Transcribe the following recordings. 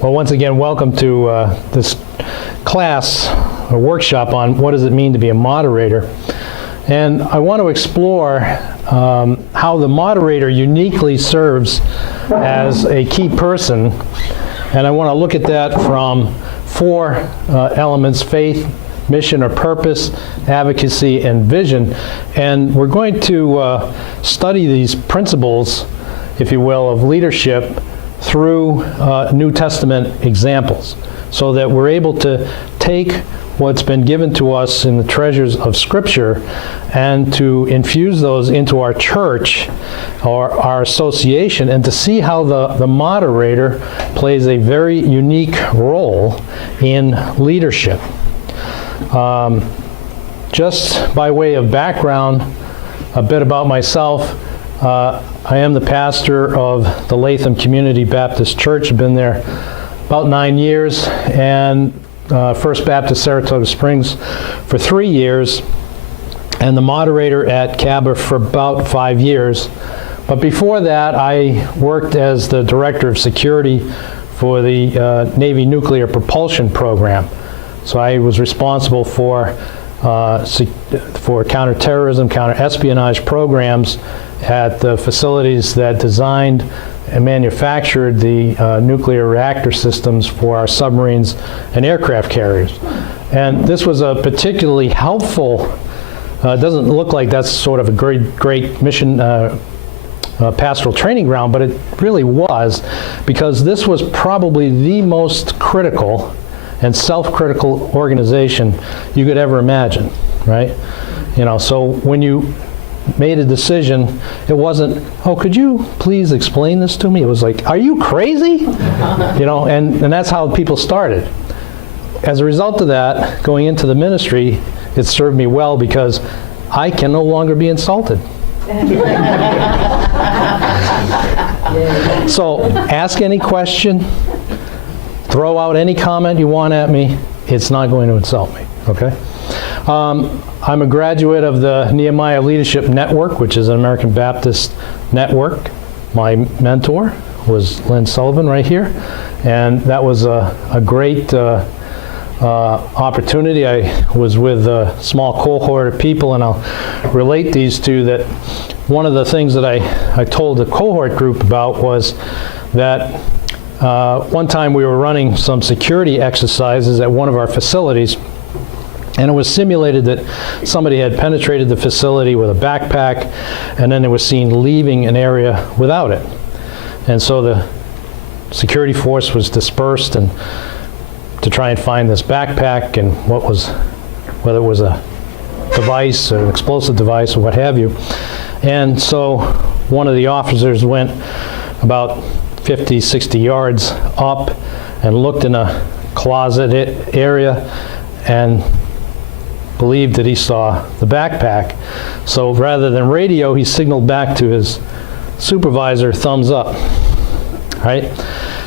Well, once again, welcome to this class, a workshop on what does it mean to be a moderator. And I want to explore how the moderator uniquely serves as a key person. And I want to look at that from four elements: faith, mission or purpose, advocacy, and vision. And we're going to study these principles, if you will, of leadership through New Testament examples, so that we're able to take what's been given to us in the treasures of Scripture and to infuse those into our church or our association, and to see how the moderator plays a very unique role in leadership. Just by way of background, a bit about myself. I am the pastor of the Latham Community Baptist Church. I've been there about 9 years, and First Baptist Saratoga Springs for 3 years, and the moderator at CABA for about 5 years. But before that, I worked as the Director of Security for the Navy Nuclear Propulsion Program. So I was responsible for counterterrorism, counter-espionage programs at the facilities that designed and manufactured the nuclear reactor systems for our submarines and aircraft carriers. And this was a particularly helpful, it doesn't look like that's sort of a great mission pastoral training ground, but it really was, because this was probably the most critical and self-critical organization you could ever imagine, right? You know, so when you made a decision, it wasn't, oh, could you please explain this to me? It was like, are you crazy? You know, and that's how people started. As a result of that, going into the ministry, it served me well, because I can no longer be insulted. So ask any question, throw out any comment you want at me, it's not going to insult me, okay? I'm a graduate of the Nehemiah Leadership Network, which is an American Baptist network. My mentor was Lynn Sullivan right here, and that was a great opportunity. I was with a small cohort of people, and I'll relate these to that. One of the things that I told the cohort group about was that one time we were running some security exercises at one of our facilities, and it was simulated that somebody had penetrated the facility with a backpack, and then they were seen leaving an area without it. And so the security force was dispersed and to try and find this backpack and whether it was a device or an explosive device or what have you. And so one of the officers went about 50, 60 yards up and looked in a closet area and believed that he saw the backpack. So rather than radio, he signaled back to his supervisor, thumbs up, right?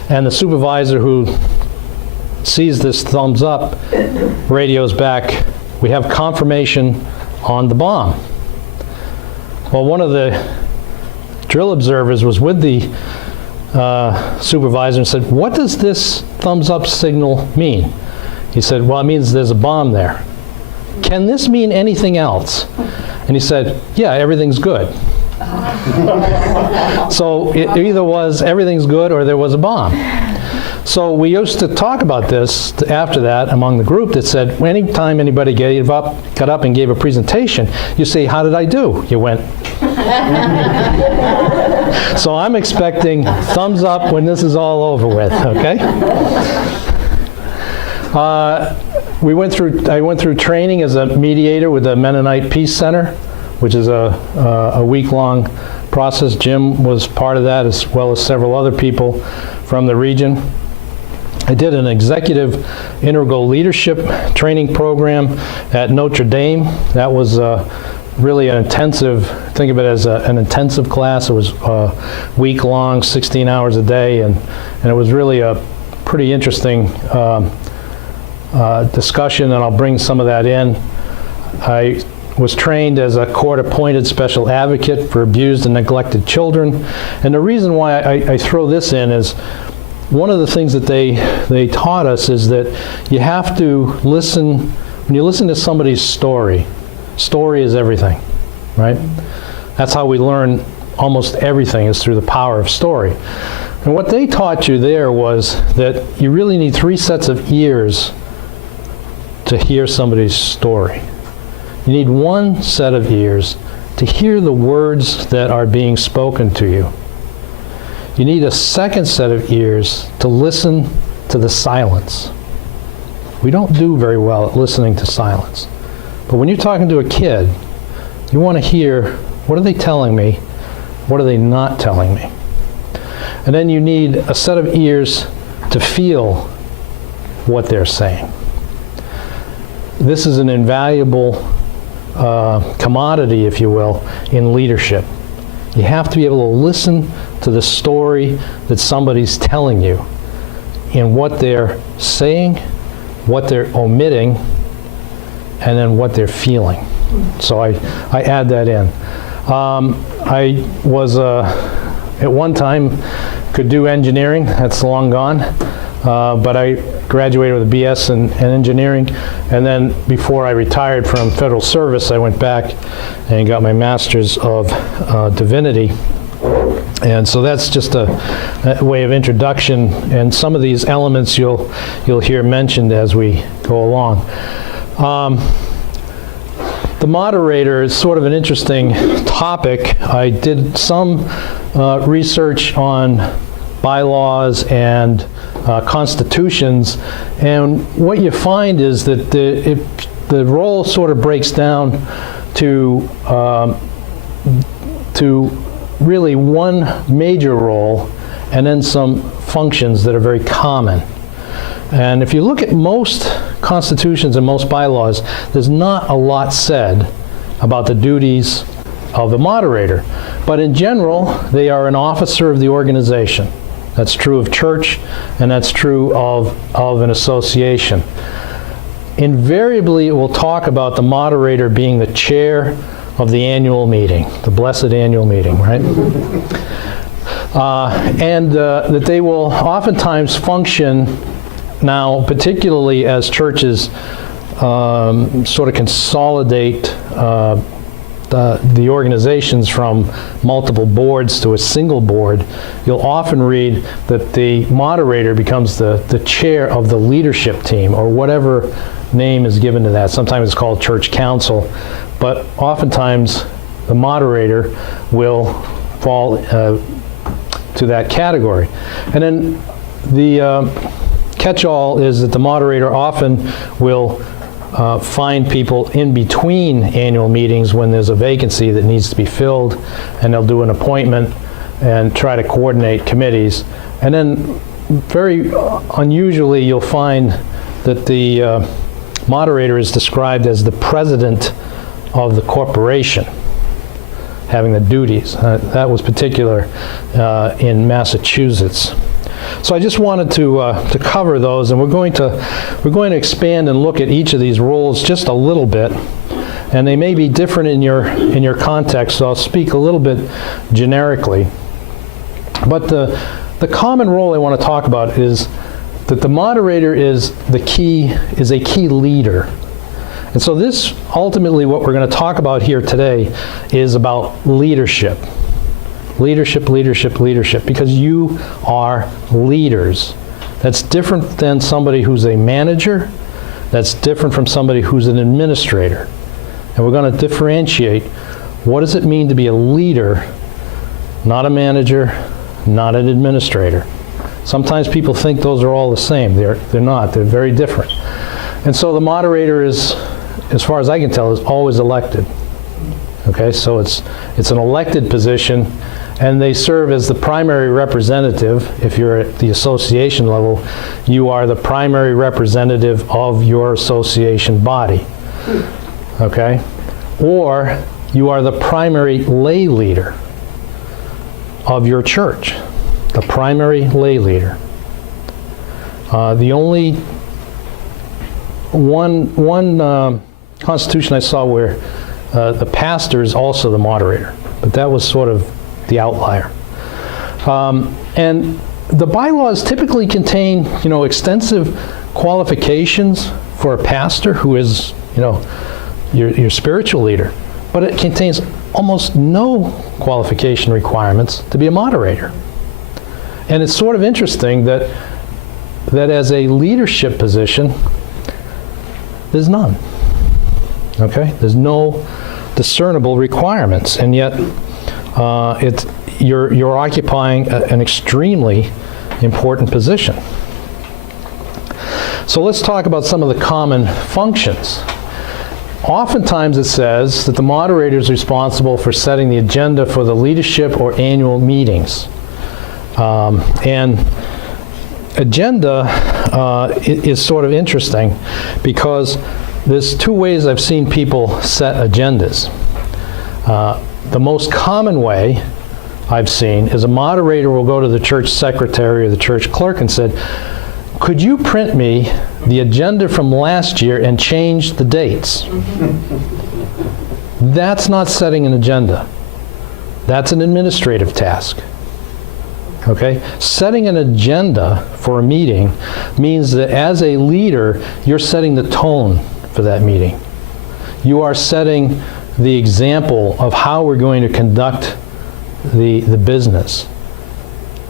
And the supervisor, who sees this thumbs up, radios back, we have confirmation on the bomb. Well, one of the drill observers was with the supervisor and said, what does this thumbs up signal mean? He said, well, it means there's a bomb there. Can this mean anything else? And he said, yeah, everything's good. So it either was everything's good or there was a bomb. So we used to talk about this after that among the group, that said, anytime anybody got up and gave a presentation, you say, how did I do? You went. So I'm expecting thumbs up when this is all over with, okay? I went through training as a mediator with the Mennonite Peace Center, which is a week-long process. Jim was part of that, as well as several other people from the region. I did an executive integral leadership training program at Notre Dame. That was really an intensive, think of it as an intensive class. It was week-long, 16 hours a day, and it was really a pretty interesting discussion, and I'll bring some of that in. I was trained as a court-appointed special advocate for abused and neglected children. And the reason why I throw this in is, one of the things that they taught us is that you have to listen, when you listen to somebody's story is everything, right? That's how we learn almost everything, is through the power of story. And what they taught you there was that you really need 3 sets of ears to hear somebody's story. You need 1 set of ears to hear the words that are being spoken to you. You need a 2nd set of ears to listen to the silence. We don't do very well at listening to silence. But when you're talking to a kid, you want to hear, what are they telling me? What are they not telling me? And then you need a set of ears to feel what they're saying. This is an invaluable commodity, if you will, in leadership. You have to be able to listen to the story that somebody's telling you in what they're saying, what they're omitting, and then what they're feeling. So I add that in. I was, at one time, could do engineering. That's long gone. But I graduated with a BS in engineering, and then before I retired from federal service, I went back and got my master's of divinity. And so that's just a way of introduction, and some of these elements you'll hear mentioned as we go along. The moderator is sort of an interesting topic. I did some research on bylaws and constitutions, and what you find is that the role sort of breaks down to really one major role and then some functions that are very common. And if you look at most constitutions and most bylaws, there's not a lot said about the duties of the moderator. But in general, they are an officer of the organization. That's true of church, and that's true of an association. Invariably, it will talk about the moderator being the chair of the annual meeting, the blessed annual meeting, right? And that they will oftentimes function now, particularly as churches sort of consolidate the organizations from multiple boards to a single board, you'll often read that the moderator becomes the chair of the leadership team, or whatever name is given to that. Sometimes it's called church council, but oftentimes the moderator will fall to that category. And then the catch-all is that the moderator often will find people in between annual meetings when there's a vacancy that needs to be filled, and they'll do an appointment and try to coordinate committees. And then very unusually, you'll find that the moderator is described as the president of the corporation, having the duties. That was particular in Massachusetts. So I just wanted to cover those, and we're going to expand and look at each of these roles just a little bit, and they may be different in your context. So I'll speak a little bit generically. But the common role I want to talk about is that the moderator is a key leader. And so this, ultimately, what we're going to talk about here today is about leadership. Leadership, leadership, leadership, because you are leaders. That's different than somebody who's a manager. That's different from somebody who's an administrator. And we're going to differentiate, what does it mean to be a leader, not a manager, not an administrator. Sometimes people think those are all the same. They're not. They're very different. And so the moderator is, as far as I can tell, is always elected. Okay, so it's an elected position, and they serve as the primary representative. If you're at the association level, you are the primary representative of your association body. Okay? Or you are the primary lay leader of your church. The primary lay leader. The only one constitution I saw where the pastor is also the moderator, but that was sort of the outlier. And the bylaws typically contain, extensive qualifications for a pastor who is, your spiritual leader, but it contains almost no qualification requirements to be a moderator. And it's sort of interesting that as a leadership position, there's none. Okay? There's no discernible requirements, and yet you're occupying an extremely important position. So let's talk about some of the common functions. Oftentimes it says that the moderator is responsible for setting the agenda for the leadership or annual meetings. And agenda is sort of interesting because there's two ways I've seen people set agendas. The most common way I've seen is a moderator will go to the church secretary or the church clerk and said, could you print me the agenda from last year and change the dates? That's not setting an agenda. That's an administrative task. Okay? Setting an agenda for a meeting means that as a leader, you're setting the tone for that meeting. You are setting the example of how we're going to conduct the business.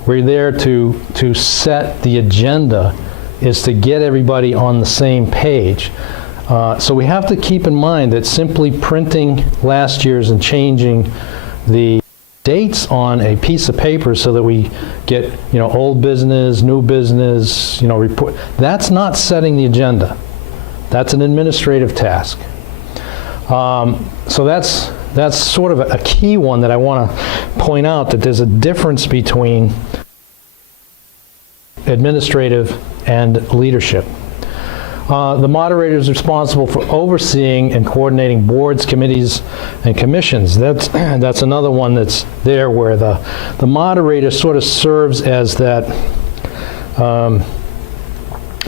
We're there to set the agenda, is to get everybody on the same page. So we have to keep in mind that simply printing last year's and changing the dates on a piece of paper so that we get, old business, new business, report, that's not setting the agenda. That's an administrative task. So that's sort of a key one that I want to point out, that there's a difference between administrative and leadership. The moderator is responsible for overseeing and coordinating boards, committees, and commissions. That's another one that's there where the moderator sort of serves as that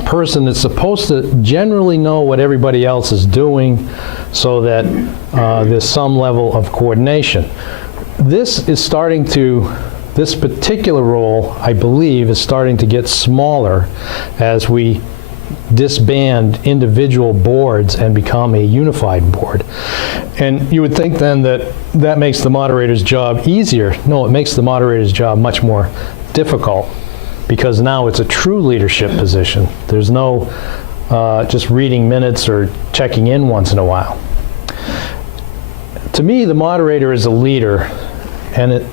person that's supposed to generally know what everybody else is doing so that there's some level of coordination. This particular role, I believe, is starting to get smaller as we disband individual boards and become a unified board. And you would think then that makes the moderator's job easier. No, it makes the moderator's job much more difficult, because now it's a true leadership position. There's no just reading minutes or checking in once in a while. To me, the moderator is a leader, and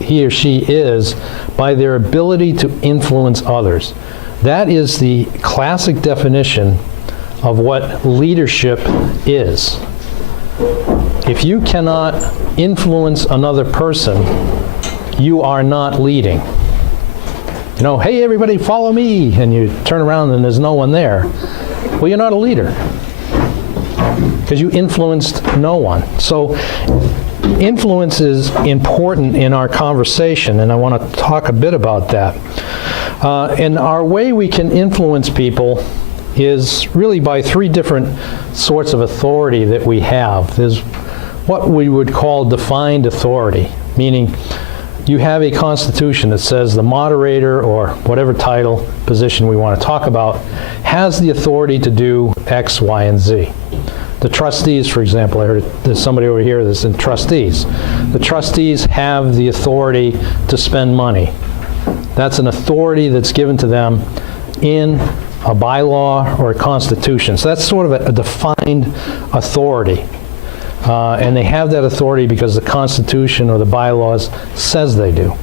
he or she is by their ability to influence others. That is the classic definition of what leadership is. If you cannot influence another person, you are not leading. Hey everybody, follow me, and you turn around and there's no one there. Well, you're not a leader, because you influenced no one. So influence is important in our conversation, and I want to talk a bit about that. And our way we can influence people is really by three different sorts of authority that we have. There's what we would call defined authority, meaning you have a constitution that says the moderator, or whatever title, position we want to talk about, has the authority to do X, Y, and Z. The trustees, for example, I heard there's somebody over here that's in trustees. The trustees have the authority to spend money. That's an authority that's given to them in a bylaw or a constitution. So that's sort of a defined authority. And they have that authority because the Constitution or the bylaws says they do.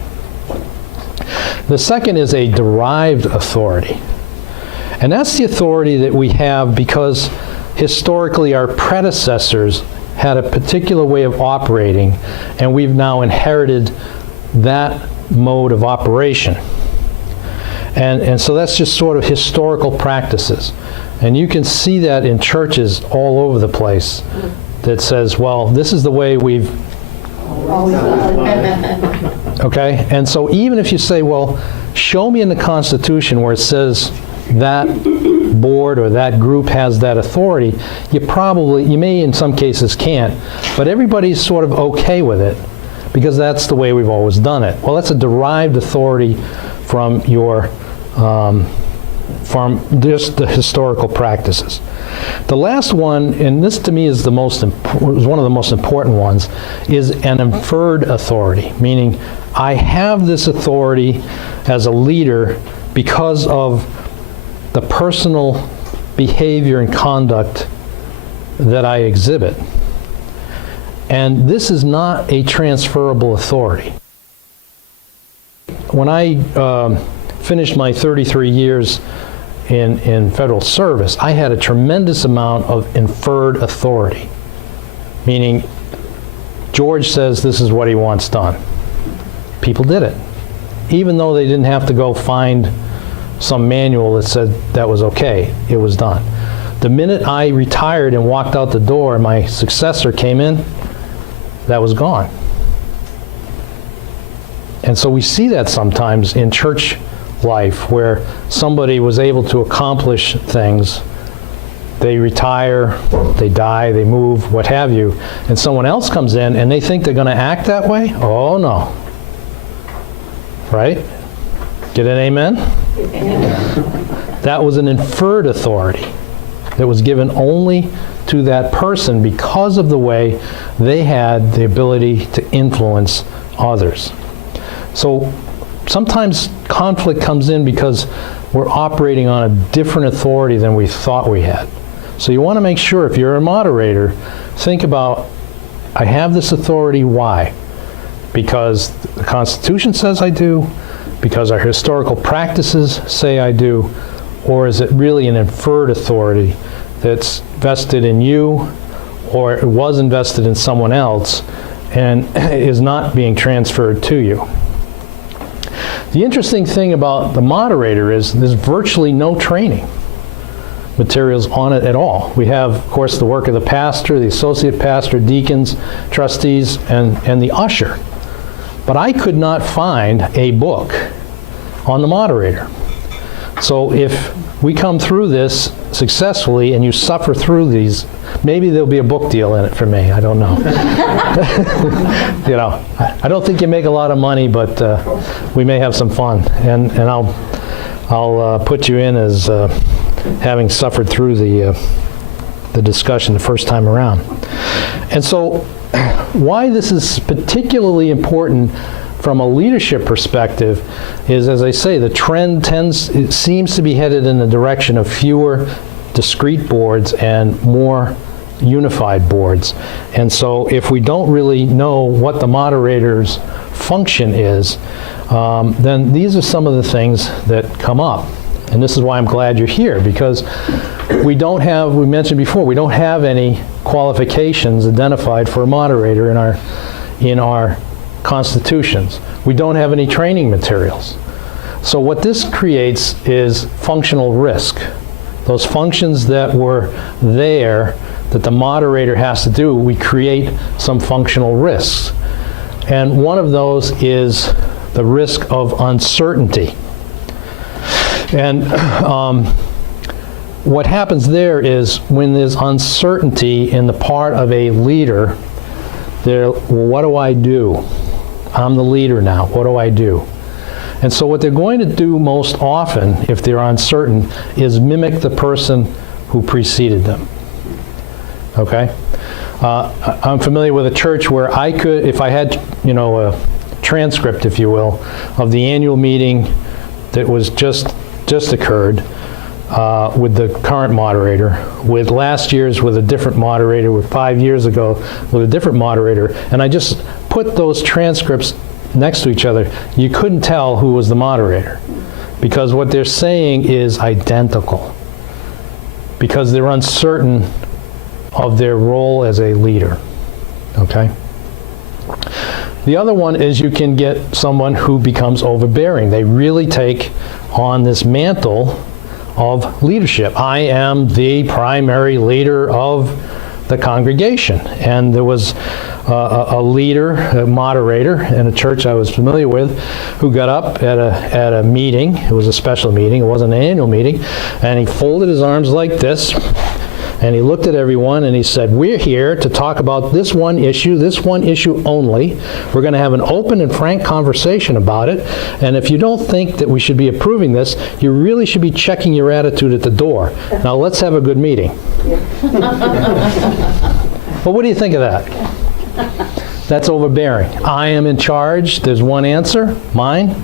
The second is a derived authority. And that's the authority that we have because historically our predecessors had a particular way of operating, and we've now inherited that mode of operation. And so that's just sort of historical practices. And you can see that in churches all over the place that says, well, this is the way we've... Okay? And so even if you say, well, show me in the Constitution where it says that board or that group has that authority, you may in some cases can't, but everybody's sort of okay with it because that's the way we've always done it. Well, that's a derived authority from your from just the historical practices. The last one, and this to me is one of the most important ones, is an inferred authority, meaning I have this authority as a leader because of the personal behavior and conduct that I exhibit. And this is not a transferable authority. When I finished my 33 years in federal service, I had a tremendous amount of inferred authority, meaning George says this is what he wants done. People did it, even though they didn't have to go find some manual that said that was okay. It was done. The minute I retired and walked out the door and my successor came in, that was gone. And so we see that sometimes in church life where somebody was able to accomplish things. They retire, they die, they move, what have you, and someone else comes in and they think they're going to act that way? Oh no. Right? Get an amen? That was an inferred authority that was given only to that person because of the way they had the ability to influence others. So sometimes conflict comes in because we're operating on a different authority than we thought we had. So you want to make sure, if you're a moderator, think about, I have this authority, why? Because the Constitution says I do, because our historical practices say I do, or is it really an inferred authority that's vested in you, or it was invested in someone else and is not being transferred to you? The interesting thing about the moderator is there's virtually no training materials on it at all. We have, of course, the work of the pastor, the associate pastor, deacons, trustees, and the usher. But I could not find a book on the moderator. So if we come through this successfully and you suffer through these, maybe there'll be a book deal in it for me. I don't know. You know, I don't think you make a lot of money, but we may have some fun. And I'll put you in as having suffered through the discussion the first time around. And so why this is particularly important from a leadership perspective is, as I say, the trend seems to be headed in the direction of fewer discrete boards and more unified boards. And so if we don't really know what the moderator's function is, then these are some of the things that come up. And this is why I'm glad you're here, because we don't have, we mentioned before, we don't have any qualifications identified for a moderator in our constitutions. We don't have any training materials. So what this creates is functional risk. Those functions that were there that the moderator has to do, we create some functional risks. And one of those is the risk of uncertainty. And what happens there is when there's uncertainty in the part of a leader, well, what do I do? I'm the leader now. What do I do? And so what they're going to do most often, if they're uncertain, is mimic the person who preceded them. Okay? I'm familiar with a church where I could, if I had, a transcript, if you will, of the annual meeting that was just occurred with the current moderator, with last year's with a different moderator, with 5 years ago with a different moderator, and I just put those transcripts next to each other, you couldn't tell who was the moderator, because what they're saying is identical, because they're uncertain of their role as a leader. Okay? The other one is you can get someone who becomes overbearing. They really take on this mantle of leadership. I am the primary leader of the congregation. And there was a leader, a moderator in a church I was familiar with, who got up at a meeting. It was a special meeting. It wasn't an annual meeting. And he folded his arms like this. And he looked at everyone and he said, we're here to talk about this one issue only. We're going to have an open and frank conversation about it. And if you don't think that we should be approving this, you really should be checking your attitude at the door. Now let's have a good meeting. Well, what do you think of that? That's overbearing. I am in charge. There's one answer, mine,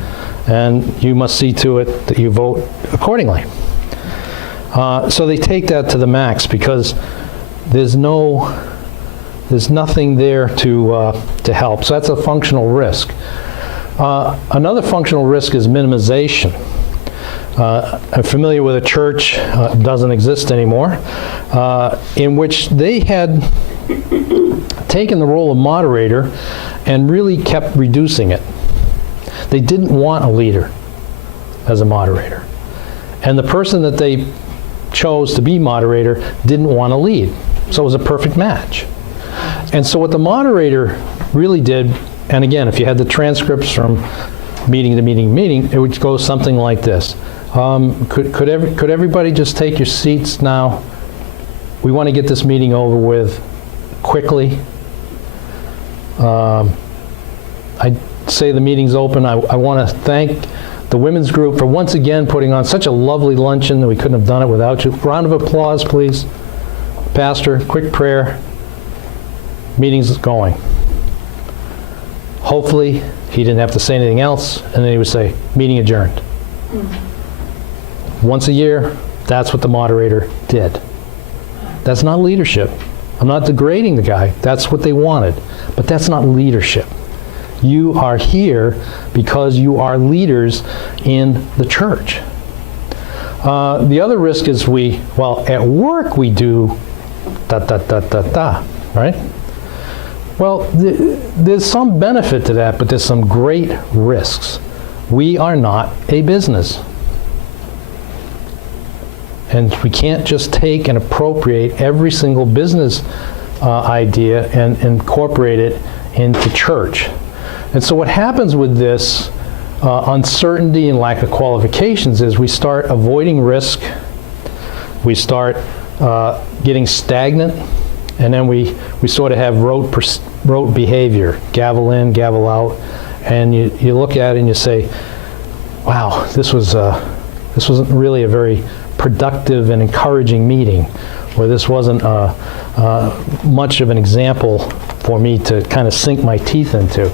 and you must see to it that you vote accordingly. So they take that to the max because there's nothing there to help. So that's a functional risk. Another functional risk is minimization. I'm familiar with a church, doesn't exist anymore, in which they had taken the role of moderator and really kept reducing it. They didn't want a leader as a moderator. And the person that they chose to be moderator didn't want to lead. So it was a perfect match. And so what the moderator really did, and again, if you had the transcripts from meeting to meeting, it would go something like this. Could everybody just take your seats now? We want to get this meeting over with quickly. I'd say the meeting's open. I want to thank the women's group for once again putting on such a lovely luncheon that we couldn't have done it without you. Round of applause, please. Pastor, quick prayer. Meeting's going. Hopefully, he didn't have to say anything else, and then he would say, meeting adjourned. Once a year, that's what the moderator did. That's not leadership. I'm not degrading the guy. That's what they wanted. But that's not leadership. You are here because you are leaders in the church. The other risk is at work we do right? Well, there's some benefit to that, but there's some great risks. We are not a business. And we can't just take and appropriate every single business idea and incorporate it into church. And so what happens with this uncertainty and lack of qualifications is we start avoiding risk, we start getting stagnant, and then we sort of have rote behavior, gavel in, gavel out, and you look at it and you say, wow, this wasn't really a very productive and encouraging meeting, or this wasn't much of an example for me to kind of sink my teeth into.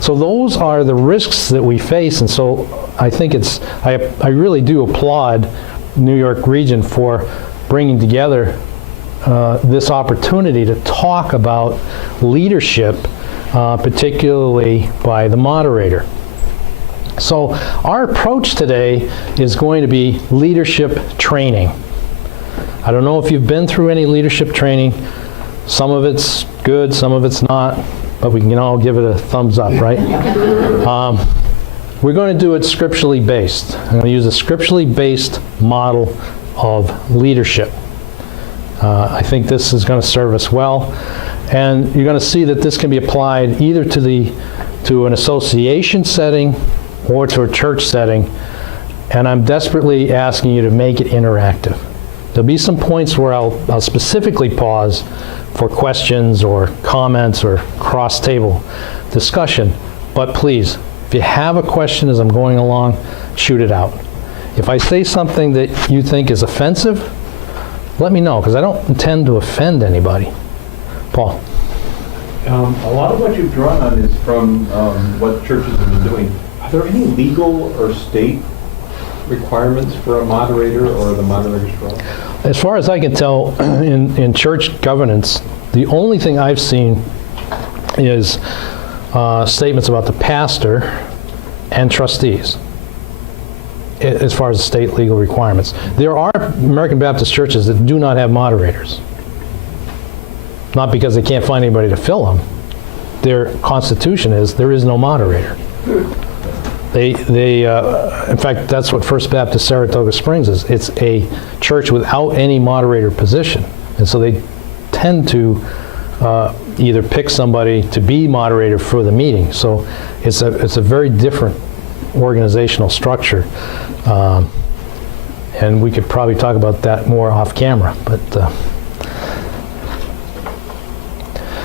So those are the risks that we face, and so I think I really do applaud New York Region for bringing together this opportunity to talk about leadership, particularly by the moderator. So our approach today is going to be leadership training. I don't know if you've been through any leadership training. Some of it's good, some of it's not, but we can all give it a thumbs up, right? We're going to do it scripturally based. I'm going to use a scripturally based model of leadership. I think this is going to serve us well, and you're going to see that this can be applied either to an association setting or to a church setting, and I'm desperately asking you to make it interactive. There'll be some points where I'll specifically pause for questions or comments or cross-table discussion, but please, if you have a question as I'm going along, shoot it out. If I say something that you think is offensive, let me know, because I don't intend to offend anybody. Paul. A lot of what you've drawn on is from what churches have been doing. Are there any legal or state requirements for a moderator or the moderator's role? As far as I can tell, in church governance, the only thing I've seen is statements about the pastor and trustees, as far as state legal requirements. There are American Baptist churches that do not have moderators. Not because they can't find anybody to fill them. Their constitution is there is no moderator. In fact, that's what First Baptist Saratoga Springs is. It's a church without any moderator position. And so they tend to either pick somebody to be moderator for the meeting. So it's a very different organizational structure. And we could probably talk about that more off camera. But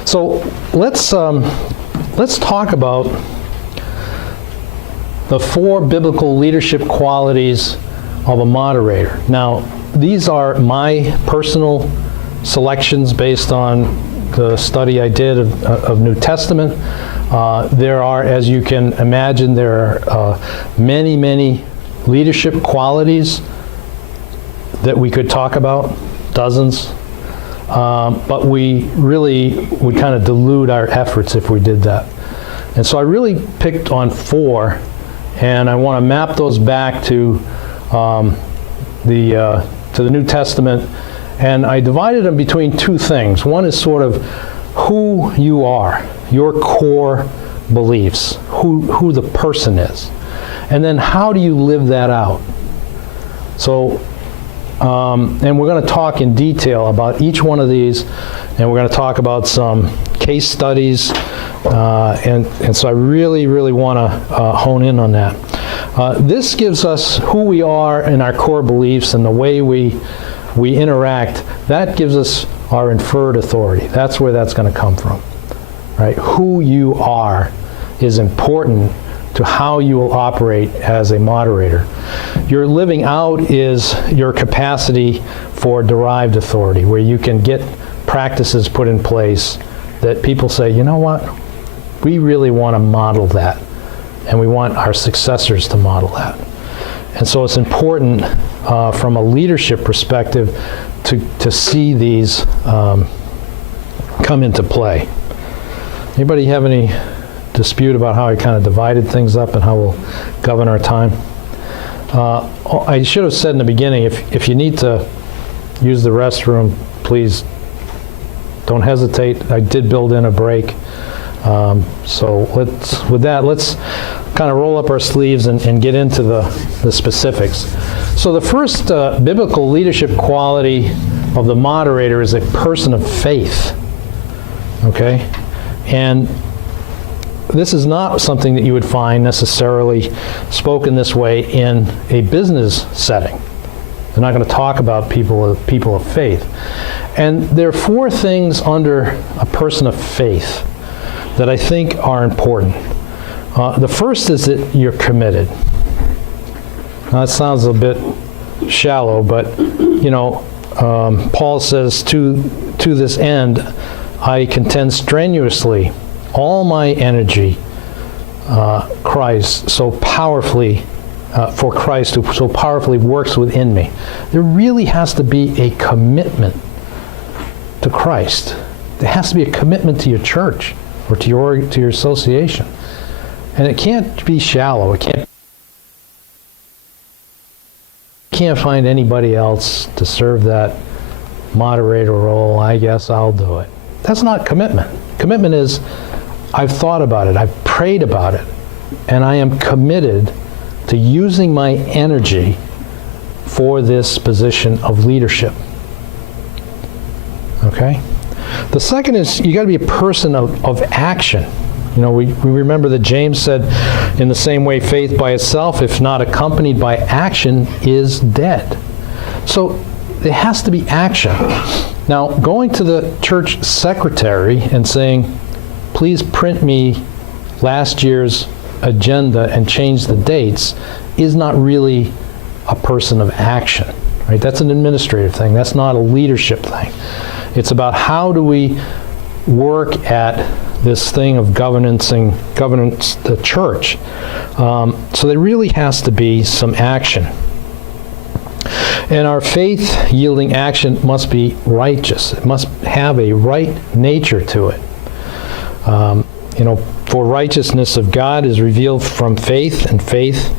So let's talk about the 4 biblical leadership qualities of a moderator. Now, these are my personal selections based on the study I did of New Testament. There are, as you can imagine, there are many, many leadership qualities that we could talk about, dozens. But we really would kind of dilute our efforts if we did that. And so I really picked on 4, and I want to map those back to the New Testament, and I divided them between 2 things. One is sort of who you are, your core beliefs, who the person is, and then how do you live that out. So, and we're going to talk in detail about each one of these, and we're going to talk about some case studies, and so I really, really want to hone in on that. This gives us who we are and our core beliefs and the way we interact. That gives us our inferred authority. That's where that's going to come from, right? Who you are is important to how you will operate as a moderator. Your living out is your capacity for derived authority, where you can get practices put in place that people say, you know what, we really want to model that, and we want our successors to model that. And so it's important from a leadership perspective to see these come into play. Anybody have any dispute about how I kind of divided things up and how we'll govern our time? I should have said in the beginning, if you need to use the restroom, please don't hesitate. I did build in a break. So let's kind of roll up our sleeves and get into the specifics. So the first biblical leadership quality of the moderator is a person of faith. Okay? And this is not something that you would find necessarily spoken this way in a business setting. They're not going to talk about people of faith. And there are 4 things under a person of faith that I think are important. The first is that you're committed. Now, that sounds a bit shallow, but you know, Paul says, to this end, I contend strenuously, all my energy, Christ so powerfully, for Christ who so powerfully works within me. There really has to be a commitment to Christ. There has to be a commitment to your church or to your association. And it can't be shallow. It can't find anybody else to serve that moderator role. I guess I'll do it. That's not commitment. Commitment is, I've thought about it, I've prayed about it, and I am committed to using my energy for this position of leadership. Okay? The second is, you got to be a person of action. You know, we remember that James said, in the same way, faith by itself, if not accompanied by action, is dead. So there has to be action. Now, going to the church secretary and saying, please print me last year's agenda and change the dates, is not really a person of action, right? That's an administrative thing. That's not a leadership thing. It's about how do we work at this thing of governance the church. So there really has to be some action. And our faith-yielding action must be righteous. It must have a right nature to it. You know, for righteousness of God is revealed from faith, and faith,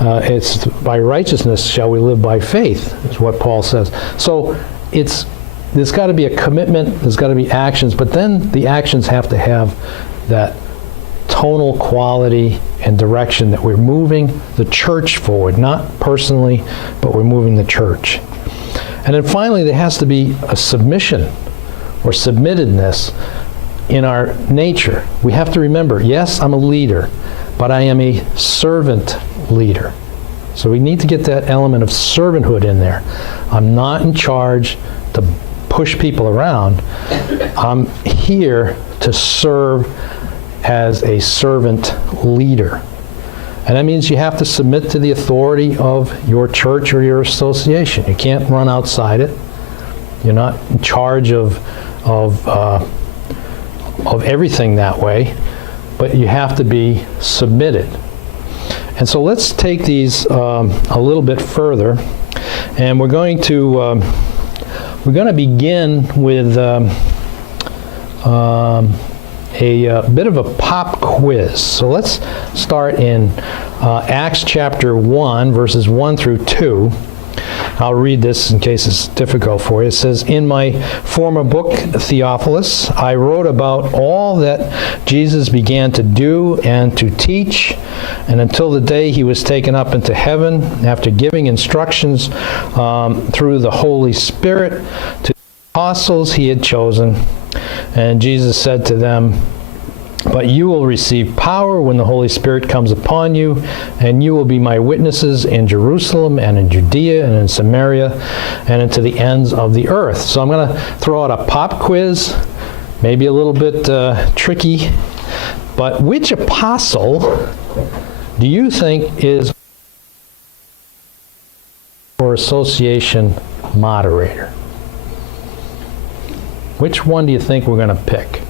it's by righteousness shall we live by faith, is what Paul says. So there's got to be a commitment, there's got to be actions, but then the actions have to have that tonal quality and direction that we're moving the church forward, not personally, but we're moving the church. And then finally, there has to be a submission or submittedness in our nature. We have to remember, yes, I'm a leader, but I am a servant leader. So we need to get that element of servanthood in there. I'm not in charge to push people around. I'm here to serve as a servant leader. And that means you have to submit to the authority of your church or your association. You can't run outside it. You're not in charge of everything that way, but you have to be submitted. And so let's take these a little bit further, and we're going to begin with a bit of a pop quiz. So let's start in Acts chapter 1, verses 1 through 2. I'll read this in case it's difficult for you. It says, "In my former book, Theophilus, I wrote about all that Jesus began to do and to teach, and until the day he was taken up into heaven, after giving instructions through the Holy Spirit to the apostles he had chosen. And Jesus said to them, 'But you will receive power when the Holy Spirit comes upon you, and you will be my witnesses in Jerusalem and in Judea and in Samaria and into the ends of the earth.'" So I'm going to throw out a pop quiz, maybe a little bit tricky, but which apostle do you think is or association moderator? Which one do you think we're going to pick?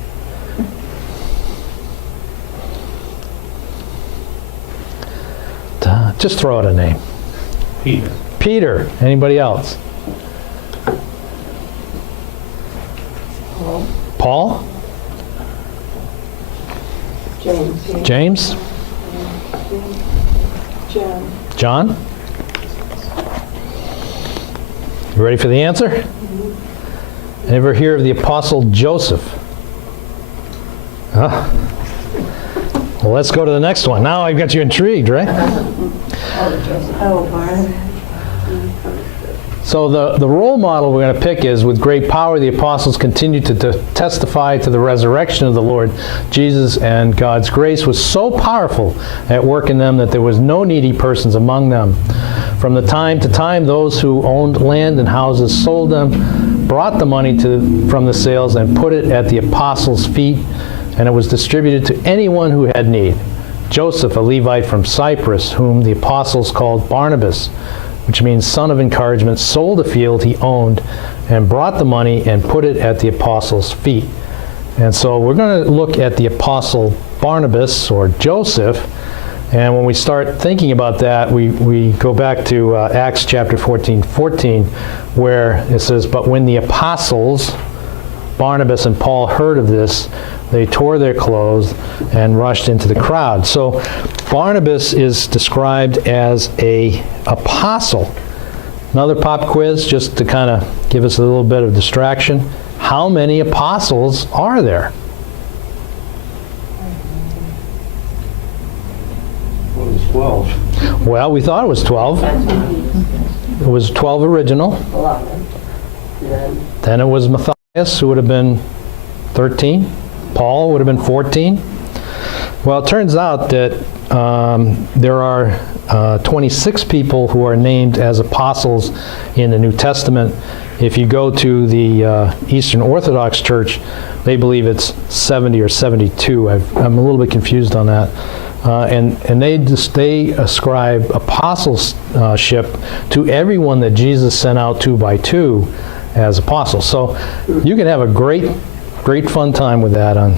Just throw out a name. Peter. Peter. Anybody else? Paul? James? John? You ready for the answer? Ever hear of the Apostle Joseph? Huh? Well, let's go to the next one. Now I've got you intrigued, right? So the role model we're going to pick is, with great power the apostles continued to testify to the resurrection of the Lord Jesus, and God's grace was so powerful at work in them that there was no needy persons among them. From the time to time, those who owned land and houses sold them, brought the money from the sales, and put it at the apostles' feet, and it was distributed to anyone who had need. Joseph, a Levite from Cyprus, whom the apostles called Barnabas, which means son of encouragement, sold a field he owned and brought the money and put it at the apostles' feet. And so we're going to look at the apostle Barnabas, or Joseph. And when we start thinking about that, we go back to Acts chapter 14, where it says, "But when the apostles, Barnabas and Paul, heard of this, they tore their clothes and rushed into the crowd." So Barnabas is described as an apostle. Another pop quiz, just to kind of give us a little bit of distraction. How many apostles are there? Well, it was 12. Well, we thought it was 12. It was 12 original. Then it was Matthias, who would have been 13. Paul would have been 14. Well, it turns out that there are 26 people who are named as apostles in the New Testament. If you go to the Eastern Orthodox Church, they believe it's 70 or 72. I'm a little bit confused on that. And they ascribe apostleship to everyone that Jesus sent out 2 by 2 as apostles. So you can have a great fun time with that on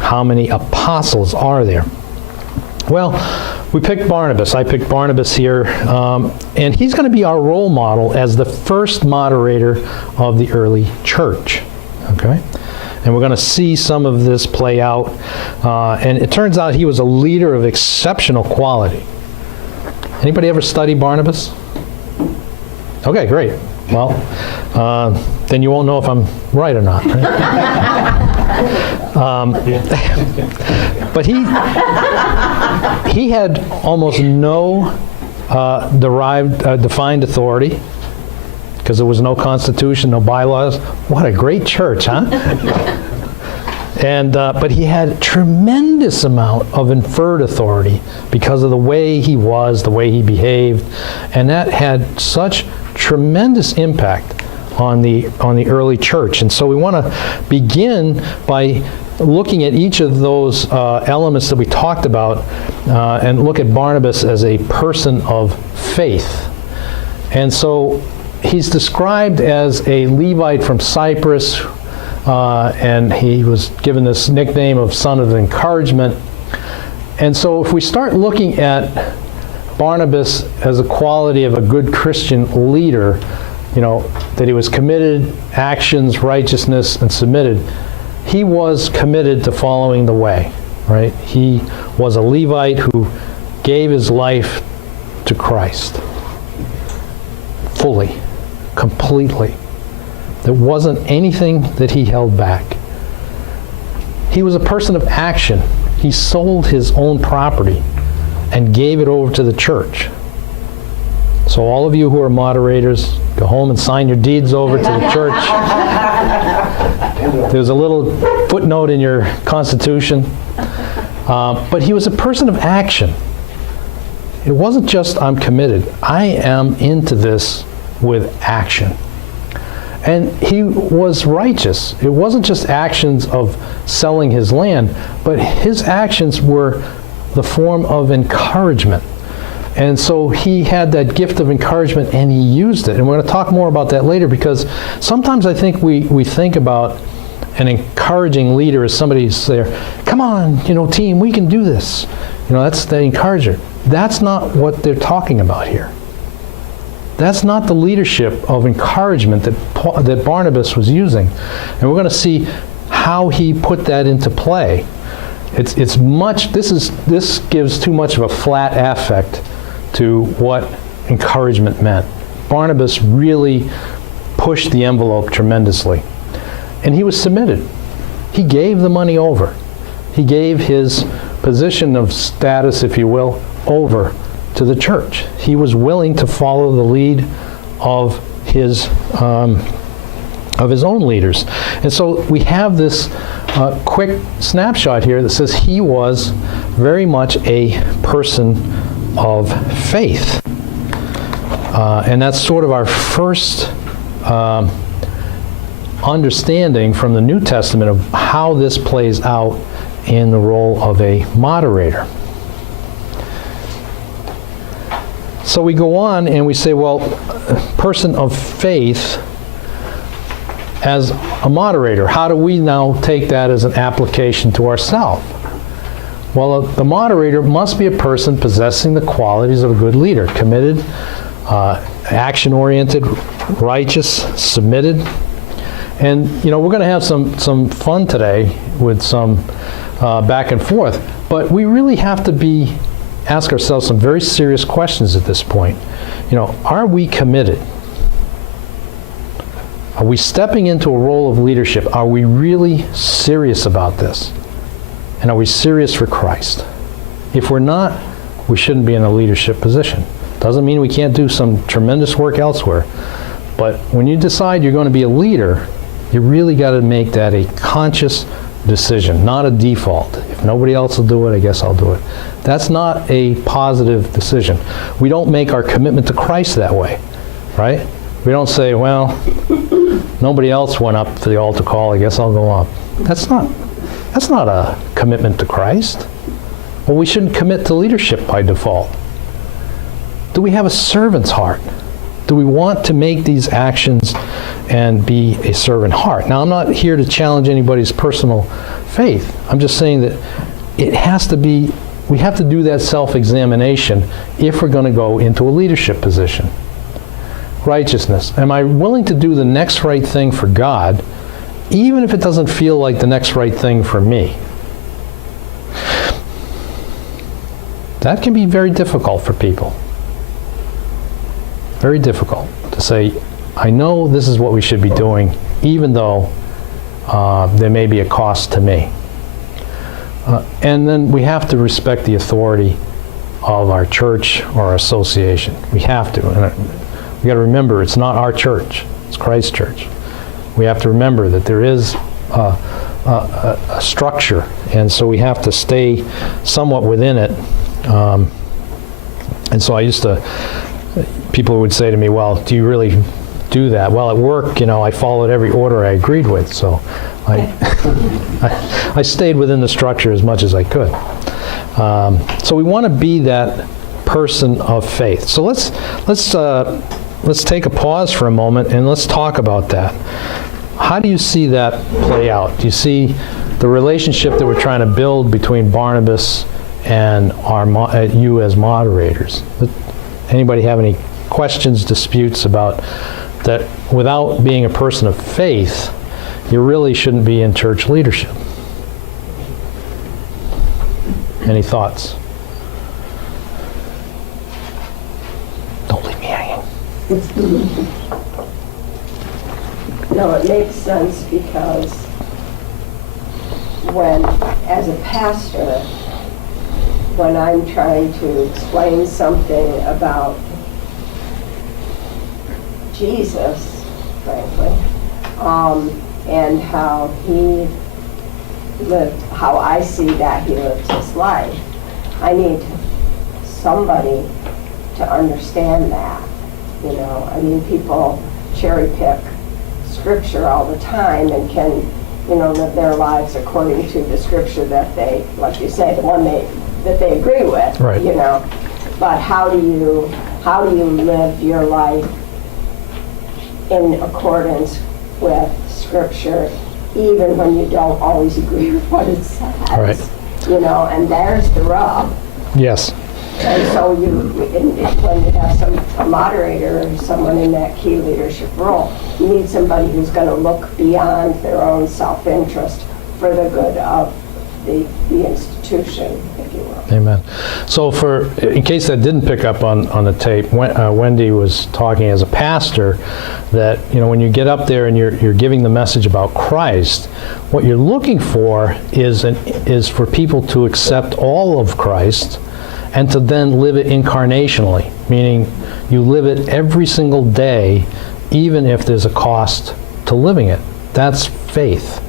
how many apostles are there. Well, we picked Barnabas. I picked Barnabas here, and he's going to be our role model as the first moderator of the early church. Okay? And we're going to see some of this play out. And it turns out he was a leader of exceptional quality. Anybody ever study Barnabas? Okay, great. Well, then you won't know if I'm right or not. Right? But he had almost no defined authority, because there was no constitution, no bylaws. What a great church, huh? And but he had tremendous amount of inferred authority because of the way he was, the way he behaved, and that had such tremendous impact on the early church. And so we want to begin by looking at each of those elements that we talked about and look at Barnabas as a person of faith. And so he's described as a Levite from Cyprus, and he was given this nickname of son of encouragement. And so if we start looking at Barnabas as a quality of a good Christian leader, that he was committed, actions, righteousness, and submitted, he was committed to following the way, right? He was a Levite who gave his life to Christ fully, completely. There wasn't anything that he held back. He was a person of action. He sold his own property and gave it over to the church. So all of you who are moderators, go home and sign your deeds over to the church. There's a little footnote in your constitution. But he was a person of action. It wasn't just, I'm committed. I am into this with action. And he was righteous. It wasn't just actions of selling his land, but his actions were the form of encouragement. And so he had that gift of encouragement and he used it. And we're going to talk more about that later, because sometimes I think we think about an encouraging leader as somebody who's there, come on, team, we can do this. That's the encourager. That's not what they're talking about here. That's not the leadership of encouragement that Barnabas was using. And we're going to see how he put that into play. This gives too much of a flat affect to what encouragement meant. Barnabas really pushed the envelope tremendously. And he was submitted. He gave the money over. He gave his position of status, if you will, over to the church. He was willing to follow the lead of his own leaders. And so we have this quick snapshot here that says he was very much a person of faith. And that's sort of our first understanding from the New Testament of how this plays out in the role of a moderator. So we go on and we say, well, a person of faith as a moderator, how do we now take that as an application to ourselves? Well, the moderator must be a person possessing the qualities of a good leader: committed, action-oriented, righteous, submitted. And we're going to have some fun today with some back and forth, but we really have to ask ourselves some very serious questions at this point. Are we committed? Are we stepping into a role of leadership? Are we really serious about this? And are we serious for Christ? If we're not, we shouldn't be in a leadership position. Doesn't mean we can't do some tremendous work elsewhere. But when you decide you're going to be a leader, you really got to make that a conscious decision, not a default. If nobody else will do it, I guess I'll do it. That's not a positive decision. We don't make our commitment to Christ that way, right? We don't say, well, nobody else went up for the altar call, I guess I'll go up. That's not a commitment to Christ. Well, we shouldn't commit to leadership by default. Do we have a servant's heart? Do we want to make these actions and be a servant heart? Now, I'm not here to challenge anybody's personal faith. I'm just saying that we have to do that self-examination if we're going to go into a leadership position. Righteousness. Am I willing to do the next right thing for God, even if it doesn't feel like the next right thing for me? That can be very difficult for people. Very difficult to say, I know this is what we should be doing, even though there may be a cost to me. And then we have to respect the authority of our church or our association. We have to. And we got to remember, it's not our church. It's Christ's church. We have to remember that there is a structure, and so we have to stay somewhat within it. And so people would say to me, well, do you really do that. Well, at work, I followed every order I agreed with, so I stayed within the structure as much as I could. So we want to be that person of faith. So let's take a pause for a moment and let's talk about that. How do you see that play out? Do you see the relationship that we're trying to build between Barnabas and you as moderators? Anybody have any questions, disputes about that? Without being a person of faith, you really shouldn't be in church leadership. Any thoughts? Don't leave me hanging. No, it makes sense because as a pastor, when I'm trying to explain something about Jesus, frankly, and how he lived, how I see that he lived his life, I need somebody to understand that. People cherry pick scripture all the time and can, live their lives according to the scripture that they, like you say, the one that they agree with. Right. But how do you live your life in accordance with scripture, even when you don't always agree with what it says? Right. And there's the rub. Yes. And so when you have a moderator or someone in that key leadership role, you need somebody who's going to look beyond their own self-interest for the good of the institution, if you will. Amen. So in case that didn't pick up on the tape, Wendy was talking as a pastor that, when you get up there and you're giving the message about Christ, what you're looking for is for people to accept all of Christ and to then live it incarnationally, meaning you live it every single day, even if there's a cost to living it. That's faith.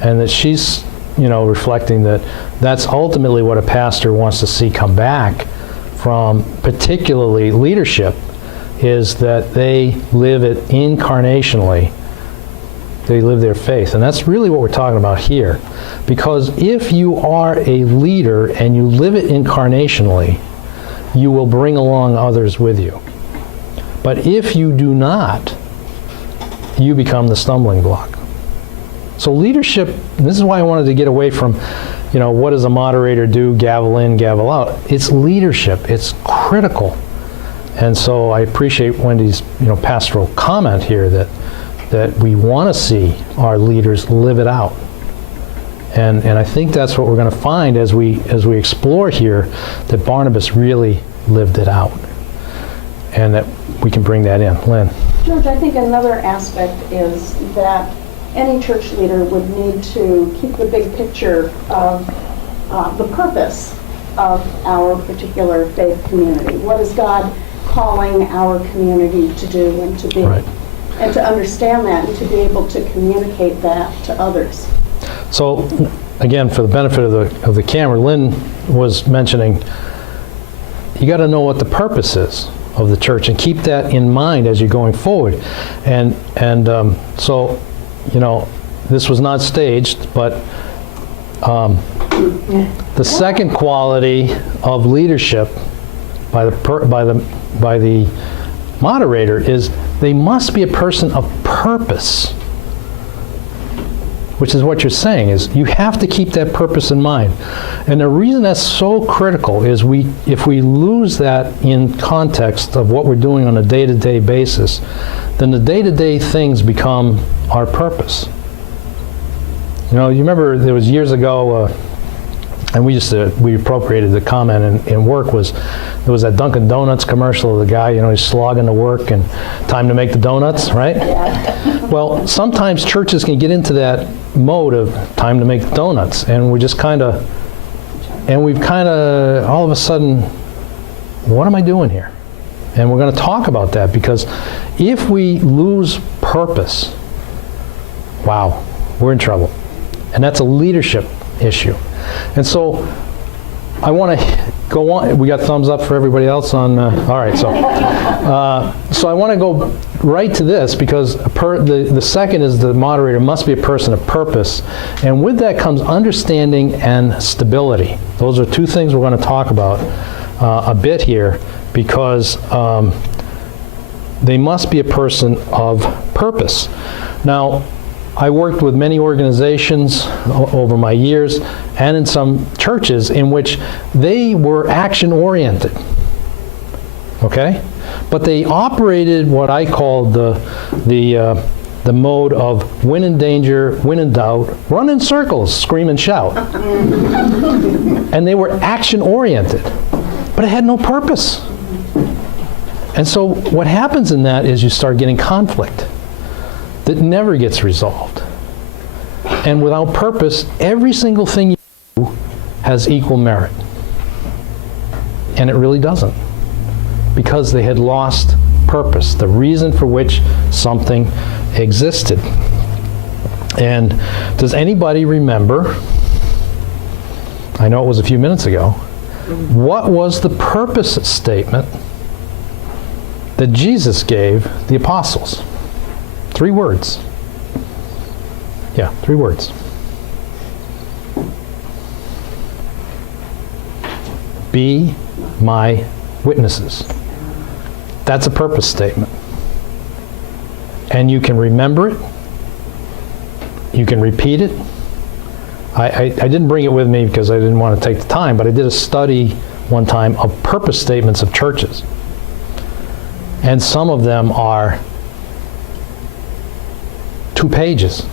And that she's, reflecting that that's ultimately what a pastor wants to see come back from, particularly leadership, is that they live it incarnationally. They live their faith. And that's really what we're talking about here. Because if you are a leader and you live it incarnationally, you will bring along others with you. But if you do not, you become the stumbling block. So leadership, and this is why I wanted to get away from, what does a moderator do, gavel in, gavel out. It's leadership. It's critical. And so I appreciate Wendy's, pastoral comment here that we want to see our leaders live it out. And I think that's what we're going to find as we explore here, that Barnabas really lived it out, and that we can bring that in. Lynn. George, I think another aspect is that any church leader would need to keep the big picture of the purpose of our particular faith community. What is God calling our community to do and to be? Right. And to understand that and to be able to communicate that to others. So, again, for the benefit of the camera, Lynn was mentioning you got to know what the purpose is of the church and keep that in mind as you're going forward. And so, this was not staged, but the second quality of leadership by the moderator is they must be a person of purpose. Which is what you're saying, is you have to keep that purpose in mind. And the reason that's so critical is if we lose that in context of what we're doing on a day-to-day basis, then the day-to-day things become our purpose. You remember there was years ago, and we appropriated the comment in work, there was that Dunkin' Donuts commercial of the guy, he's slogging to work and time to make the donuts, right? Yeah. Well, sometimes churches can get into that mode of time to make the donuts, and we've kind of all of a sudden, what am I doing here? And we're going to talk about that, because if we lose purpose, wow, we're in trouble. And that's a leadership issue. And so I want to go on. We got thumbs up for everybody else on, all right, so I want to go right to this because the second is the moderator must be a person of purpose, and with that comes understanding and stability. Those are two things we're going to talk about a bit here because they must be a person of purpose. Now, I worked with many organizations over my years and in some churches in which they were action-oriented, okay? But they operated what I called the mode of when in danger, when in doubt, run in circles, scream and shout. And they were action-oriented, but it had no purpose. And so what happens in that is you start getting conflict that never gets resolved. And without purpose, every single thing you do has equal merit. And it really doesn't. Because they had lost purpose, the reason for which something existed. And does anybody remember, I know it was a few minutes ago, what was the purpose statement that Jesus gave the apostles? 3 words. Yeah, 3 words. Be my witnesses. That's a purpose statement. And you can remember it. You can repeat it. I didn't bring it with me because I didn't want to take the time, but I did a study one time of purpose statements of churches. And some of them are 2 pages.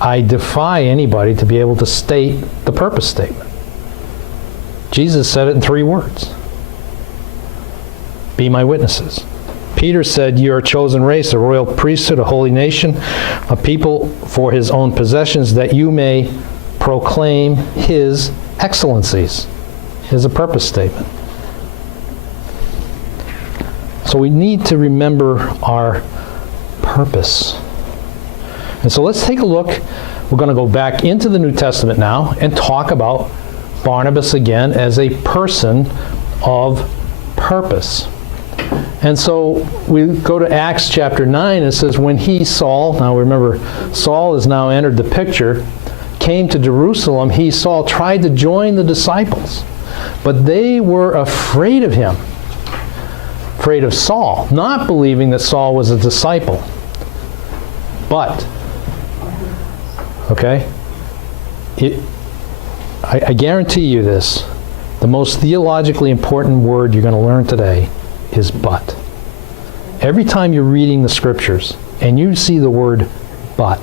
I defy anybody to be able to state the purpose statement. Jesus said it in 3 words. Be my witnesses. Peter said, you are a chosen race, a royal priesthood, a holy nation, a people for his own possessions, that you may proclaim his excellencies. Is a purpose statement. So we need to remember our purpose. And so let's take a look. We're going to go back into the New Testament now and talk about Barnabas again as a person of purpose. And so we go to Acts chapter 9, and it says, when he, Saul, now remember, Saul has now entered the picture, came to Jerusalem, he, Saul, tried to join the disciples, but they were afraid of him. Afraid of Saul, not believing that Saul was a disciple. But, okay, I guarantee you this, the most theologically important word you're going to learn today is but. Every time you're reading the scriptures and you see the word but,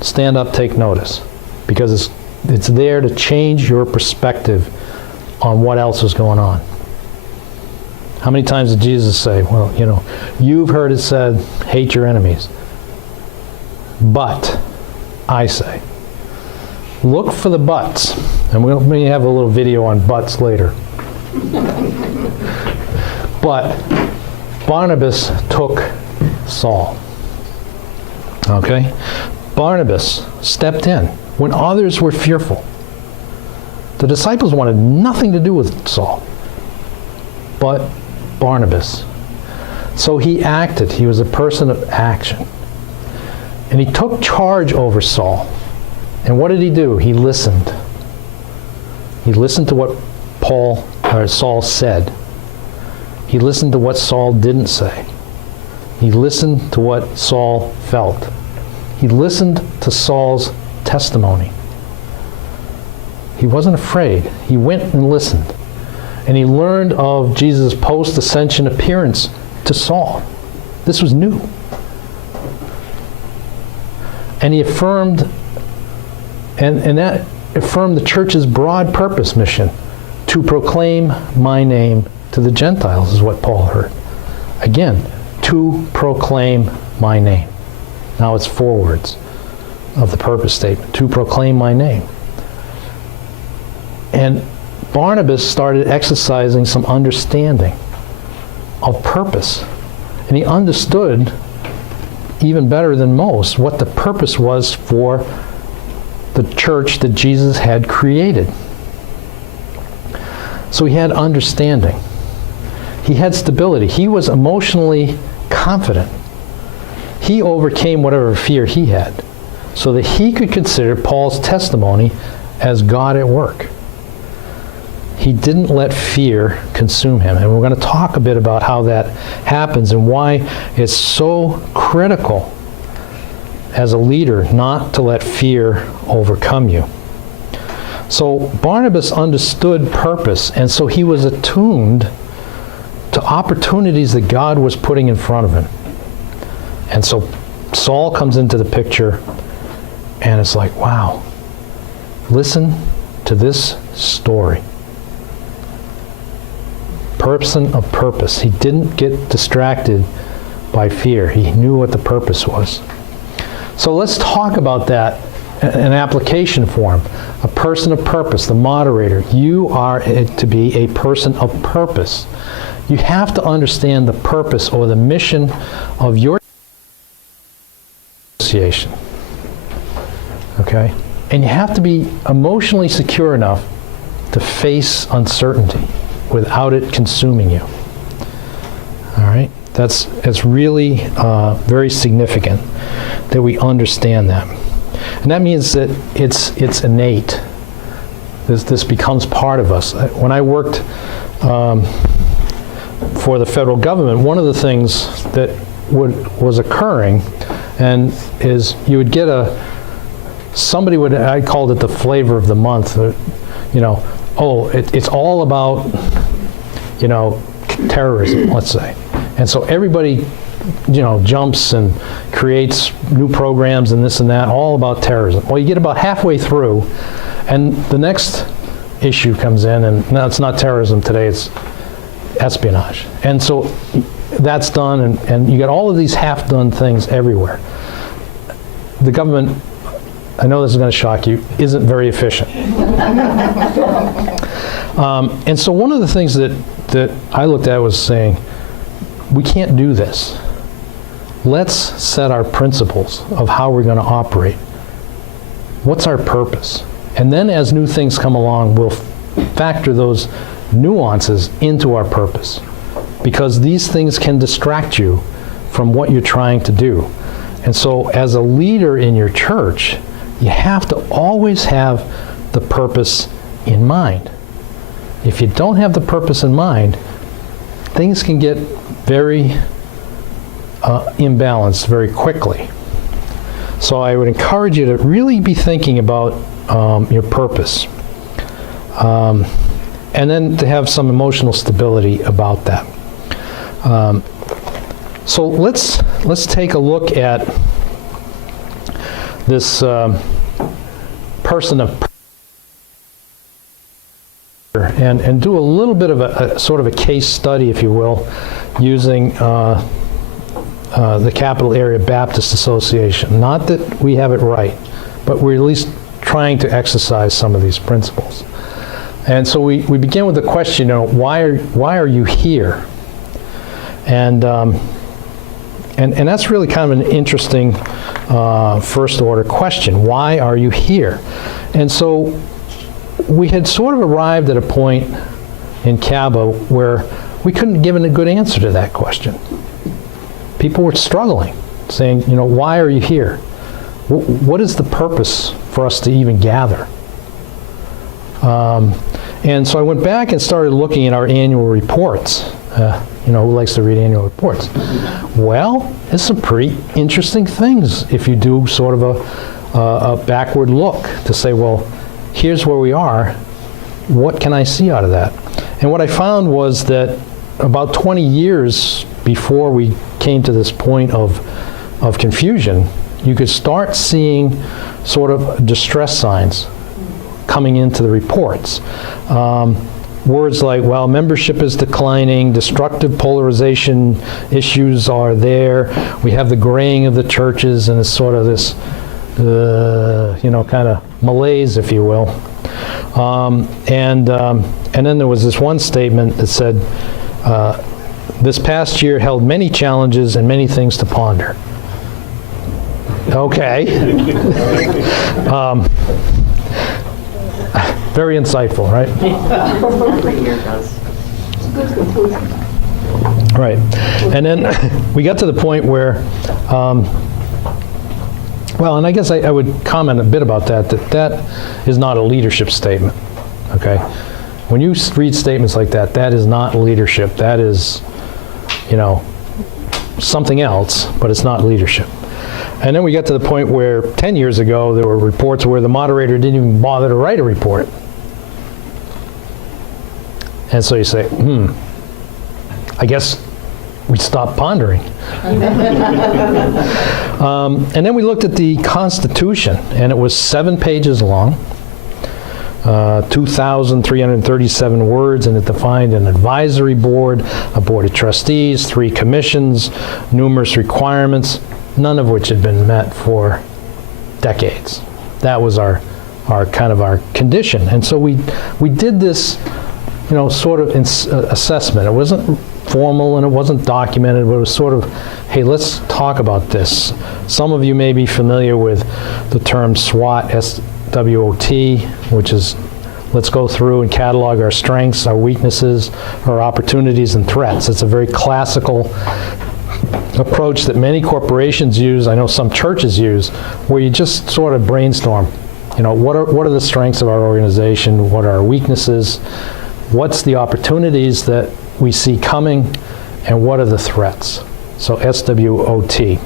stand up, take notice, because it's there to change your perspective on what else is going on. How many times did Jesus say, well, you know, you've heard it said, hate your enemies. But, I say. Look for the buts. And we may have a little video on buts later. But Barnabas took Saul. Okay? Barnabas stepped in when others were fearful. The disciples wanted nothing to do with Saul. But Barnabas. So he acted. He was a person of action. And he took charge over Saul. And what did he do? He listened. He listened to what Saul said. He listened to what Saul didn't say. He listened to what Saul felt. He listened to Saul's testimony. He wasn't afraid. He went and listened. And he learned of Jesus' post-ascension appearance to Saul. This was new. And he affirmed, and that affirmed the church's broad purpose mission, to proclaim my name to the Gentiles, is what Paul heard. Again, to proclaim my name. Now it's 4 words of the purpose statement, to proclaim my name. And Barnabas started exercising some understanding of purpose. And he understood, even better than most, what the purpose was for the church that Jesus had created. So he had understanding. He had stability. He was emotionally confident. He overcame whatever fear he had so that he could consider Paul's testimony as God at work. He didn't let fear consume him. And we're going to talk a bit about how that happens and why it's so critical as a leader not to let fear overcome you. So Barnabas understood purpose, and so he was attuned to opportunities that God was putting in front of him. And so Saul comes into the picture, and it's like, wow, listen to this story. Person of purpose. He didn't get distracted by fear. He knew what the purpose was. So let's talk about that in application form. A person of purpose, the moderator. You are to be a person of purpose. You have to understand the purpose or the mission of your association. Okay? And you have to be emotionally secure enough to face uncertainty without it consuming you. All right? It's really very significant that we understand that. And that means that it's innate. This becomes part of us. When I worked for the federal government, one of the things that was occurring and is you would get somebody would, I called it the flavor of the month, it's all about, terrorism, let's say. And so everybody, jumps and creates new programs and this and that, all about terrorism. Well, you get about halfway through, and the next issue comes in, and no, it's not terrorism today, it's espionage. And so that's done, and you got all of these half-done things everywhere. The government, I know this is going to shock you, isn't very efficient. And so one of the things that I looked at was saying, we can't do this. Let's set our principles of how we're going to operate. What's our purpose? And then as new things come along, we'll factor those nuances into our purpose. Because these things can distract you from what you're trying to do. And so as a leader in your church, you have to always have the purpose in mind. If you don't have the purpose in mind, things can get very imbalanced very quickly. So I would encourage you to really be thinking about your purpose. And then to have some emotional stability about that. So let's take a look at this person of purpose and do a little bit of a sort of a case study, if you will, using the Capital Area Baptist Association. Not that we have it right, but we're at least trying to exercise some of these principles. And so we begin with the question, why are you here? And that's really kind of an interesting first order question. Why are you here? And so we had sort of arrived at a point in CABA where we couldn't give a good answer to that question. People were struggling, saying, why are you here? What is the purpose for us to even gather? And so I went back and started looking at our annual reports. Who likes to read annual reports? Well, there's some pretty interesting things if you do sort of a backward look to say, well, here's where we are. What can I see out of that? And what I found was that about 20 years before we came to this point of confusion, you could start seeing sort of distress signs coming into the reports. Words like, well, membership is declining, destructive polarization issues are there, we have the graying of the churches, and it's sort of this, kind of malaise, if you will. And then there was this one statement that said, this past year held many challenges and many things to ponder. Okay. Very insightful, right? Every year does. Good conclusion. Right. And then we got to the point where, well, and I guess I would comment a bit about that is not a leadership statement, okay? When you read statements like that, that is not leadership. That is, something else, but it's not leadership. And then we got to the point where 10 years ago, there were reports where the moderator didn't even bother to write a report. And so you say, I guess we stopped pondering. And then we looked at the Constitution, and it was 7 pages long, 2,337 words, and it defined an advisory board, a board of trustees, 3 commissions, numerous requirements, none of which had been met for decades. That was our kind of our condition. And so we did this, sort of assessment. It wasn't formal and it wasn't documented, but it was sort of, hey, let's talk about this. Some of you may be familiar with the term SWOT, S-W-O-T, which is let's go through and catalog our strengths, our weaknesses, our opportunities and threats. It's a very classical approach that many corporations use, I know some churches use, where you just sort of brainstorm, what are the strengths of our organization, what are our weaknesses, what's the opportunities that we see coming, and what are the threats? So SWOT.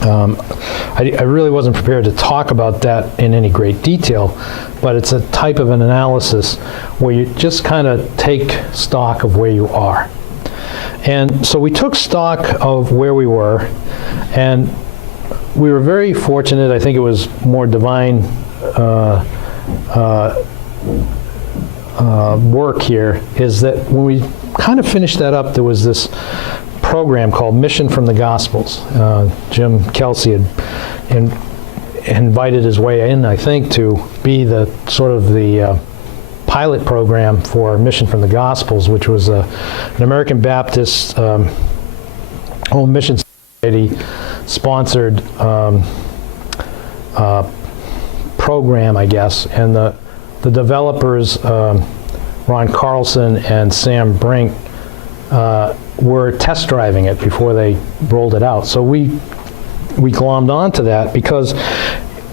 I really wasn't prepared to talk about that in any great detail, but it's a type of an analysis where you just kind of take stock of where you are. And so we took stock of where we were, and we were very fortunate. I think it was more divine work here, is that when we kind of finished that up, there was this program called Mission from the Gospels. Jim Kelsey had invited his way in, I think, to be the sort of the pilot program for Mission from the Gospels, which was an American Baptist Home Mission Society sponsored program, I guess. And the developers, Ron Carlson and Sam Brink, were test driving it before they rolled it out. So we glommed onto that because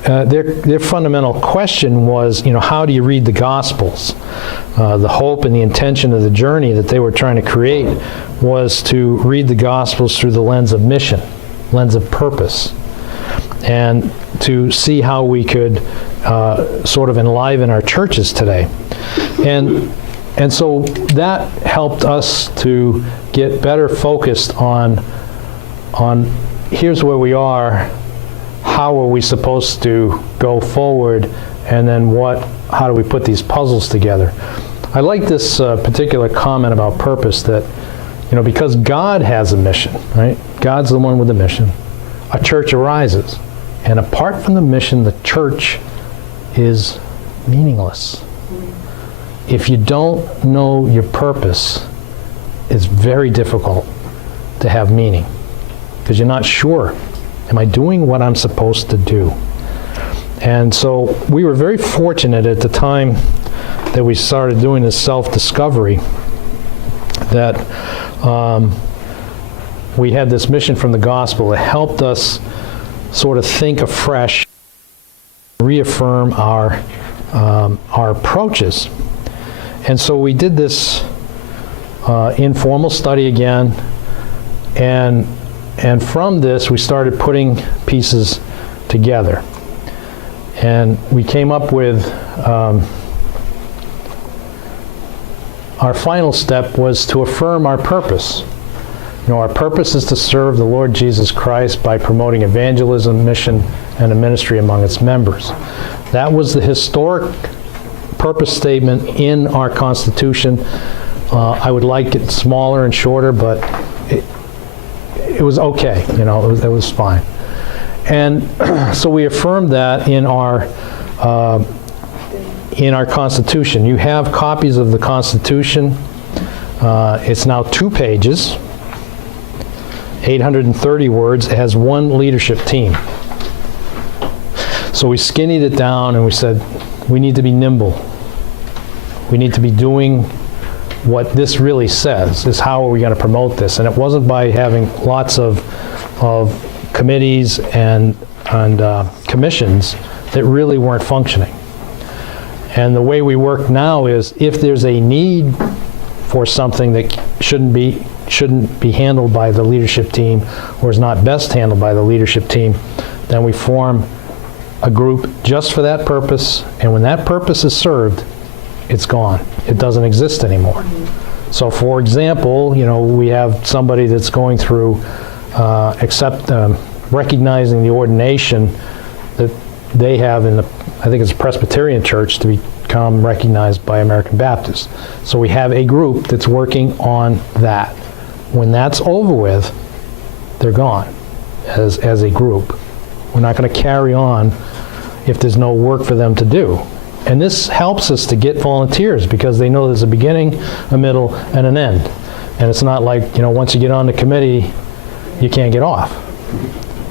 their fundamental question was, how do you read the Gospels? The hope and the intention of the journey that they were trying to create was to read the Gospels through the lens of mission, lens of purpose, and to see how we could sort of enliven our churches today. And so that helped us to get better focused on here's where we are, how are we supposed to go forward, and then how do we put these puzzles together. I like this particular comment about purpose, that because God has a mission, right? God's the one with the mission. A church arises, and apart from the mission, the church is meaningless. If you don't know your purpose, it's very difficult to have meaning, because you're not sure, am I doing what I'm supposed to do? And so we were very fortunate at the time that we started doing this self-discovery that we had this mission from the gospel. It helped us sort of think afresh, reaffirm our approaches. And so we did this informal study again, and from this we started putting pieces together. And we came up with, our final step was to affirm our purpose. Our purpose is to serve the Lord Jesus Christ by promoting evangelism, mission, and a ministry among its members. That was the historic purpose statement in our Constitution. I would like it smaller and shorter, but it was okay. It was fine. And so we affirmed that in our Constitution. You have copies of the Constitution. It's now 2 pages, 830 words. It has 1 leadership team. So we skinnied it down and we said, we need to be nimble. We need to be doing what this really says, is how are we going to promote this? And it wasn't by having lots of committees and commissions that really weren't functioning. And the way we work now is if there's a need for something that shouldn't be handled by the leadership team or is not best handled by the leadership team, then we form a group just for that purpose, and when that purpose is served, it's gone. It doesn't exist anymore. So for example, we have somebody that's going through recognizing the ordination that they have in I think it's a Presbyterian church, to become recognized by American Baptists. So we have a group that's working on that. When that's over with, they're gone as a group. We're not going to carry on if there's no work for them to do. And this helps us to get volunteers because they know there's a beginning, a middle, and an end. And it's not like, once you get on the committee, you can't get off.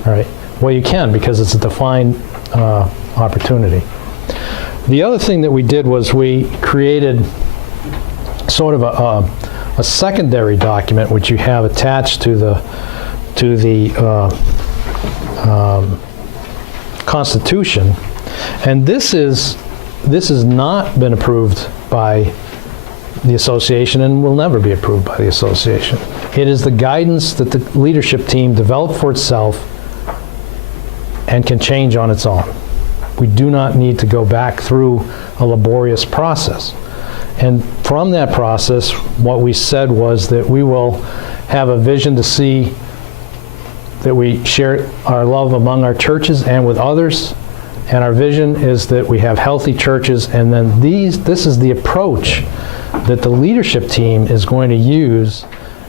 All right? Well, you can, because it's a defined opportunity. The other thing that we did was we created sort of a secondary document which you have attached to the Constitution, and this has not been approved by the association and will never be approved by the association. It is the guidance that the leadership team developed for itself and can change on its own. We do not need to go back through a laborious process. And from that process, what we said was that we will have a vision to see that we share our love among our churches and with others. And our vision is that we have healthy churches, and then this is the approach that the leadership team is going to use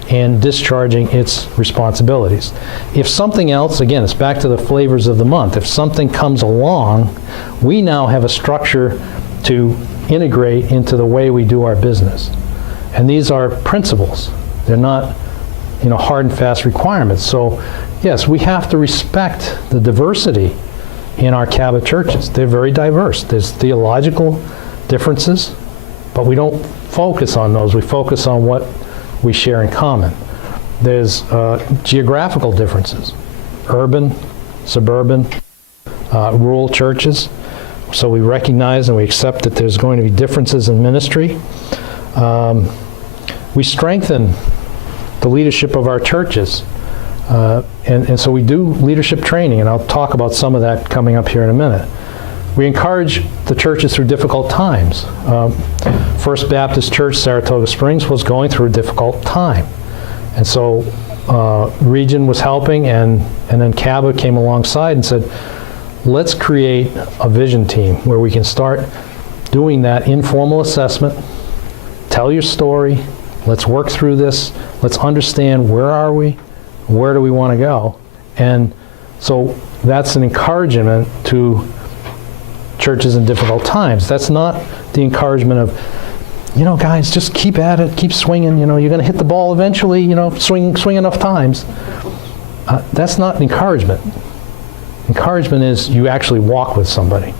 in discharging its responsibilities. If something else, again, it's back to the flavors of the month, if something comes along, we now have a structure to integrate into the way we do our business. And these are principles. They're not, hard and fast requirements. So, yes, we have to respect the diversity in our Cabot churches. They're very diverse. There's theological differences, but we don't focus on those. We focus on what we share in common. There's geographical differences, urban, suburban, rural churches. So we recognize and we accept that there's going to be differences in ministry. We strengthen the leadership of our churches. And so we do leadership training, and I'll talk about some of that coming up here in a minute. We encourage the churches through difficult times. First Baptist Church, Saratoga Springs, was going through a difficult time. And so Region was helping, and then Cabot came alongside and said, let's create a vision team where we can start doing that informal assessment, tell your story, let's work through this, let's understand where are we, where do we want to go. And so that's an encouragement to churches in difficult times. That's not the encouragement of, guys, just keep at it, keep swinging, you're going to hit the ball eventually, swing enough times. That's not encouragement. Encouragement is you actually walk with somebody.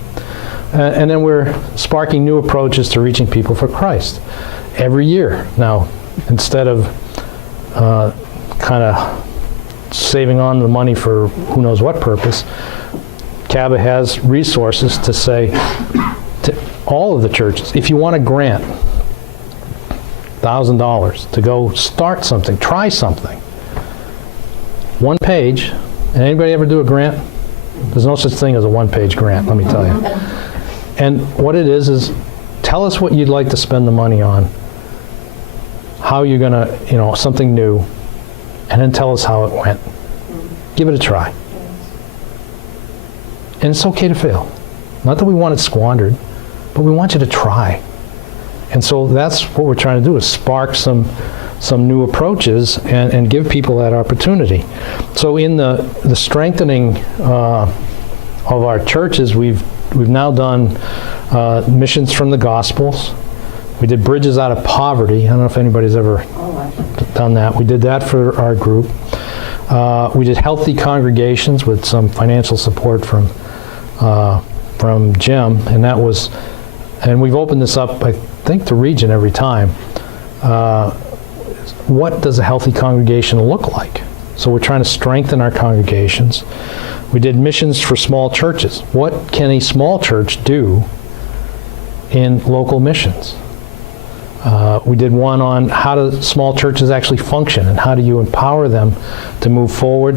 And then we're sparking new approaches to reaching people for Christ every year. Now, instead of kind of saving on the money for who knows what purpose, Cabot has resources to say to all of the churches, if you want a grant, $1,000 to go start something, try something. One page, and anybody ever do a grant? There's no such thing as a one-page grant, let me tell you. And what it is tell us what you'd like to spend the money on, how you're going to, something new, and then tell us how it went. Give it a try. And it's okay to fail. Not that we want it squandered, but we want you to try. And so that's what we're trying to do, is spark some new approaches and give people that opportunity. So in the strengthening of our churches, we've now done missions from the Gospels. We did Bridges Out of Poverty. I don't know if anybody's ever done that. We did that for our group. We did Healthy Congregations with some financial support from Jim, and that was and we've opened this up, I think, to Region every time, what does a healthy congregation look like? So we're trying to strengthen our congregations. We did missions for small churches. What can a small church do in local missions? We did one on how do small churches actually function and how do you empower them to move forward.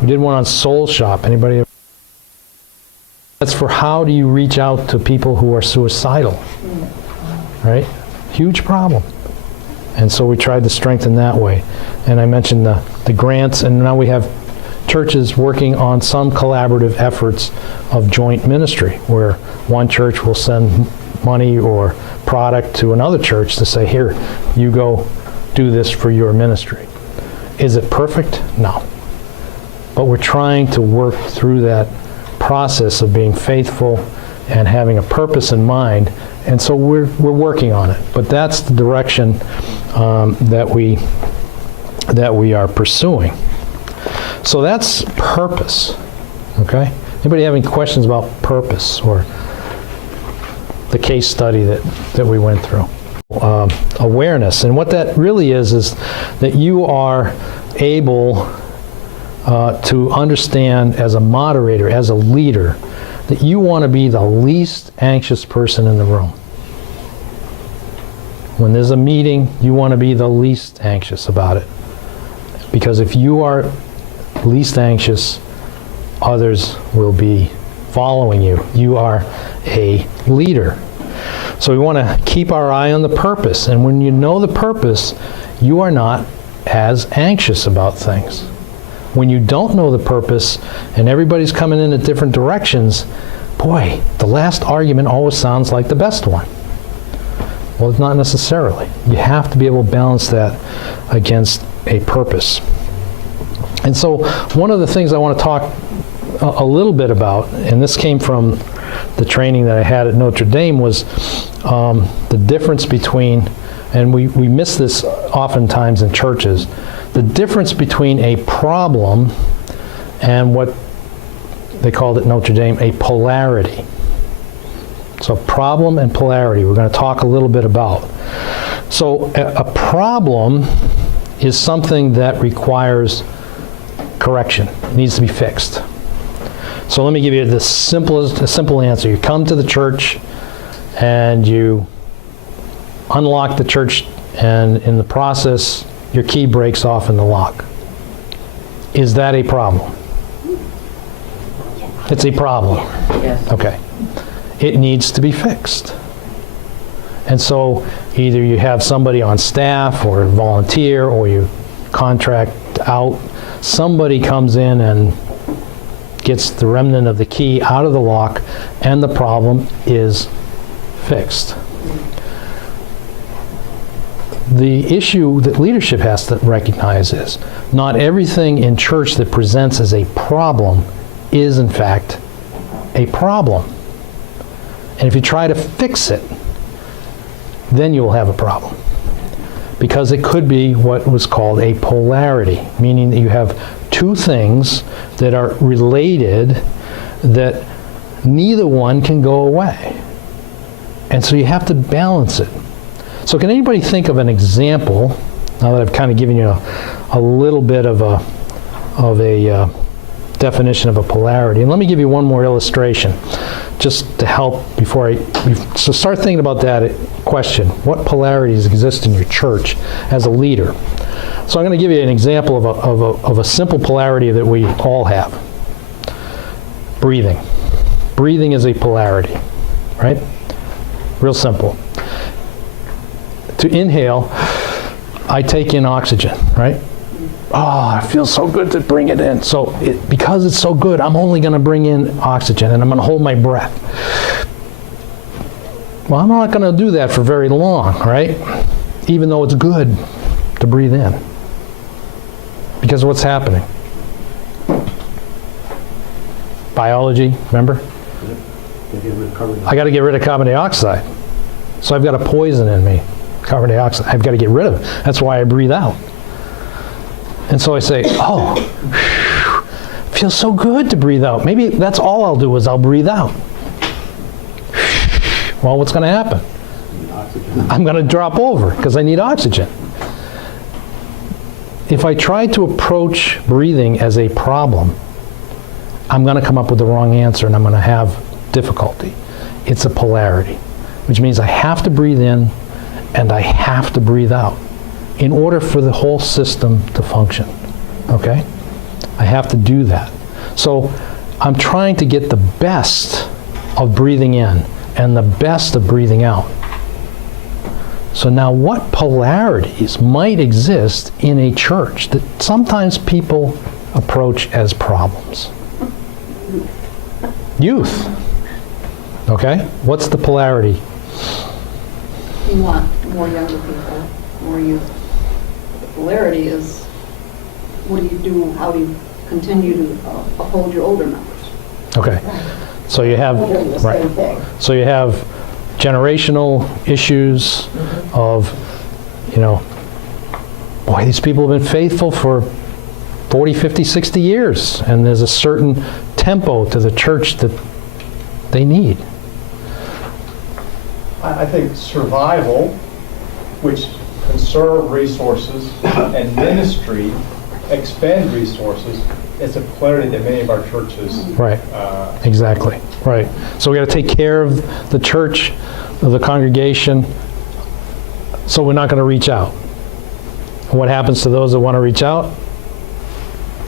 We did one on Soul Shop. Anybody? That's for how do you reach out to people who are suicidal, right? Huge problem. And so we tried to strengthen that way. And I mentioned the grants, and now we have churches working on some collaborative efforts of joint ministry, where one church will send money or product to another church to say, here, you go do this for your ministry. Is it perfect? No. But we're trying to work through that process of being faithful and having a purpose in mind, and so we're working on it. But that's the direction that we are pursuing. So that's purpose. Okay? Anybody have any questions about purpose or the case study that we went through? Awareness, and what that really is that you are able to understand as a moderator, as a leader, that you want to be the least anxious person in the room. When there's a meeting, you want to be the least anxious about it. Because if you are least anxious, others will be following you. You are a leader. So we want to keep our eye on the purpose. And when you know the purpose, you are not as anxious about things. When you don't know the purpose and everybody's coming in at different directions, boy, the last argument always sounds like the best one. Well, it's not necessarily. You have to be able to balance that against a purpose. And so one of the things I want to talk a little bit about, and this came from the training that I had at Notre Dame, was the difference between, and we miss this oftentimes in churches, the difference between a problem and what they called at Notre Dame a polarity. So problem and polarity we're going to talk a little bit about. So a problem is something that requires correction. It needs to be fixed. So let me give you the simple answer. You come to the church and you unlock the church, and in the process your key breaks off in the lock. Is that a problem? It's a problem. Yes. Okay. It needs to be fixed. And so either you have somebody on staff or volunteer, or you contract out, somebody comes in and gets the remnant of the key out of the lock, and the problem is fixed. The issue that leadership has to recognize is not everything in church that presents as a problem is in fact a problem. And if you try to fix it, then you will have a problem. Because it could be what was called a polarity, meaning that you have two things that are related that neither one can go away. And so you have to balance it. So can anybody think of an example, now that I've kind of given you a little bit of a definition of a polarity? And let me give you one more illustration, just to help before so start thinking about that question. What polarities exist in your church as a leader? So I'm going to give you an example of a simple polarity that we all have. Breathing. Breathing is a polarity, right? Real simple. To inhale, I take in oxygen, right? Oh, it feels so good to bring it in. So because it's so good, I'm only going to bring in oxygen, and I'm going to hold my breath. Well, I'm not going to do that for very long, right? Even though it's good to breathe in. Because what's happening? Biology, remember? I got to get rid of carbon dioxide. So I've got a poison in me, carbon dioxide. I've got to get rid of it. That's why I breathe out. And so I say, oh, it feels so good to breathe out. Maybe that's all I'll do is I'll breathe out. Well, what's going to happen? I'm going to drop over because I need oxygen. If I try to approach breathing as a problem, I'm going to come up with the wrong answer and I'm going to have difficulty. It's a polarity, which means I have to breathe in and I have to breathe out in order for the whole system to function. Okay? I have to do that. So I'm trying to get the best of breathing in and the best of breathing out. So now what polarities might exist in a church that sometimes people approach as problems? Youth. Okay? What's the polarity? You want more younger people, more youth. The polarity is, what do you do, how do you continue to uphold your older members? Okay. So you have, We're doing the right. same thing. So you have generational issues of, you know, boy, these people have been faithful for 40, 50, 60 years, and there's a certain tempo to the church that they need. I think survival, which conserve resources, and ministry, expend resources, is a polarity that many of our churches. Right. Exactly. Right. So we got to take care of the church, of the congregation, so we're not going to reach out. And what happens to those that want to reach out?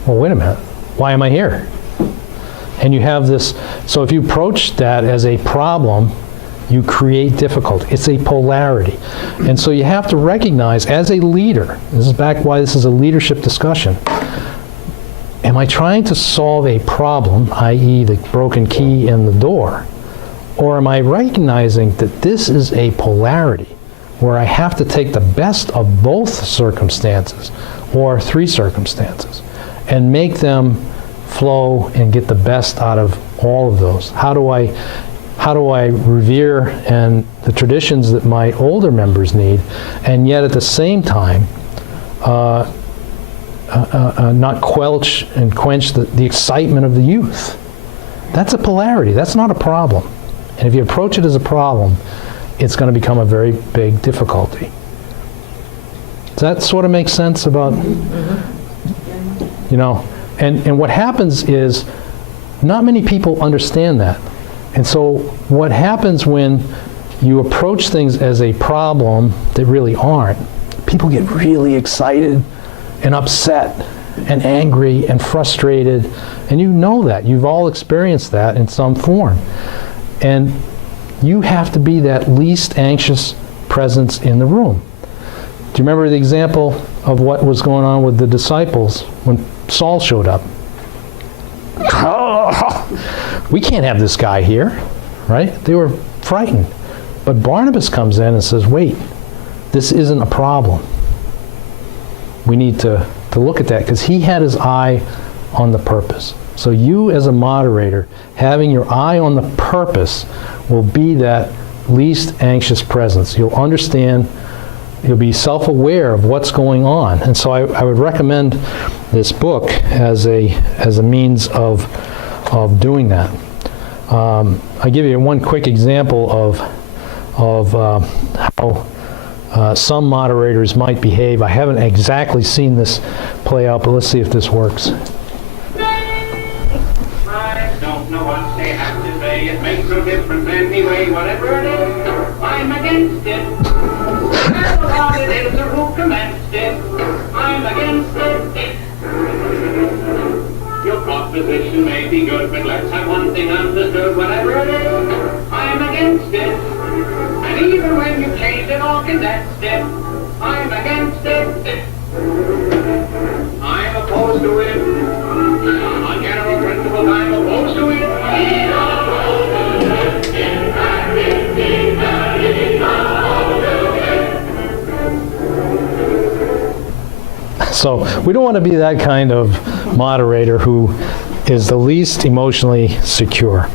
Well, wait a minute. Why am I here? And you have this, so if you approach that as a problem, you create difficulty. It's a polarity. And so you have to recognize as a leader, this is back why this is a leadership discussion, am I trying to solve a problem, i.e. the broken key in the door, or am I recognizing that this is a polarity where I have to take the best of both circumstances, or three circumstances, and make them flow and get the best out of all of those? How do I revere and the traditions that my older members need, and yet at the same time not quench the excitement of the youth? That's a polarity. That's not a problem. And if you approach it as a problem, it's going to become a very big difficulty. Does that sort of make sense about, you know, and what happens is not many people understand that. And so what happens when you approach things as a problem that really aren't, people get really excited and upset and angry and frustrated. And you know that. You've all experienced that in some form. And you have to be that least anxious presence in the room. Do you remember the example of what was going on with the disciples when Saul showed up? We can't have this guy here, right? They were frightened. But Barnabas comes in and says, wait, this isn't a problem. We need to look at that, because he had his eye on the purpose. So you as a moderator, having your eye on the purpose will be that least anxious presence. You'll understand, you'll be self-aware of what's going on. And so I would recommend this book as a means of doing that. I give you one quick example of how some moderators might behave. I haven't exactly seen this play out, but let's see if this works. I don't know what they have to say. It makes no difference anyway. Whatever it is, I'm against it. No matter what it is or who commenced it, I'm against it. Your proposition may be good, but let's have one thing understood. Whatever it is, I'm against it. And even when you changed it or condensed it, I'm against it. I'm opposed to it. On general principles, I'm opposed to it. So we don't want to be that kind of moderator who is the least emotionally secure.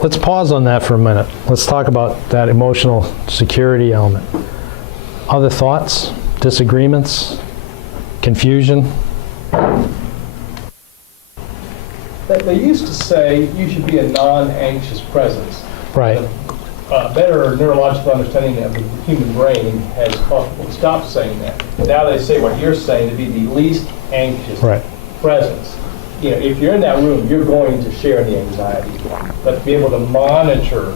Let's pause on that for a minute. Let's talk about that emotional security element. Other thoughts, disagreements, confusion? They used to say you should be a non-anxious presence. Right. A better neurological understanding of the human brain has caused people to stop saying that. Now they say what you're saying, to be the least anxious Right. presence. You know, if you're in that room, you're going to share the anxiety. But to be able to monitor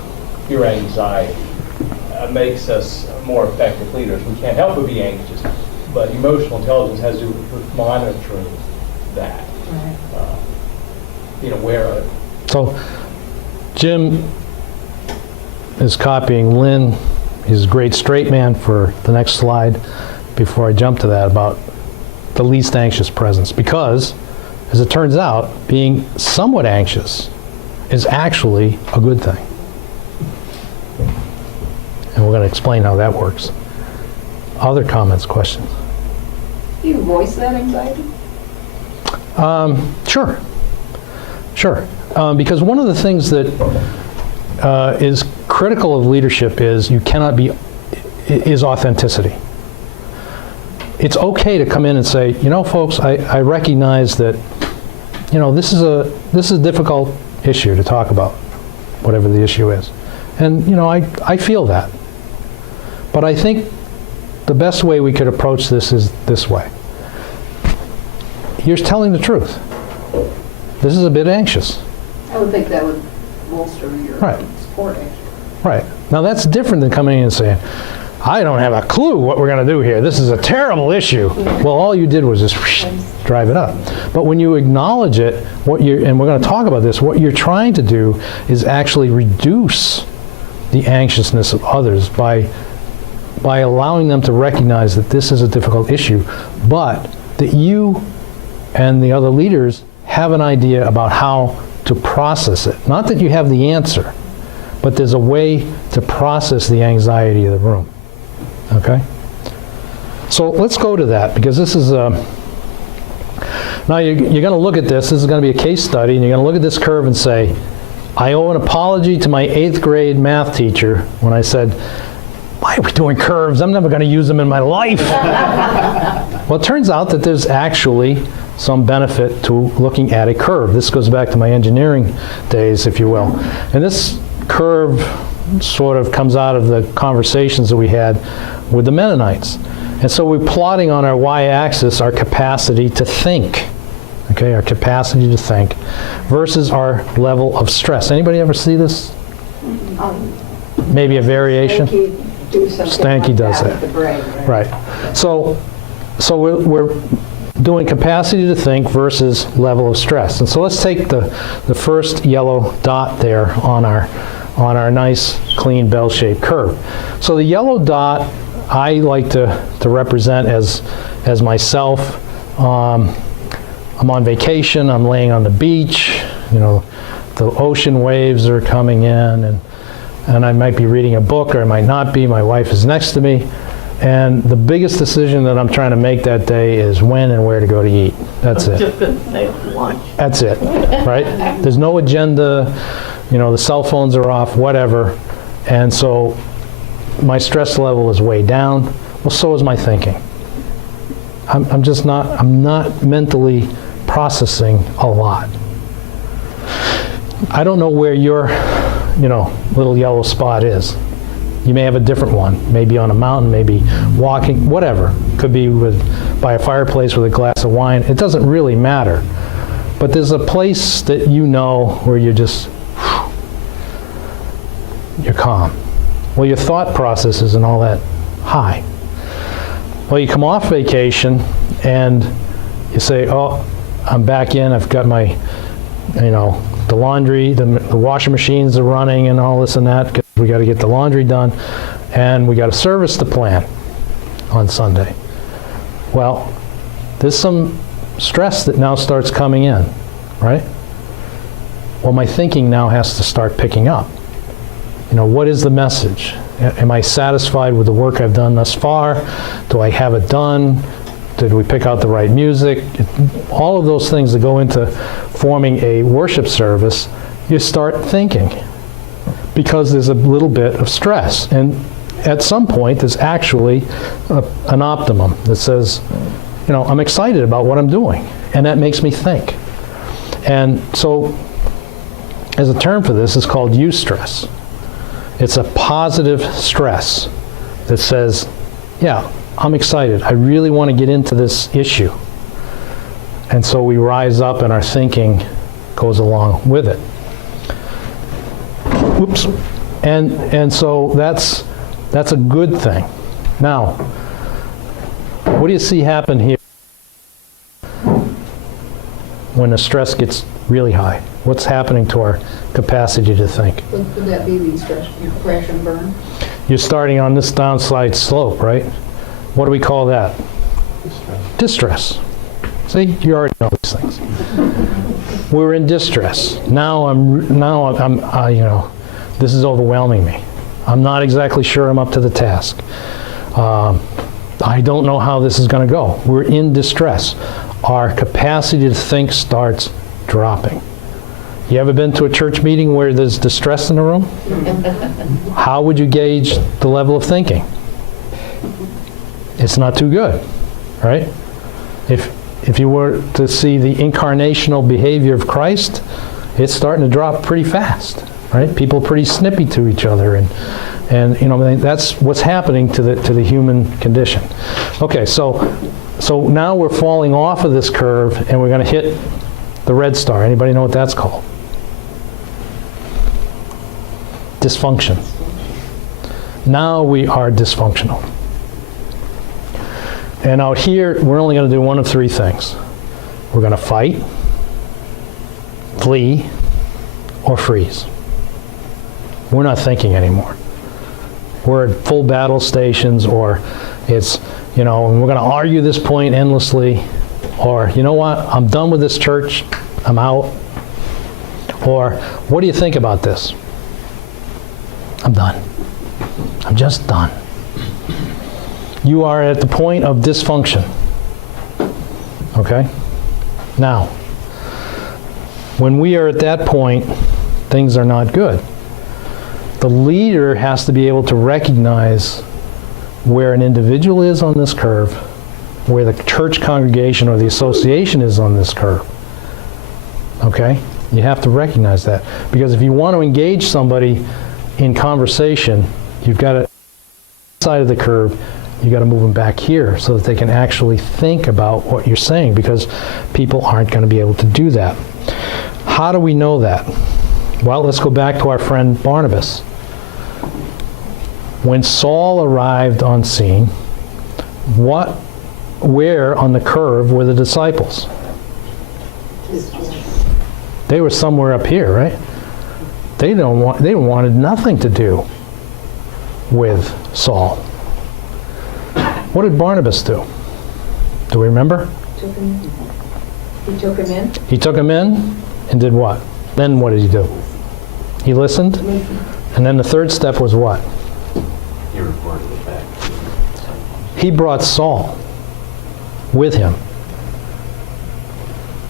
your anxiety makes us more effective leaders. We can't help but be anxious, but emotional intelligence has to do with monitoring that. Being aware of it. So Jim is copying Lynn. He's a great straight man for the next slide before I jump to that about the least anxious presence. Because, as it turns out, being somewhat anxious is actually a good thing. And we're going to explain how that works. Other comments, questions? Do you voice that anxiety? Sure. Sure. Because one of the things that is critical of leadership is is authenticity. It's okay to come in and say, you know, folks, I recognize that, you know, this is a difficult issue to talk about, whatever the issue is. And, you know, I feel that. But I think the best way we could approach this is this way. You're telling the truth. This is a bit anxious. I would think that would bolster your Right. support, actually. Right. Now that's different than coming in and saying, I don't have a clue what we're going to do here. This is a terrible issue. Well, all you did was just drive it up. But when you acknowledge it, and we're going to talk about this, what you're trying to do is actually reduce the anxiousness of others by allowing them to recognize that this is a difficult issue, but that you and the other leaders have an idea about how to process it. Not that you have the answer, but there's a way to process the anxiety of the room. Okay? So let's go to that, because this is now you're going to look at this. This is going to be a case study, and you're going to look at this curve and say, I owe an apology to my 8th grade math teacher when I said, why are we doing curves? I'm never going to use them in my life. Well, it turns out that there's actually some benefit to looking at a curve. This goes back to my engineering days, if you will. And this curve sort of comes out of the conversations that we had with the Mennonites. And so we're plotting on our y-axis our capacity to think. Okay, our capacity to think versus our level of stress. Anybody ever see this? Maybe a variation? Stanky does that. With the brain, right? Right. So we're doing capacity to think versus level of stress. And so let's take the first yellow dot there on our nice, clean, bell-shaped curve. So the yellow dot I like to represent as myself. I'm on vacation, I'm laying on the beach, you know, the ocean waves are coming in, and I might be reading a book or I might not be. My wife is next to me. And the biggest decision that I'm trying to make that day is when and where to go to eat. That's it. Just gonna say lunch. That's it, right? There's no agenda, you know, the cell phones are off, whatever. And so my stress level is way down. Well, so is my thinking. I'm not mentally processing a lot. I don't know where your, you know, little yellow spot is. You may have a different one, maybe on a mountain, maybe walking, whatever. Could be by a fireplace with a glass of wine. It doesn't really matter. But there's a place that you know where you're just, you're calm. Well, your thought process isn't all that high. Well, you come off vacation and you say, oh, I'm back in, I've got my, you know, the laundry, the washing machines are running and all this and that, because we got to get the laundry done, and we got a service to plan on Sunday. Well, there's some stress that now starts coming in, right? Well, my thinking now has to start picking up. You know, what is the message? Am I satisfied with the work I've done thus far? Do I have it done? Did we pick out the right music? All of those things that go into forming a worship service, you start thinking because there's a little bit of stress. And at some point, there's actually an optimum that says, you know, I'm excited about what I'm doing, and that makes me think. And so, as a term for this, it's called eustress. It's a positive stress that says, yeah, I'm excited. I really want to get into this issue. And so we rise up and our thinking goes along with it. Whoops. And so that's a good thing. Now, what do you see happen here when the stress gets really high? What's happening to our capacity to think? Would that be the stress, you crash and burn? You're starting on this downside slope, right? What do we call that? Distress. See, you already know these things. We're in distress. Now I'm this is overwhelming me. I'm not exactly sure I'm up to the task. I don't know how this is going to go. We're in distress. Our capacity to think starts dropping. You ever been to a church meeting where there's distress in the room? How would you gauge the level of thinking? It's not too good, right? If you were to see the incarnational behavior of Christ, it's starting to drop pretty fast, right? People are pretty snippy to each other, and that's what's happening to the human condition. Okay, so now we're falling off of this curve, and we're going to hit the red star. Anybody know what that's called? Dysfunction. Now we are dysfunctional. And out here, we're only going to do one of three things. We're going to fight, flee, or freeze. We're not thinking anymore. We're at full battle stations, or it's, and we're going to argue this point endlessly, or, you know what, I'm done with this church, I'm out. Or, what do you think about this? I'm done. I'm just done. You are at the point of dysfunction. Okay? Now, when we are at that point, things are not good. The leader has to be able to recognize where an individual is on this curve, where the church congregation or the association is on this curve. Okay? You have to recognize that. Because if you want to engage somebody in conversation, you've got to side of the curve, you got to move them back here so that they can actually think about what you're saying, because people aren't going to be able to do that. How do we know that? Well, let's go back to our friend Barnabas. When Saul arrived on scene, where on the curve were the disciples? They were somewhere up here, right? They wanted nothing to do with Saul. What did Barnabas do? Do we remember? He took him in. He took him in and did what? Then what did he do? He listened. And then the third step was what? He reported it back. He brought Saul with him.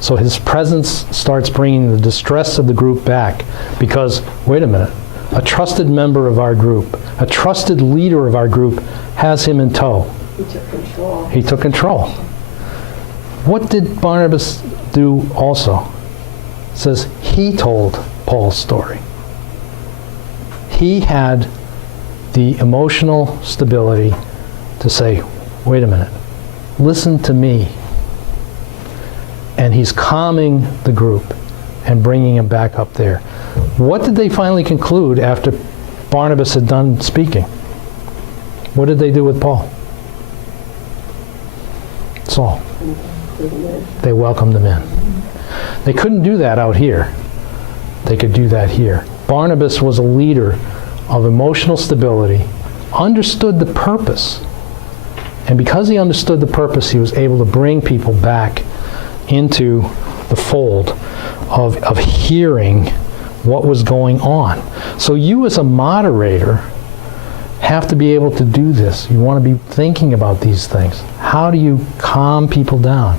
So his presence starts bringing the distress of the group back, because, wait a minute, a trusted member of our group, a trusted leader of our group has him in tow. He took control. He took control. What did Barnabas do also? It says he told Paul's story. He had the emotional stability to say, wait a minute, listen to me. And he's calming the group and bringing him back up there. What did they finally conclude after Barnabas had done speaking? What did they do with Paul? Saul. They welcomed him in. They couldn't do that out here. They could do that here. Barnabas was a leader of emotional stability, understood the purpose. And because he understood the purpose, he was able to bring people back into the fold of hearing what was going on. So you as a moderator have to be able to do this. You want to be thinking about these things. How do you calm people down?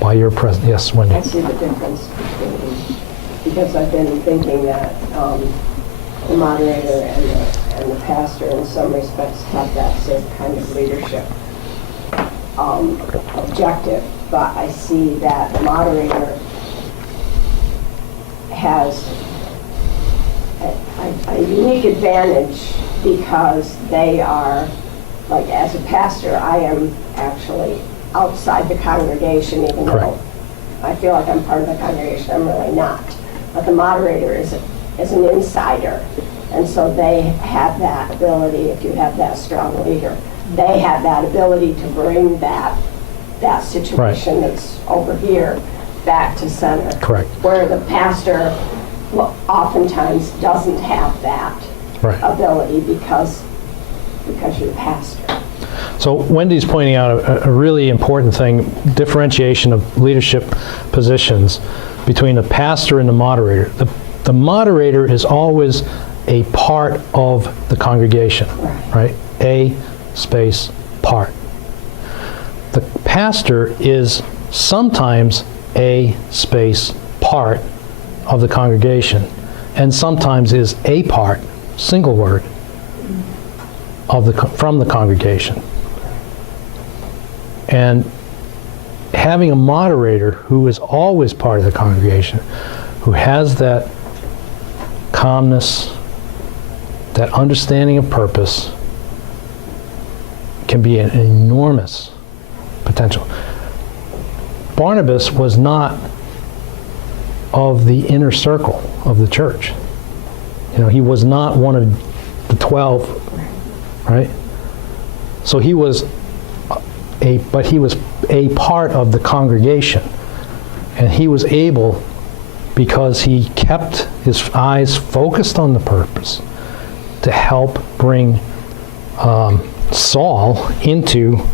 By your presence. Yes, Wendy. I see the difference between, because I've been thinking that the moderator and the pastor in some respects have that same kind of leadership objective, but I see that the moderator has a unique advantage because they are, like as a pastor, I am actually outside the congregation, even though I feel like I'm part of the congregation. I'm really not. But the moderator is an insider. And so they have that ability, if you have that strong leader, they have that ability to bring that situation that's over here back to center. Correct. Where the pastor oftentimes doesn't have that ability because you're the pastor. So Wendy's pointing out a really important thing, differentiation of leadership positions between the pastor and the moderator. The moderator is always a part of the congregation, right? A space part. The pastor is sometimes a space part of the congregation, and sometimes is a part, single word, from the congregation. And having a moderator who is always part of the congregation, who has that calmness, that understanding of purpose, can be an enormous potential. Barnabas was not of the inner circle of the church. He was not one of the 12, right? So he was a part of the congregation, and he was able, because he kept his eyes focused on the purpose, to help bring Saul into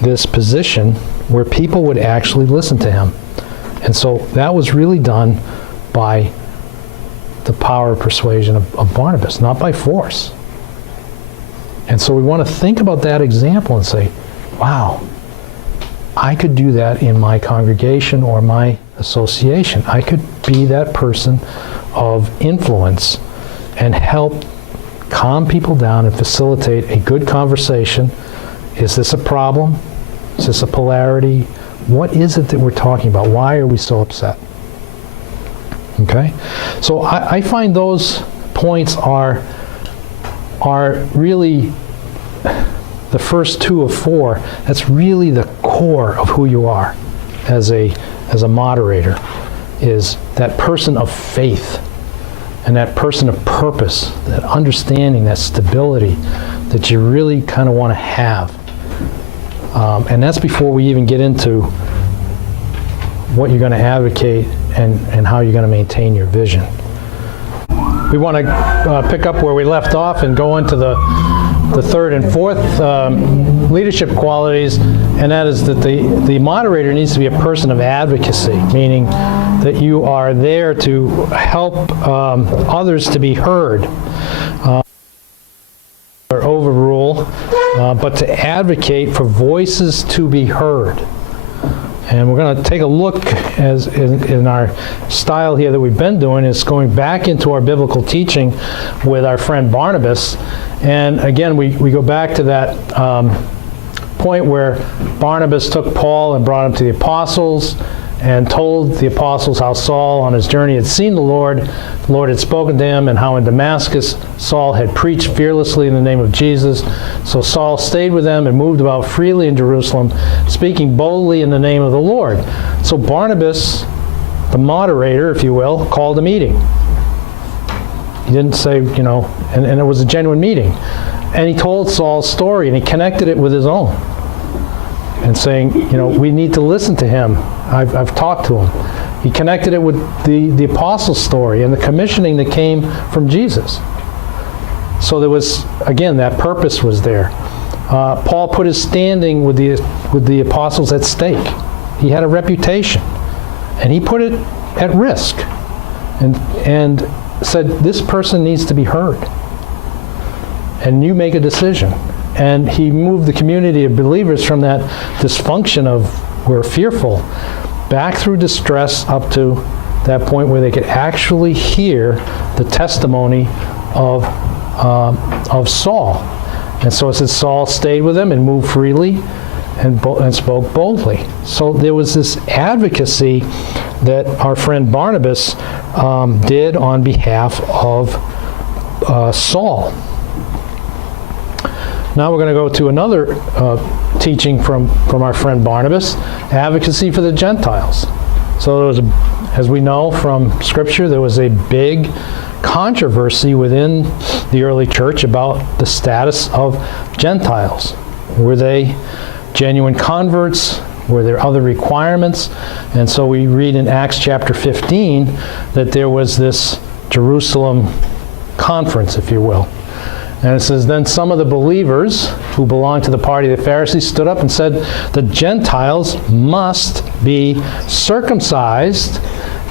this position where people would actually listen to him. And so that was really done by the power of persuasion of Barnabas, not by force. And so we want to think about that example and say, wow, I could do that in my congregation or my association. I could be that person of influence and help calm people down and facilitate a good conversation. Is this a problem? Is this a polarity? What is it that we're talking about? Why are we so upset? Okay? So I find those points are really the first 2 of 4. That's really the core of who you are as a moderator, is that person of faith and that person of purpose, that understanding, that stability that you really kind of want to have. And that's before we even get into what you're going to advocate and how you're going to maintain your vision. We want to pick up where we left off and go into the third and fourth leadership qualities, and that is that the moderator needs to be a person of advocacy, meaning that you are there to help others to be heard, or overrule, but to advocate for voices to be heard. And we're going to take a look, as in our style here that we've been doing, is going back into our biblical teaching with our friend Barnabas. And again, we go back to that point where Barnabas took Paul and brought him to the apostles and told the apostles how Saul on his journey had seen the Lord had spoken to him, and how in Damascus Saul had preached fearlessly in the name of Jesus. So Saul stayed with them and moved about freely in Jerusalem, speaking boldly in the name of the Lord. So Barnabas, the moderator, if you will, called a meeting. He didn't say, and it was a genuine meeting. And he told Saul's story, and he connected it with his own. And saying, we need to listen to him. I've talked to him. He connected it with the apostles' story and the commissioning that came from Jesus. So there was, again, that purpose was there. Paul put his standing with the apostles at stake. He had a reputation, and he put it at risk, and said, this person needs to be heard, and you make a decision. And he moved the community of believers from that dysfunction of we're fearful back through distress up to that point where they could actually hear the testimony of Saul. And so it says Saul stayed with them and moved freely and spoke boldly. So there was this advocacy that our friend Barnabas did on behalf of Saul. Now we're going to go to another teaching from our friend Barnabas, advocacy for the Gentiles. So there was, as we know from Scripture, there was a big controversy within the early church about the status of Gentiles. Were they genuine converts? Were there other requirements? And so we read in Acts chapter 15 that there was this Jerusalem conference, if you will. And it says, then some of the believers who belonged to the party of the Pharisees stood up and said, the Gentiles must be circumcised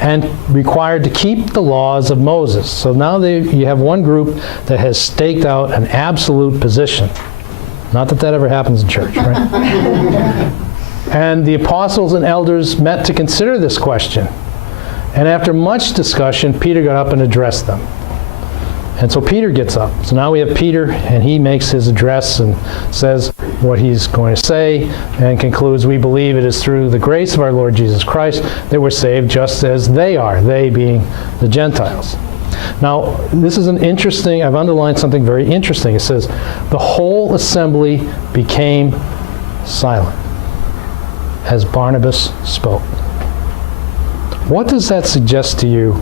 and required to keep the laws of Moses. So now you have one group that has staked out an absolute position. Not that that ever happens in church, right? And the apostles and elders met to consider this question. And after much discussion, Peter got up and addressed them. And so Peter gets up. So now we have Peter, and he makes his address and says what he's going to say and concludes, we believe it is through the grace of our Lord Jesus Christ that we're saved just as they are, they being the Gentiles. Now, this is an interesting, I've underlined something very interesting. It says, the whole assembly became silent as Barnabas spoke. What does that suggest to you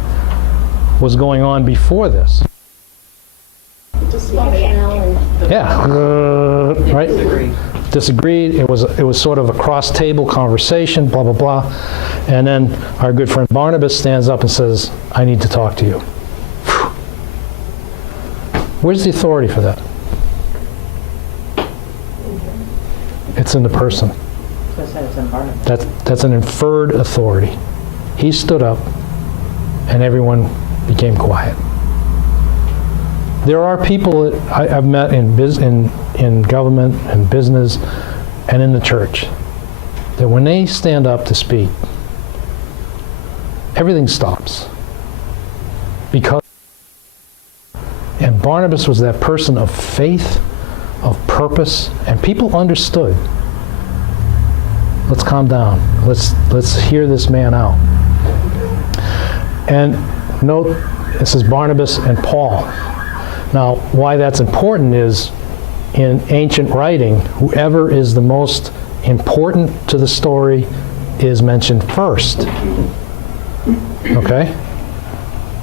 was going on before this? Yeah, right? Disagreed. It was sort of a cross-table conversation, blah, blah, blah. And then our good friend Barnabas stands up and says, I need to talk to you. Where's the authority for that? It's in the person. That's an inferred authority. He stood up, and everyone became quiet. There are people that I've met in government and business and in the church that when they stand up to speak, everything stops. And Barnabas was that person of faith, of purpose, and people understood. Let's calm down. Let's hear this man out. And note, this is Barnabas and Paul. Now, why that's important is in ancient writing, whoever is the most important to the story is mentioned first. Okay?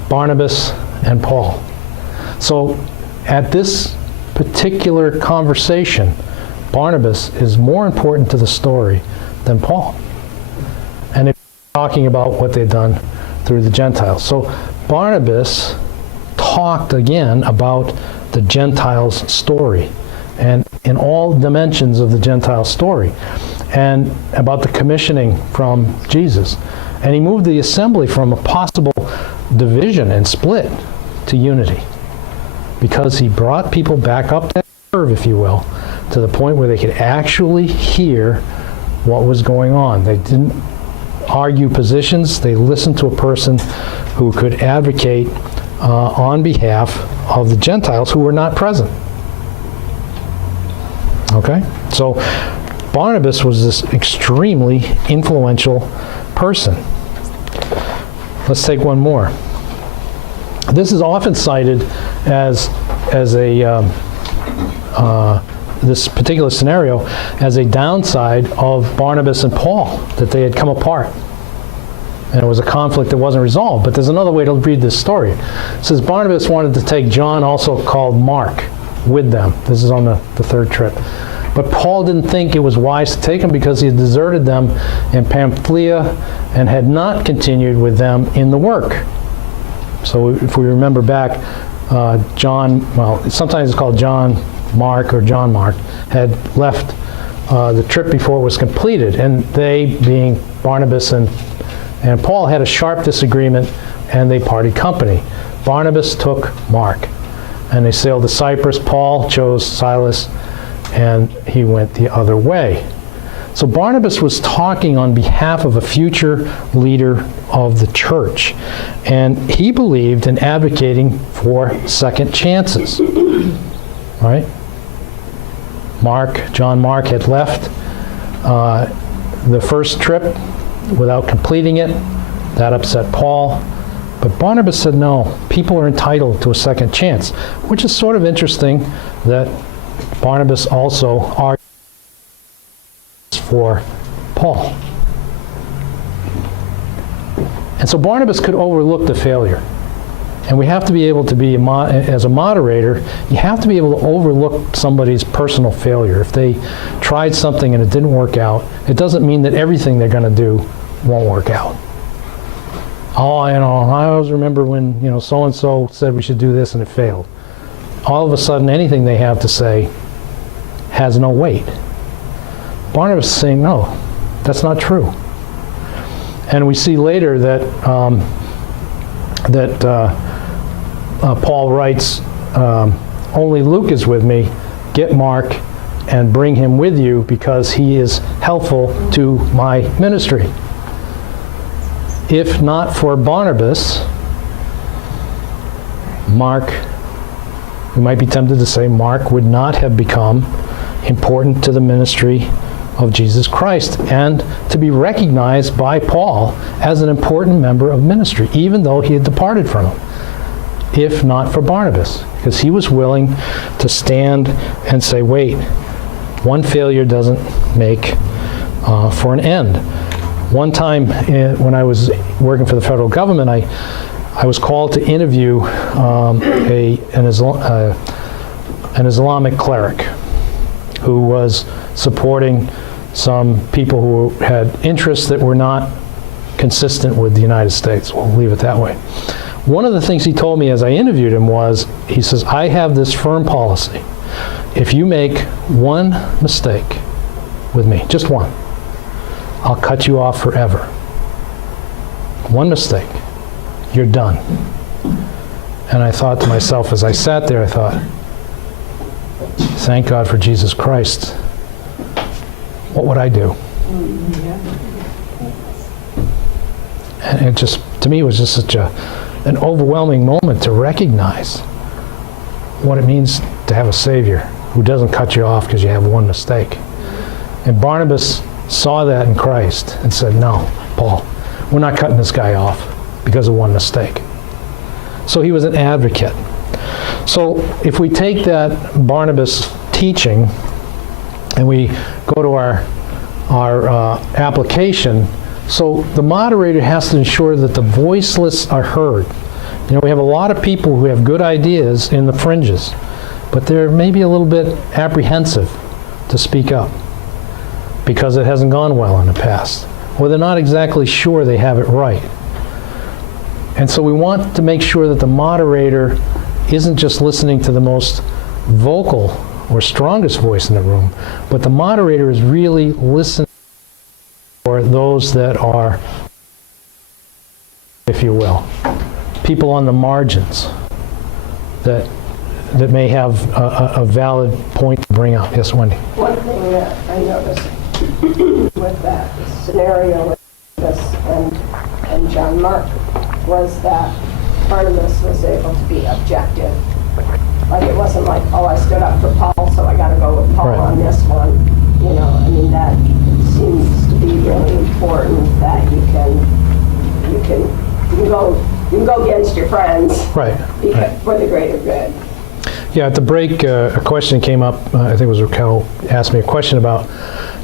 Barnabas and Paul. So at this particular conversation, Barnabas is more important to the story than Paul. And if you're talking about what they've done through the Gentiles. So Barnabas talked again about the Gentiles' story and in all dimensions of the Gentile story and about the commissioning from Jesus. And he moved the assembly from a possible division and split to unity because he brought people back up that curve, if you will, to the point where they could actually hear what was going on. They didn't argue positions. They listened to a person who could advocate on behalf of the Gentiles who were not present. Okay? So Barnabas was this extremely influential person. Let's take one more. This is often cited as this particular scenario as a downside of Barnabas and Paul, that they had come apart. And it was a conflict that wasn't resolved. But there's another way to read this story. It says Barnabas wanted to take John, also called Mark, with them. This is on the third trip. But Paul didn't think it was wise to take him because he had deserted them in Pamphylia and had not continued with them in the work. So if we remember back, John, well, sometimes it's called John Mark or John Mark, had left the trip before it was completed. And they, being Barnabas and Paul, had a sharp disagreement, and they parted company. Barnabas took Mark, and they sailed to Cyprus. Paul chose Silas, and he went the other way. So Barnabas was talking on behalf of a future leader of the church, and he believed in advocating for second chances. Right? John Mark had left the first trip without completing it. That upset Paul. But Barnabas said, no, people are entitled to a second chance, which is sort of interesting that Barnabas also argues for Paul. And so Barnabas could overlook the failure. And we have to be able to be, as a moderator, you have to be able to overlook somebody's personal failure. If they tried something and it didn't work out, it doesn't mean that everything they're going to do won't work out. Oh, I always remember when, so-and-so said we should do this and it failed. All of a sudden, anything they have to say has no weight. Barnabas is saying, no, that's not true. And we see later that Paul writes, only Luke is with me, get Mark and bring him with you because he is helpful to my ministry. If not for Barnabas, Mark, we might be tempted to say Mark would not have become important to the ministry of Jesus Christ and to be recognized by Paul as an important member of ministry, even though he had departed from him. If not for Barnabas, because he was willing to stand and say, wait, one failure doesn't make for an end. One time when I was working for the federal government, I was called to interview an Islamic cleric who was supporting some people who had interests that were not consistent with the United States. We'll leave it that way. One of the things he told me as I interviewed him was, he says, I have this firm policy. If you make one mistake with me, just one, I'll cut you off forever. One mistake, you're done. And I thought to myself, as I sat there, I thought, thank God for Jesus Christ. What would I do? And it just, to me, was just such an overwhelming moment to recognize what it means to have a Savior who doesn't cut you off because you have one mistake. And Barnabas saw that in Christ and said, no, Paul, we're not cutting this guy off because of one mistake. So he was an advocate. So if we take that Barnabas teaching and we go to our application, so the moderator has to ensure that the voiceless are heard. We have a lot of people who have good ideas in the fringes, but they're maybe a little bit apprehensive to speak up because it hasn't gone well in the past, or they're not exactly sure they have it right. And so we want to make sure that the moderator isn't just listening to the most vocal or strongest voice in the room, but the moderator is really listening for those that are, if you will, people on the margins that may have a valid point to bring up. Yes, Wendy? One thing that I noticed with that scenario with this and John Mark was that Barnabas was able to be objective. Like it wasn't like, oh, I stood up for Paul, so I got to go with Paul on this one. That seems to be really important that you can go against your friends, right? For the greater good. Yeah, at the break, a question came up. I think it was Raquel asked me a question about,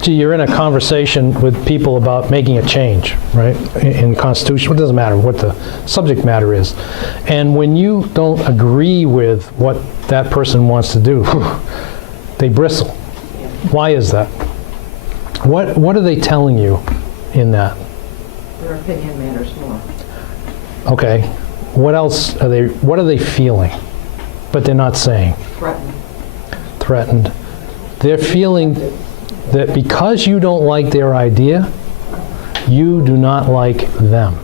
gee, you're in a conversation with people about making a change, right, in the Constitution. It doesn't matter what the subject matter is. And when you don't agree with what that person wants to do, they bristle. Why is that? What are they telling you in that? Their opinion matters more. Okay. What else are they? What are they feeling? But they're not saying. Threatened. They're feeling that because you don't like their idea, you do not like them.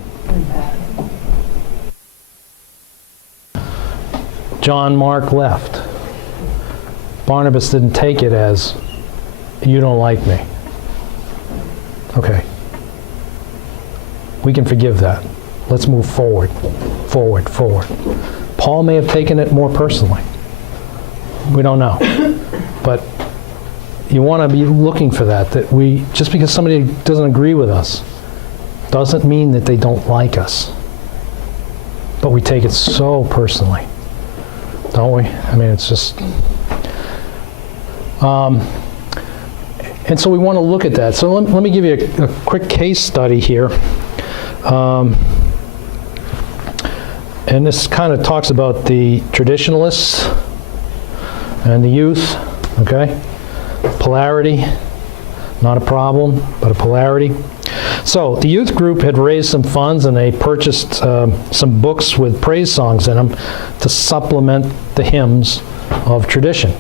John Mark left. Barnabas didn't take it as, you don't like me. Okay. We can forgive that. Let's move forward. Forward. Paul may have taken it more personally. We don't know. But you want to be looking for that just because somebody doesn't agree with us doesn't mean that they don't like us. but we take it so personally, don't we? I mean, it's just... and so we want to look at that. So let me give you a quick case study here. And this kind of talks about the traditionalists and the youth, okay? Polarity, not a problem, but a polarity. So the youth group had raised some funds and they purchased some books with praise songs in them to supplement the hymns of tradition.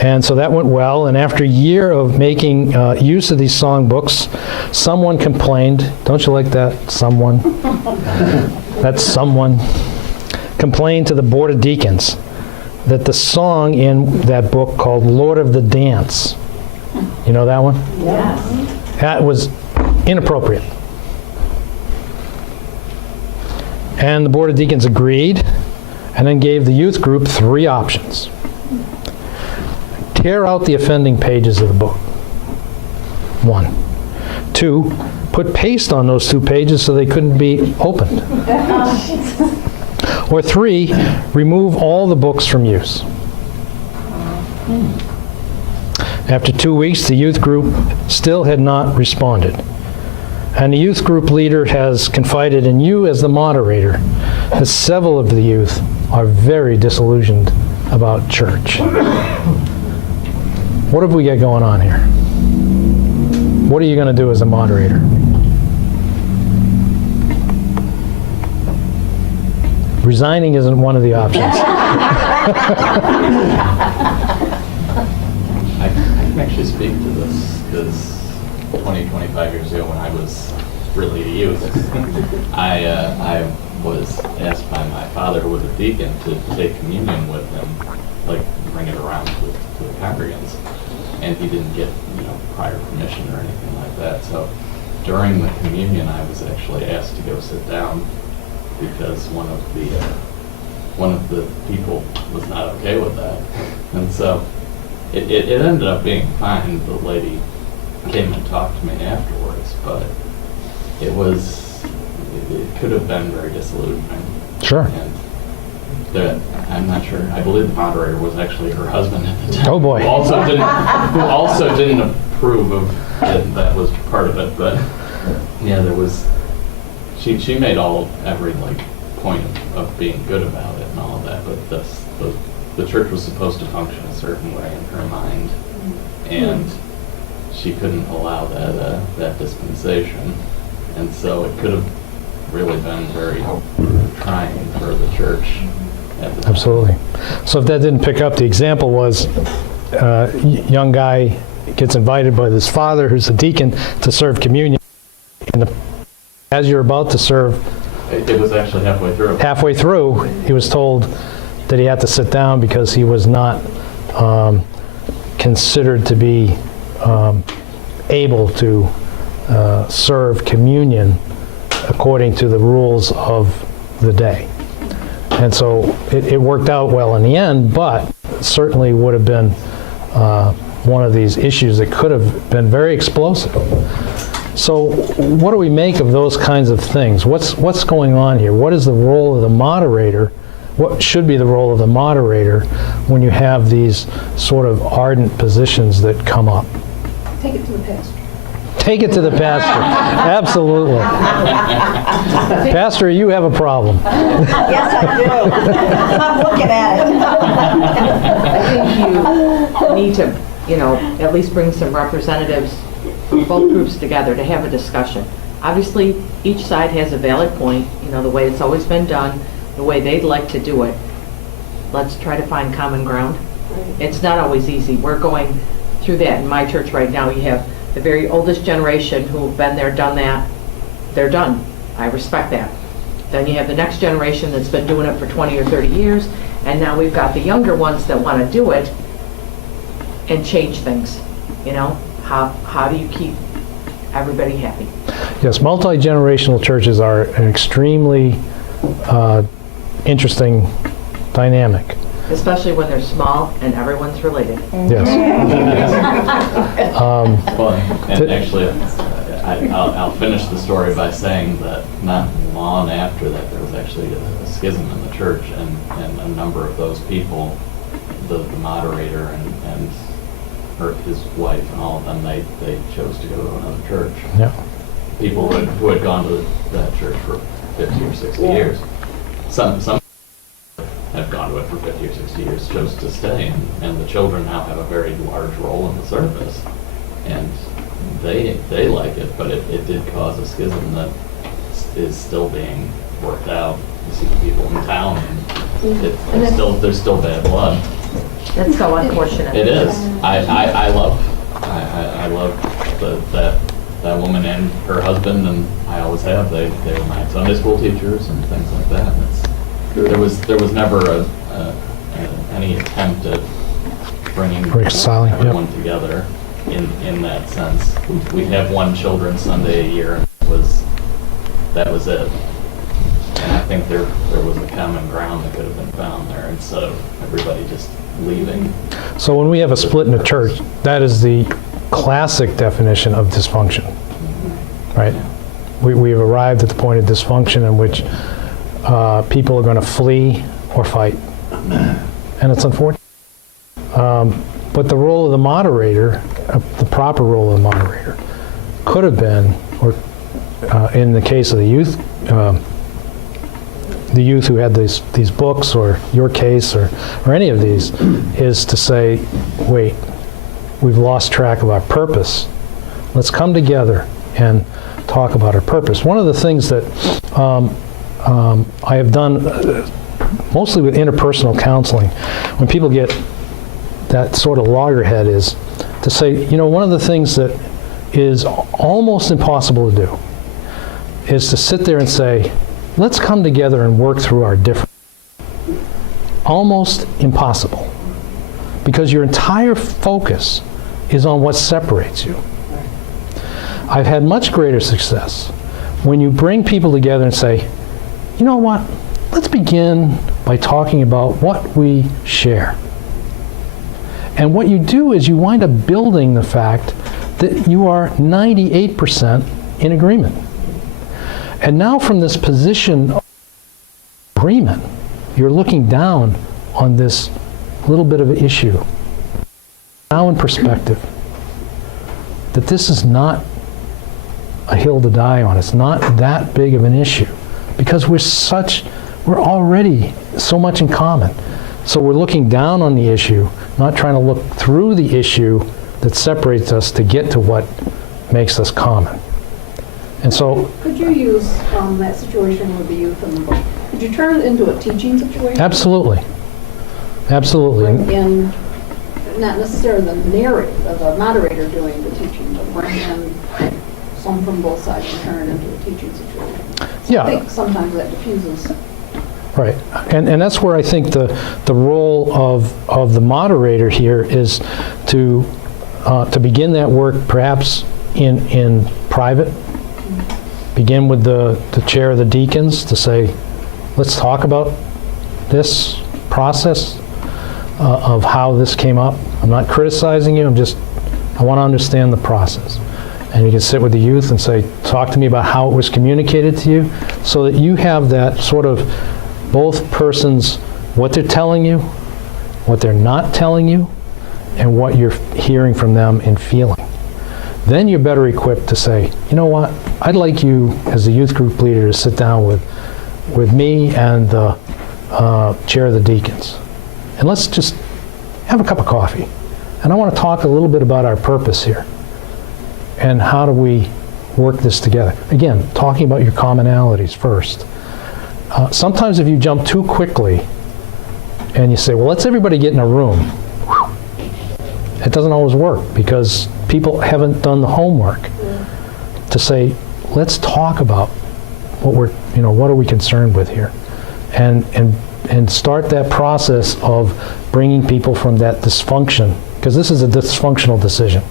And so that went well, and after a year of making use of these songbooks, someone complained, don't you like that, someone? That someone complained to the Board of Deacons that the song in that book called Lord of the Dance, you know that one? Yes. That was inappropriate. And the Board of Deacons agreed, and then gave the youth group 3 options. Tear out the offending pages of the book. 1. 2, put paste on those 2 pages so they couldn't be opened. Or 3, remove all the books from use. After 2 weeks, the youth group still had not responded. And the youth group leader has confided in you as the moderator that several of the youth are very disillusioned about church. What have we got going on here? What are you going to do as a moderator? Resigning isn't one of the options. I can actually speak to this because 25 years ago when I was really a youth, I was asked by my father, who was a deacon, to take communion with him, like bring it around to the congregants. And he didn't get, prior permission or anything like that. So during the communion, I was actually asked to go sit down because one of the people was not okay with that. And so it ended up being fine. The lady came and talked to me afterwards, but it could have been very disillusioning. Sure. And I'm not sure. I believe the moderator was actually her husband at the time. Oh boy. Who also didn't approve of it. That was part of it. But yeah, there was. She made every point of being good about it and all of that. But the church was supposed to function a certain way in her mind, and she couldn't allow that dispensation, and so it could have really been very trying for the church at the time. Absolutely. So if that didn't pick up, the example was young guy gets invited by his father, who's a deacon, to serve communion. And as you're about to serve, It was actually halfway through. halfway through, he was told that he had to sit down because he was not considered to be able to serve communion according to the rules of the day. And so it worked out well in the end, but certainly would have been one of these issues that could have been very explosive. So what do we make of those kinds of things? What's going on here? What is the role of the moderator? What should be the role of the moderator when you have these sort of ardent positions that come up? Take it to the pastor. Take it to the pastor. Absolutely. Pastor, you have a problem. Yes, I do. I'm looking at it. I think you need to, at least bring some representatives from both groups together to have a discussion. Obviously, each side has a valid point, the way it's always been done, the way they'd like to do it. Let's try to find common ground. It's not always easy. We're going through that. In my church right now, you have the very oldest generation who've been there, done that. They're done. I respect that. Then you have the next generation that's been doing it for 20 or 30 years, and now we've got the younger ones that want to do it and change things. How do you keep everybody happy? Yes, multi-generational churches are an extremely interesting dynamic. Especially when they're small and everyone's related. Yes. Well, and actually, I'll finish the story by saying that not long on after that, there was actually a schism in the church, and a number of those people, the moderator and his wife and all of them, they chose to go to another church. Yeah. People who had gone to that church for 50 or 60 Yeah. years. Some have gone to it for 50 or 60 years, chose to stay, and the children now have a very large role in the service. And they like it, but it did cause a schism that is still being worked out. You see the people in town, and there's still bad blood. That's so unfortunate. It is. I love that woman and her husband, and I always have. They were my Sunday school teachers and things like that. There was never any attempt at bringing Reconciling, yep. everyone together in that sense. We have one Children's Sunday a year, and that was it. And I think there was a common ground that could have been found there instead of everybody just leaving. So when we have a split in a church, that is the classic definition of dysfunction, right? We've arrived at the point of dysfunction in which people are going to flee or fight, and it's unfortunate. But the role of the moderator, the proper role of the moderator, could have been, or in the case of the youth who had these books, or your case, or any of these, is to say, wait, we've lost track of our purpose. Let's come together and talk about our purpose. One of the things that I have done, mostly with interpersonal counseling, when people get that sort of loggerhead, is to say, one of the things that is almost impossible to do is to sit there and say, let's come together and work through our differences. Almost impossible. Because your entire focus is on what separates you. I've had much greater success when you bring people together and say, you know what, let's begin by talking about what we share. And what you do is you wind up building the fact that you are 98% in agreement. And now from this position of agreement, you're looking down on this little bit of an issue. Now in perspective, that this is not a hill to die on. It's not that big of an issue because we're already so much in common. So we're looking down on the issue, not trying to look through the issue that separates us to get to what makes us common. And so, Could you use that situation with the youth and the book? Could you turn it into a teaching situation? absolutely. Absolutely. In not necessarily the narrative of the moderator doing the teaching, but bring in some from both sides and turn it into a teaching situation. Yeah. I think sometimes that diffuses. Right, and that's where I think the role of the moderator here is to begin that work perhaps in private. Begin with the chair of the deacons to say, let's talk about this process of how this came up. I'm not criticizing you, I want to understand the process. And you can sit with the youth and say, talk to me about how it was communicated to you, so that you have that sort of both persons, what they're telling you, what they're not telling you, and what you're hearing from them and feeling. Then you're better equipped to say, you know what, I'd like you as a youth group leader to sit down with me and the chair of the deacons. And let's just have a cup of coffee. And I want to talk a little bit about our purpose here. And how do we work this together? Again, talking about your commonalities first. Sometimes if you jump too quickly and you say, well, let's everybody get in a room, it doesn't always work because people haven't done the homework to say, let's talk about what are we concerned with here, and start that process of bringing people from that dysfunction, because this is a dysfunctional decision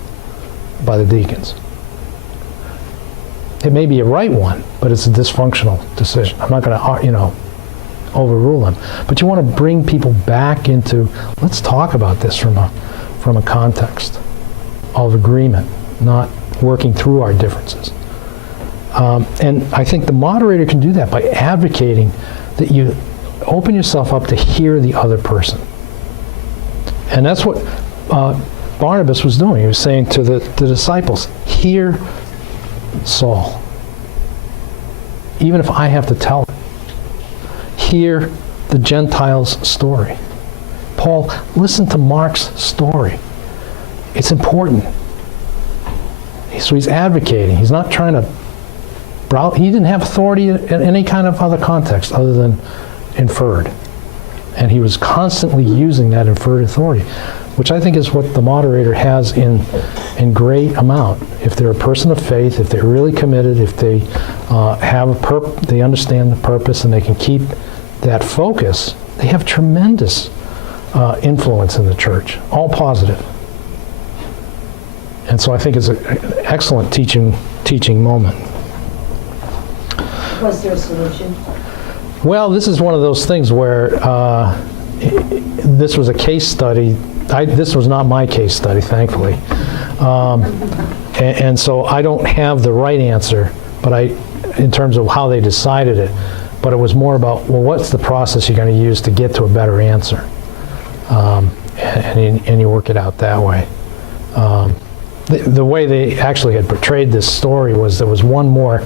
by the deacons. It may be a right one, but it's a dysfunctional decision. I'm not going to, overrule them. But you want to bring people back into, let's talk about this from a context of agreement, not working through our differences. And I think the moderator can do that by advocating that you open yourself up to hear the other person. And that's what Barnabas was doing. He was saying to the disciples, hear Saul. Even if I have to tell it. Hear the Gentiles' story. Paul, listen to Mark's story. It's important. So he's advocating. He's not trying to he didn't have authority in any kind of other context other than inferred. And he was constantly using that inferred authority, which I think is what the moderator has in great amount. If they're a person of faith, if they're really committed, if they have they understand the purpose and they can keep that focus, they have tremendous influence in the church, all positive. And so I think it's an excellent teaching moment. Was there a solution? Well, this is one of those things where this was a case study. This was not my case study, thankfully. And so I don't have the right answer, but in terms of how they decided it. But it was more about, well, what's the process you're going to use to get to a better answer? And you work it out that way. The way they actually had portrayed this story was there was one more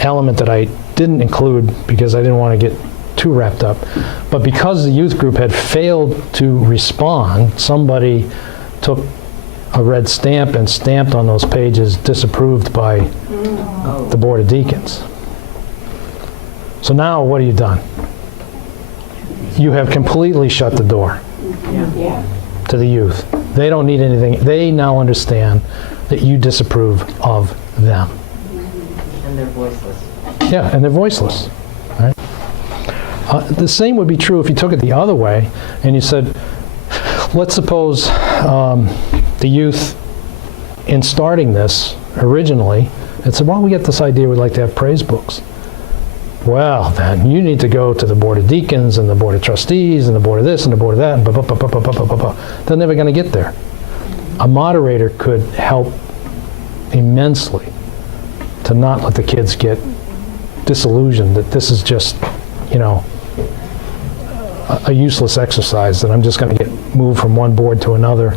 element that I didn't include because I didn't want to get too wrapped up. But because the youth group had failed to respond, somebody took a red stamp and stamped on those pages disapproved by the Board of Deacons. So now what have you done? You have completely shut the door to the youth. They don't need anything. They now understand that you disapprove of them. And they're voiceless. Yeah, and they're voiceless. Right? The same would be true if you took it the other way and you said, let's suppose the youth, in starting this originally, had said, well, we get this idea we'd like to have praise books. Well, then you need to go to the Board of Deacons and the Board of Trustees and the Board of this and the Board of that, and blah, blah, blah, blah, blah, blah, blah, blah. They're never going to get there. A moderator could help immensely to not let the kids get disillusioned that this is just, a useless exercise, that I'm just going to get moved from one board to another,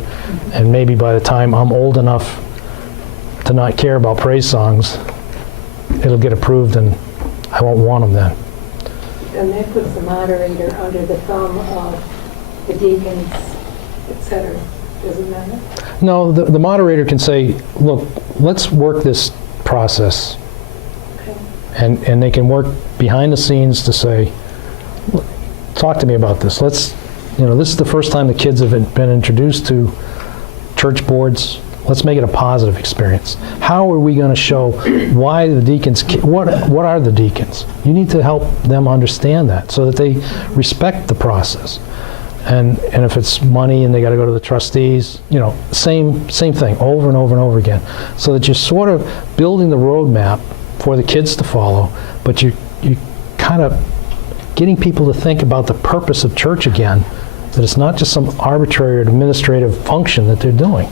and maybe by the time I'm old enough to not care about praise songs, it'll get approved and I won't want them then. And that puts the moderator under the thumb of the deacons, etc. Doesn't matter? No, the moderator can say, look, let's work this process. Okay. And they can work behind the scenes to say, talk to me about this. This is the first time the kids have been introduced to church boards. Let's make it a positive experience. How are we going to show why the deacons, what are the deacons? You need to help them understand that so that they respect the process. And if it's money and they got to go to the trustees, same thing over and over and over again. So that you're sort of building the roadmap for the kids to follow, but you kind of getting people to think about the purpose of church again, that it's not just some arbitrary administrative function that they're doing.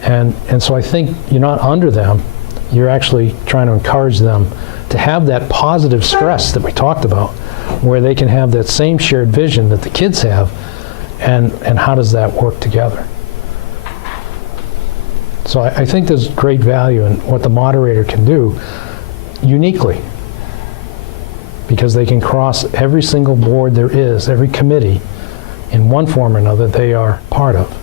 And so I think you're not under them, you're actually trying to encourage them to have that positive stress that we talked about, where they can have that same shared vision that the kids have, and how does that work together? So I think there's great value in what the moderator can do uniquely, because they can cross every single board there is, every committee, in one form or another they are part of.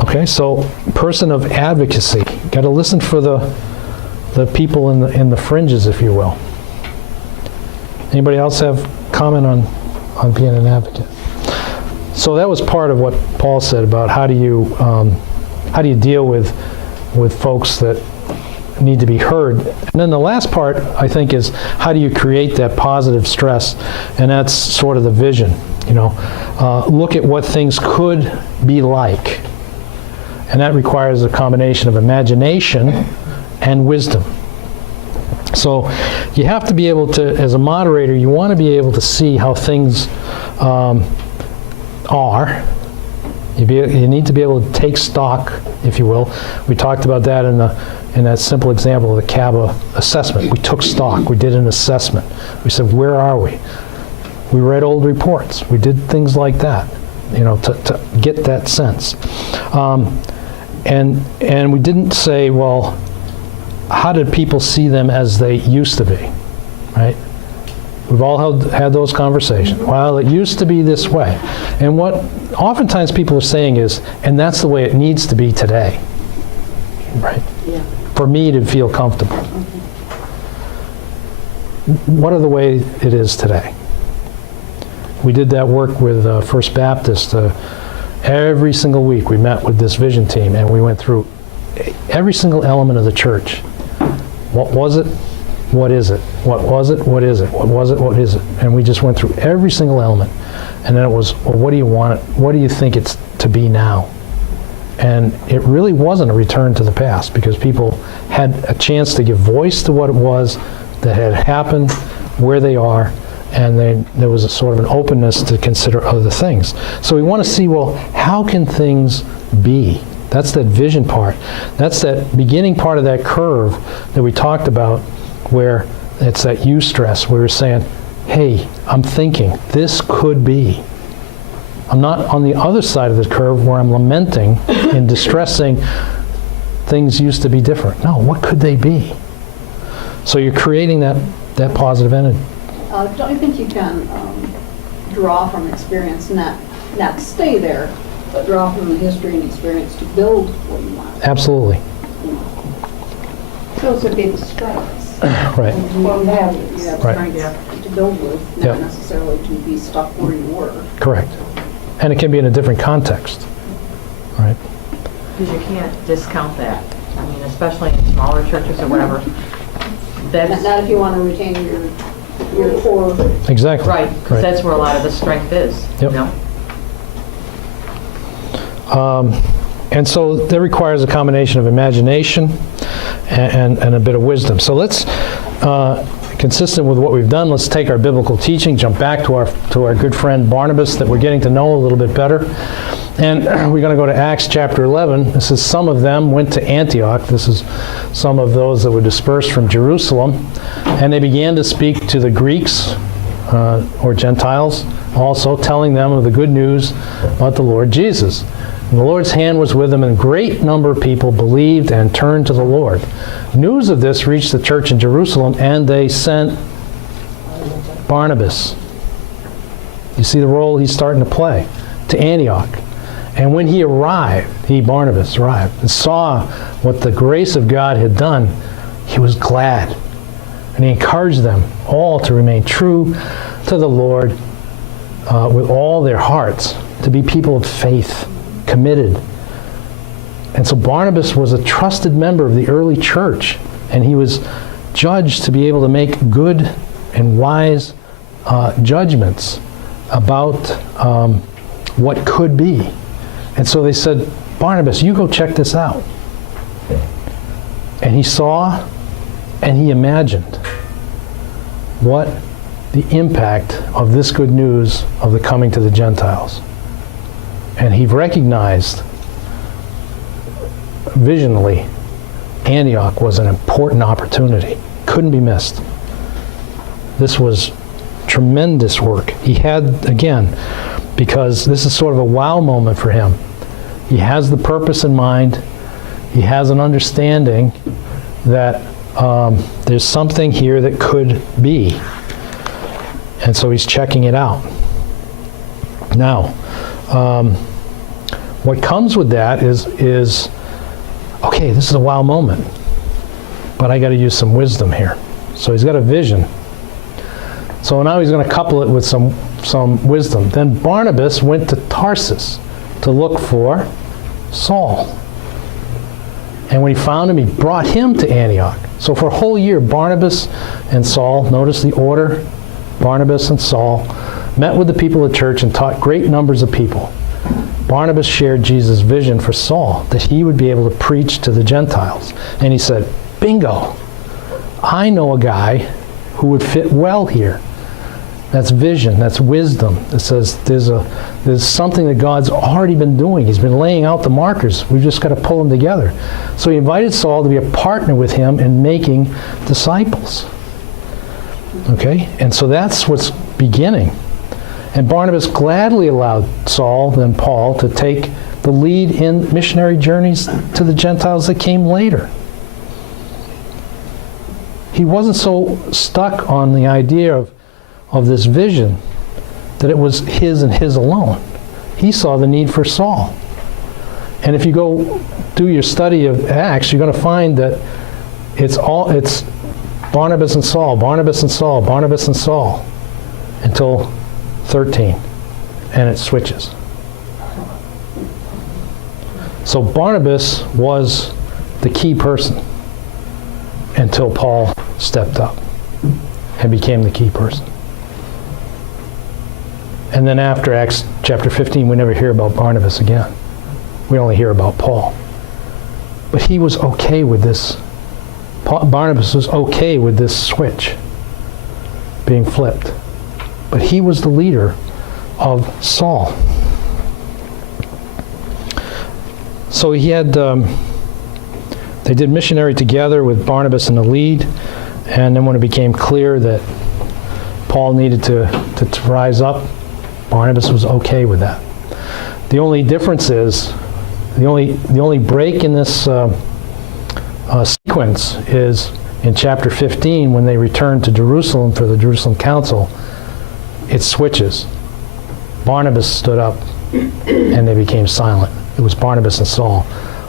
Okay, so person of advocacy. Got to listen for the people in the fringes, if you will. Anybody else have comment on being an advocate? So that was part of what Paul said about how do you deal with folks that need to be heard. And then the last part, I think, is how do you create that positive stress? And that's sort of the vision. Look at what things could be like. And that requires a combination of imagination and wisdom. So you have to be able to, as a moderator, you want to be able to see how things are You need to be able to take stock, if you will. We talked about that in that simple example of the CABA assessment. We took stock. We did an assessment. We said, where are we? We read old reports. We did things like that, to get that sense. And we didn't say, well, how did people see them as they used to be, right? We've all had those conversations. Well, it used to be this way. And what oftentimes people are saying is, and that's the way it needs to be today, right? Yeah. For me to feel comfortable. What are the way it is today? We did that work with First Baptist. Every single week we met with this vision team and we went through every single element of the church. What was it? What is it? What was it? What is it? What was it? What is it? And we just went through every single element. And then it was, well, what do you want? What do you think it's to be now? And it really wasn't a return to the past because people had a chance to give voice to what it was that had happened, where they are, and then there was a sort of an openness to consider other things. So we want to see, well, how can things be? That's that vision part. That's that beginning part of that curve that we talked about where it's that you stress, where we're saying, hey, I'm thinking this could be. I'm not on the other side of the curve where I'm lamenting and distressing things used to be different. No, what could they be? So you're creating that positive energy. Don't you think you can draw from experience, not stay there, but draw from the history and experience to build what you want? Absolutely. Those would be the strengths. Right. Well, you have Right. strengths to build with, not Yep. necessarily to be stuck where you were. Correct. And it can be in a different context. Right. Because you can't discount that. I mean, especially in smaller churches or whatever. That's Not if you want to retain your core. Exactly. right, because that's where a lot of the strength is, Yep. And so that requires a combination of imagination and a bit of wisdom. So let's, consistent with what we've done, let's take our biblical teaching, jump back to our good friend Barnabas that we're getting to know a little bit better. And we're going to go to Acts chapter 11. This is some of them went to Antioch. This is some of those that were dispersed from Jerusalem. And they began to speak to the Greeks, or Gentiles, also telling them of the good news about the Lord Jesus. And the Lord's hand was with them, and a great number of people believed and turned to the Lord. News of this reached the church in Jerusalem, and they sent Barnabas. You see the role he's starting to play, to Antioch. And when he arrived, Barnabas arrived, and saw what the grace of God had done, he was glad. And he encouraged them all to remain true to the Lord with all their hearts, to be people of faith, committed. And so Barnabas was a trusted member of the early church, and he was judged to be able to make good and wise judgments about what could be. And so they said, Barnabas, you go check this out. And he saw and he imagined what the impact of this good news of the coming to the Gentiles. And he recognized visionally Antioch was an important opportunity. Couldn't be missed. This was tremendous work. He had, again, because this is sort of a wow moment for him. He has the purpose in mind. He has an understanding that there's something here that could be. And so he's checking it out. Now, what comes with that is, okay, this is a wow moment, but I got to use some wisdom here. So he's got a vision. So now he's going to couple it with some wisdom. Then Barnabas went to Tarsus to look for Saul. And when he found him, he brought him to Antioch. So for a whole year, Barnabas and Saul, notice the order, Barnabas and Saul, met with the people of the church and taught great numbers of people. Barnabas shared Jesus' vision for Saul, that he would be able to preach to the Gentiles. And he said, bingo, I know a guy who would fit well here. That's vision. That's wisdom. It says there's something that God's already been doing. He's been laying out the markers. We've just got to pull them together. So he invited Saul to be a partner with him in making disciples. Okay? And so that's what's beginning. And Barnabas gladly allowed Saul, then Paul, to take the lead in missionary journeys to the Gentiles that came later. He wasn't so stuck on the idea of this vision that it was his and his alone. He saw the need for Saul. And if you go do your study of Acts, you're going to find that it's Barnabas and Saul, Barnabas and Saul, Barnabas and Saul, until 13, and it switches. So Barnabas was the key person until Paul stepped up and became the key person. And then after Acts chapter 15, we never hear about Barnabas again. We only hear about Paul. But he was okay with this. Barnabas was okay with this switch being flipped. But he was the leader of Saul. So he had, they did missionary together with Barnabas in the lead. And then when it became clear that Paul needed to rise up, Barnabas was okay with that. The only difference is, the only break in this sequence is in chapter 15 when they returned to Jerusalem for the Jerusalem Council. It switches. Barnabas stood up and they became silent. It was Barnabas and Saul.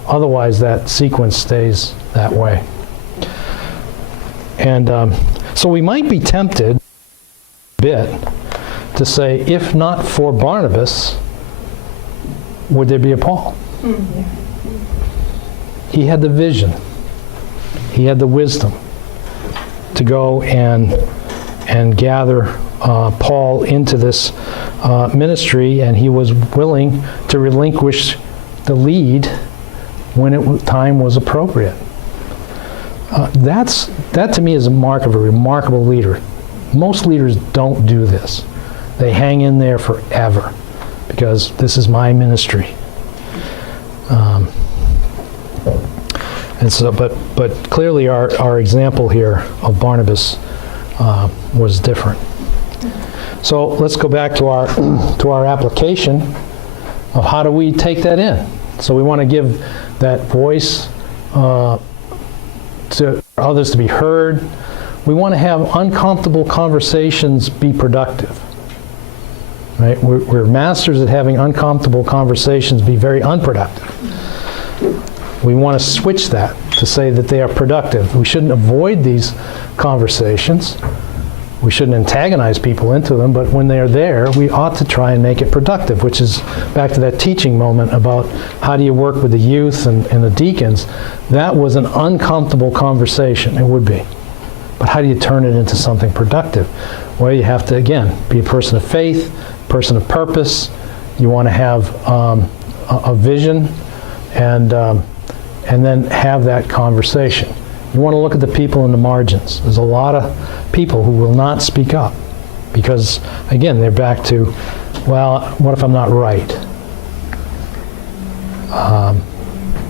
Otherwise, that sequence stays that way. And so we might be tempted a bit to say, if not for Barnabas, would there be a Paul? He had the vision. He had the wisdom to go and gather Paul into this ministry, and he was willing to relinquish the lead when time was appropriate. That to me is a mark of a remarkable leader. Most leaders don't do this. They hang in there forever because this is my ministry. And so, but clearly our example here of Barnabas was different. So let's go back to our application of how do we take that in. So we want to give that voice to others to be heard. We want to have uncomfortable conversations be productive. Right? We're masters at having uncomfortable conversations be very unproductive. We want to switch that to say that they are productive. We shouldn't avoid these conversations. We shouldn't antagonize people into them, but when they are there, we ought to try and make it productive, which is back to that teaching moment about how do you work with the youth and the deacons. That was an uncomfortable conversation. It would be. But how do you turn it into something productive? Well, you have to, again, be a person of faith, person of purpose. You want to have a vision and then have that conversation. You want to look at the people in the margins. There's a lot of people who will not speak up because, again, they're back to, well, what if I'm not right?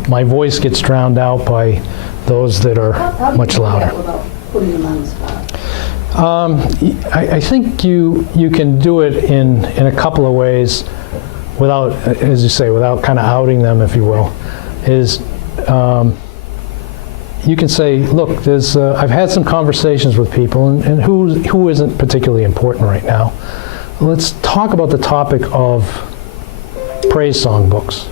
My voice gets drowned out by those that are much louder. How do you do that without putting them on the spot? I think you can do it in a couple of ways without, as you say, without kind of outing them, if you will, is you can say, look, I've had some conversations with people, and who isn't particularly important right now. Let's talk about the topic of praise song books.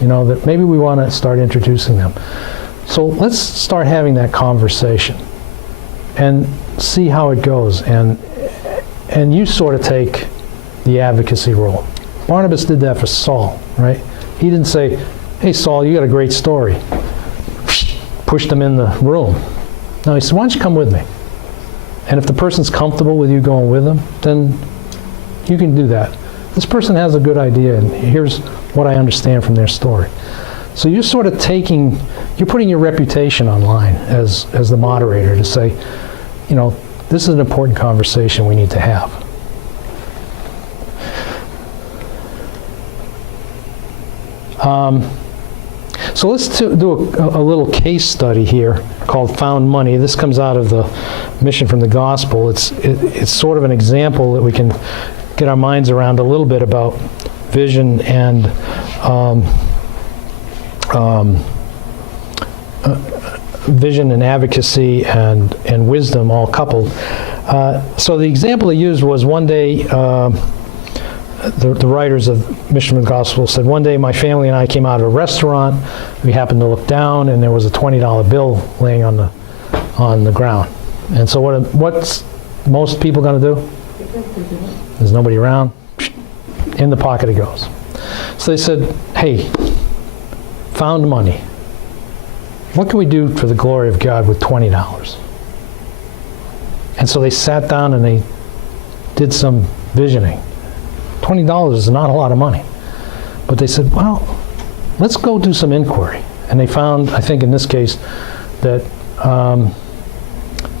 You know, that maybe we want to start introducing them. So let's start having that conversation and see how it goes. And you sort of take the advocacy role. Barnabas did that for Saul, right? He didn't say, hey, Saul, you got a great story. Pushed him in the room. No, he said, why don't you come with me? And if the person's comfortable with you going with them, then you can do that. This person has a good idea, and here's what I understand from their story. So you're sort of you're putting your reputation online as the moderator to say, you know, this is an important conversation we need to have. So let's do a little case study here called Found Money. This comes out of the Mission from the Gospel. It's sort of an example that we can get our minds around a little bit about vision and vision and advocacy and wisdom all coupled. So the example they used was one day, the writers of Mission from the Gospel said, one day my family and I came out of a restaurant. We happened to look down, and there was a $20 bill laying on the ground. And so what's most people going to do? There's nobody around. In the pocket it goes. So they said, hey, found money. What can we do for the glory of God with $20? And so they sat down and they did some visioning. $20 is not a lot of money. But they said, well, let's go do some inquiry. And they found, I think in this case, that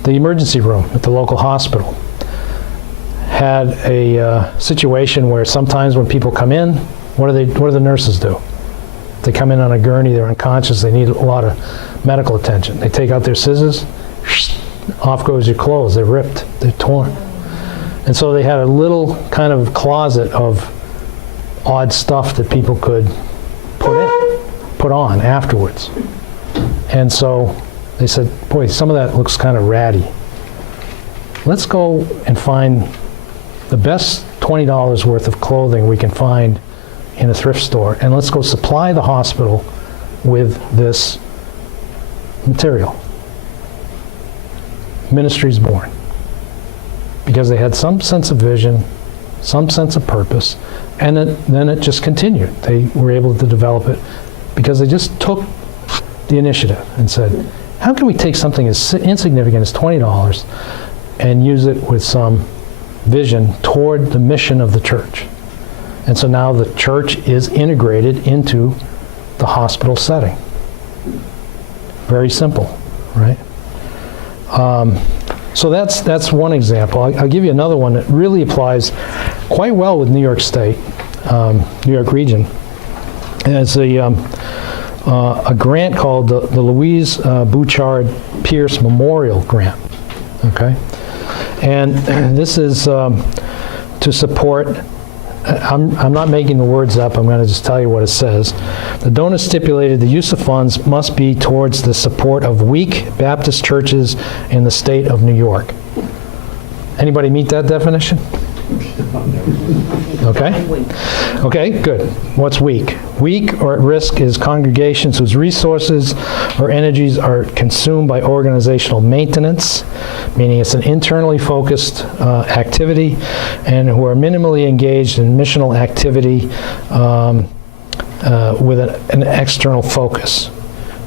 the emergency room at the local hospital had a situation where sometimes when people come in, what do the nurses do? They come in on a gurney, they're unconscious, they need a lot of medical attention. They take out their scissors, off goes your clothes, they're ripped, they're torn. And so they had a little kind of closet of odd stuff that people could put on afterwards. And so they said, boy, some of that looks kind of ratty. Let's go and find the best $20 worth of clothing we can find in a thrift store, and let's go supply the hospital with this material. Ministry's born. Because they had some sense of vision, some sense of purpose, and then it just continued. They were able to develop it because they just took the initiative and said, how can we take something as insignificant as $20 and use it with some vision toward the mission of the church? And so now the church is integrated into the hospital setting. Very simple, right? So that's one example. I'll give you another one that really applies quite well with New York State, New York region. And it's a grant called the Louise Bouchard Pierce Memorial Grant. Okay, and this is to support. I'm not making the words up. I'm going to just tell you what it says. The donor stipulated the use of funds must be towards the support of weak Baptist churches in the state of New York. Anybody meet that definition? Okay. Okay, good. What's weak? Weak or at risk is congregations whose resources or energies are consumed by organizational maintenance, meaning it's an internally focused activity, and who are minimally engaged in missional activity with an external focus.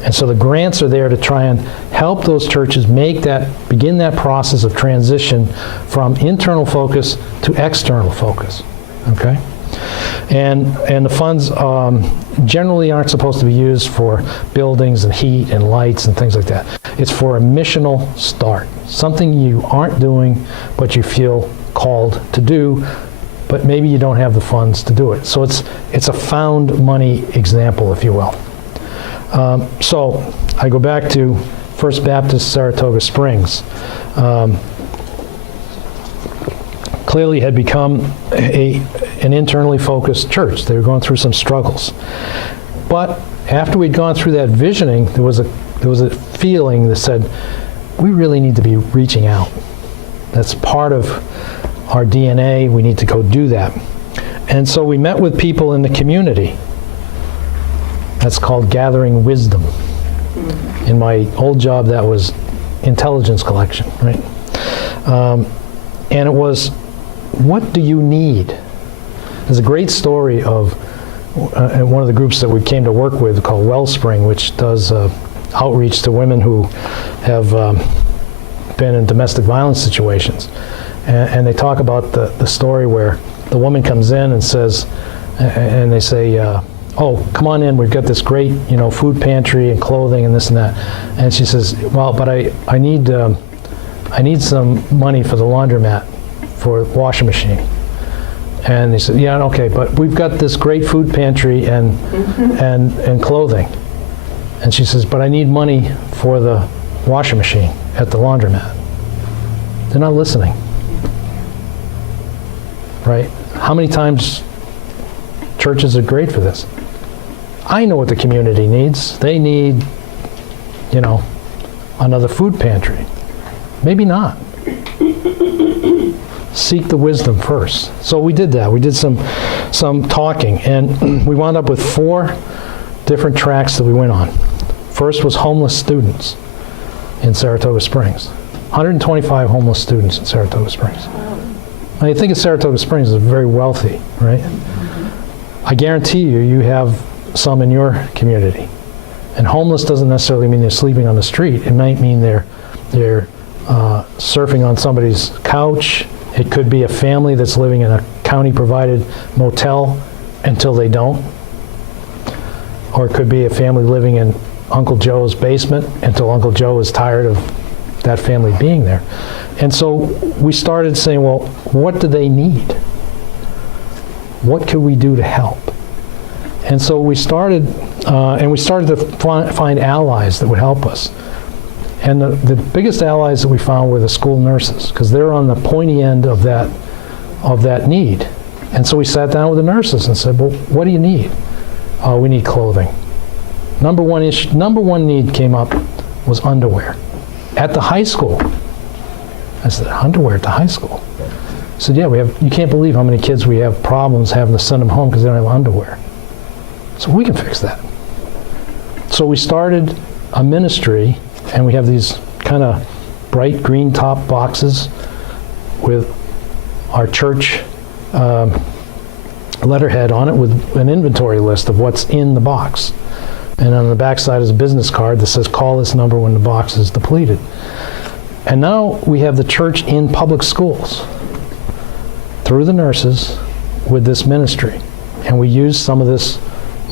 And so the grants are there to try and help those churches begin that process of transition from internal focus to external focus. Okay? And the funds generally aren't supposed to be used for buildings and heat and lights and things like that. It's for a missional start, something you aren't doing but you feel called to do, but maybe you don't have the funds to do it. So it's a found money example, if you will. So I go back to First Baptist Saratoga Springs. Clearly had become an internally focused church. They were going through some struggles. But after we'd gone through that visioning, there was a feeling that said, we really need to be reaching out. That's part of our DNA. We need to go do that. And so we met with people in the community. That's called gathering wisdom. In my old job, that was intelligence collection, right? And it was, what do you need? There's a great story of one of the groups that we came to work with called Wellspring, which does outreach to women who have been in domestic violence situations. And they talk about the story where the woman comes in and says, and they say, oh, come on in, we've got this great, food pantry and clothing and this and that. And she says, well, but I need I need some money for the laundromat, for the washing machine. And they said, yeah, okay, but we've got this great food pantry and clothing. And she says, but I need money for the washing machine at the laundromat. They're not listening. Right? How many times churches are great for this? I know what the community needs. They need, another food pantry. Maybe not. Seek the wisdom first. So we did that. We did some talking, and we wound up with 4 different tracks that we went on. First was homeless students in Saratoga Springs. 125 homeless students in Saratoga Springs. Now you think of Saratoga Springs as very wealthy, right? I guarantee you have some in your community. And homeless doesn't necessarily mean they're sleeping on the street. It might mean they're surfing on somebody's couch. It could be a family that's living in a county-provided motel until they don't. Or it could be a family living in Uncle Joe's basement until Uncle Joe is tired of that family being there. And so we started saying, well, what do they need? What could we do to help? And so we started, to find allies that would help us. And the biggest allies that we found were the school nurses, because they're on the pointy end of that need. And so we sat down with the nurses and said, well, what do you need? We need clothing. Number one need came up was underwear. At the high school. I said, underwear at the high school? I said, yeah, you can't believe how many kids we have problems having to send them home because they don't have underwear. So we can fix that. So we started a ministry, and we have these kind of bright green top boxes with our church letterhead on it with an inventory list of what's in the box. And on the back side is a business card that says, call this number when the box is depleted. And now we have the church in public schools through the nurses with this ministry. And we use some of this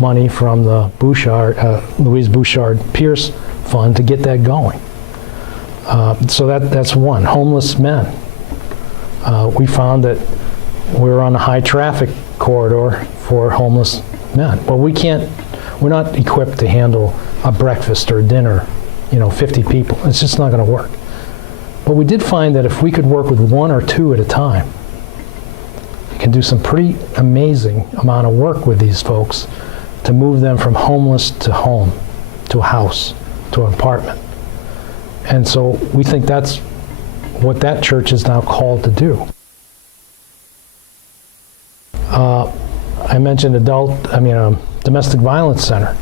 money from the Louise Bouchard Pierce Fund to get that going. So that's one. Homeless men. We found that we're on a high traffic corridor for homeless men. Well, we're not equipped to handle a breakfast or a dinner, 50 people. It's just not going to work. But we did find that if we could work with 1 or 2 at a time, we can do some pretty amazing amount of work with these folks to move them from homeless to home, to a house, to an apartment. And so we think that's what that church is now called to do. I mentioned domestic violence center.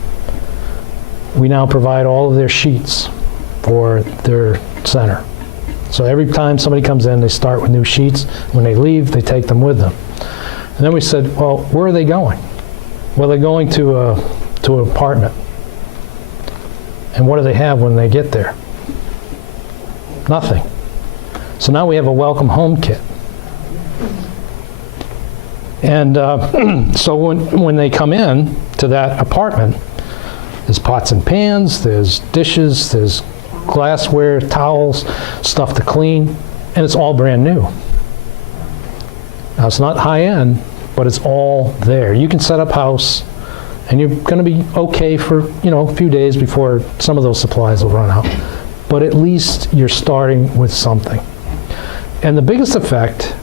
We now provide all of their sheets for their center. So every time somebody comes in, they start with new sheets. When they leave, they take them with them. And then we said, well, where are they going? Well, they're going to an apartment. And what do they have when they get there? Nothing. So now we have a welcome home kit. And so when they come in to that apartment, there's pots and pans, there's dishes, there's glassware, towels, stuff to clean, and it's all brand new. Now it's not high end, but it's all there. You can set up house, and you're going to be okay for a few days before some of those supplies will run out. But at least you're starting with something. And the biggest effect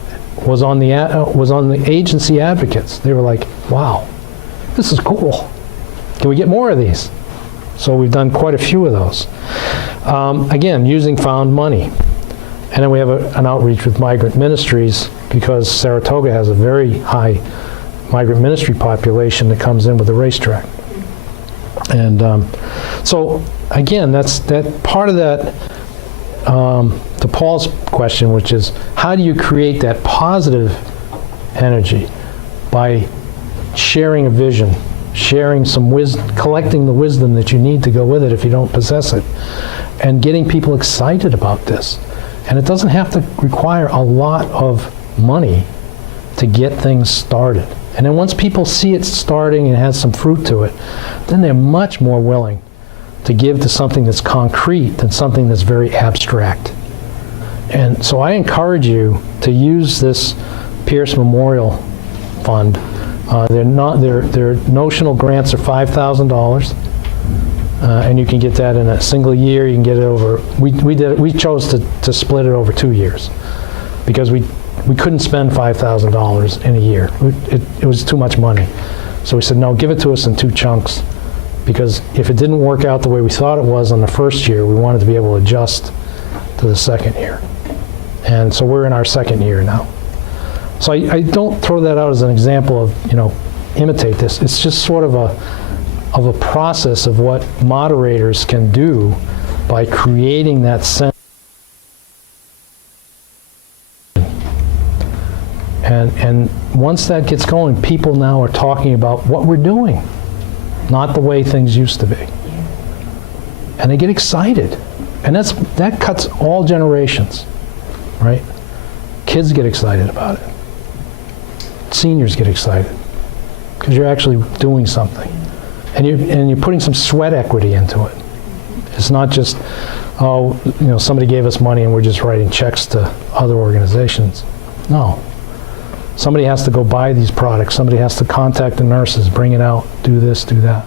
was on the agency advocates. They were like, wow, this is cool. Can we get more of these? So we've done quite a few of those. Again, using found money. And then we have an outreach with migrant ministries, because Saratoga has a very high migrant ministry population that comes in with the racetrack. And so again, that's that part of that, to Paul's question, which is, how do you create that positive energy? By sharing a vision, sharing some wisdom, collecting the wisdom that you need to go with it if you don't possess it, and getting people excited about this. And it doesn't have to require a lot of money to get things started. And then once people see it starting and has some fruit to it, then they're much more willing to give to something that's concrete than something that's very abstract. And so I encourage you to use this Pierce Memorial Fund. Their notional grants are $5,000, and you can get that in a single year. You can get it over. We chose to split it over 2 years because we couldn't spend $5,000 in a year. It was too much money. So we said, no, give it to us in 2 chunks, because if it didn't work out the way we thought it was on the first year, we wanted to be able to adjust to the second year. And so we're in our second year now. So I don't throw that out as an example of, imitate this. It's just sort of a process of what moderators can do by creating that sense. And once that gets going, people now are talking about what we're doing, not the way things used to be. And they get excited. And that cuts all generations, right? Kids get excited about it. Seniors get excited because you're actually doing something. And you're putting some sweat equity into it. It's not just, somebody gave us money and we're just writing checks to other organizations. No. Somebody has to go buy these products. Somebody has to contact the nurses, bring it out, do this, do that.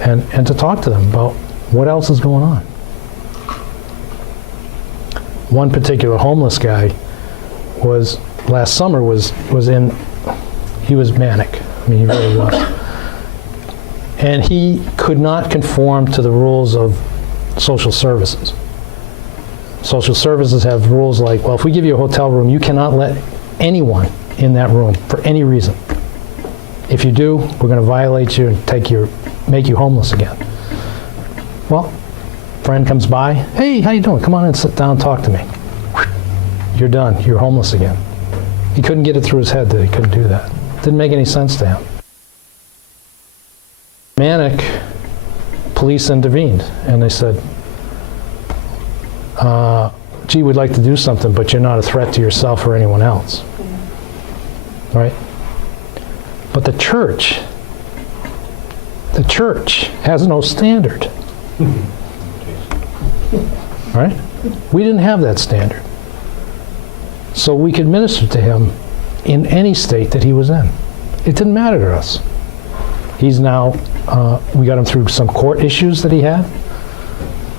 And to talk to them about what else is going on. One particular homeless guy last summer he was manic. I mean, he really was. And he could not conform to the rules of social services. Social services have rules like, well, if we give you a hotel room, you cannot let anyone in that room for any reason. If you do, we're going to violate you and make you homeless again. Well, friend comes by, hey, how you doing? Come on in, sit down, talk to me. You're done. You're homeless again. He couldn't get it through his head that he couldn't do that. Didn't make any sense to him. Manic, police intervened, and they said, gee, we'd like to do something, but you're not a threat to yourself or anyone else. Right? But the church has no standard. Right? We didn't have that standard. So we could minister to him in any state that he was in. It didn't matter to us. He's now, we got him through some court issues that he had,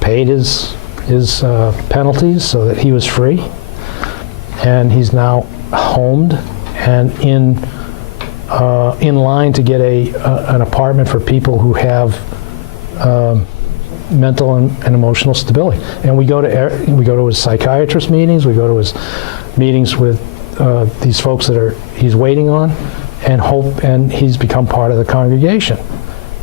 paid his penalties so that he was free, and he's now homed and in line to get an apartment for people who have mental and emotional stability. And we go to his psychiatrist meetings, we go to his meetings with these folks that he's waiting on, and he's become part of the congregation.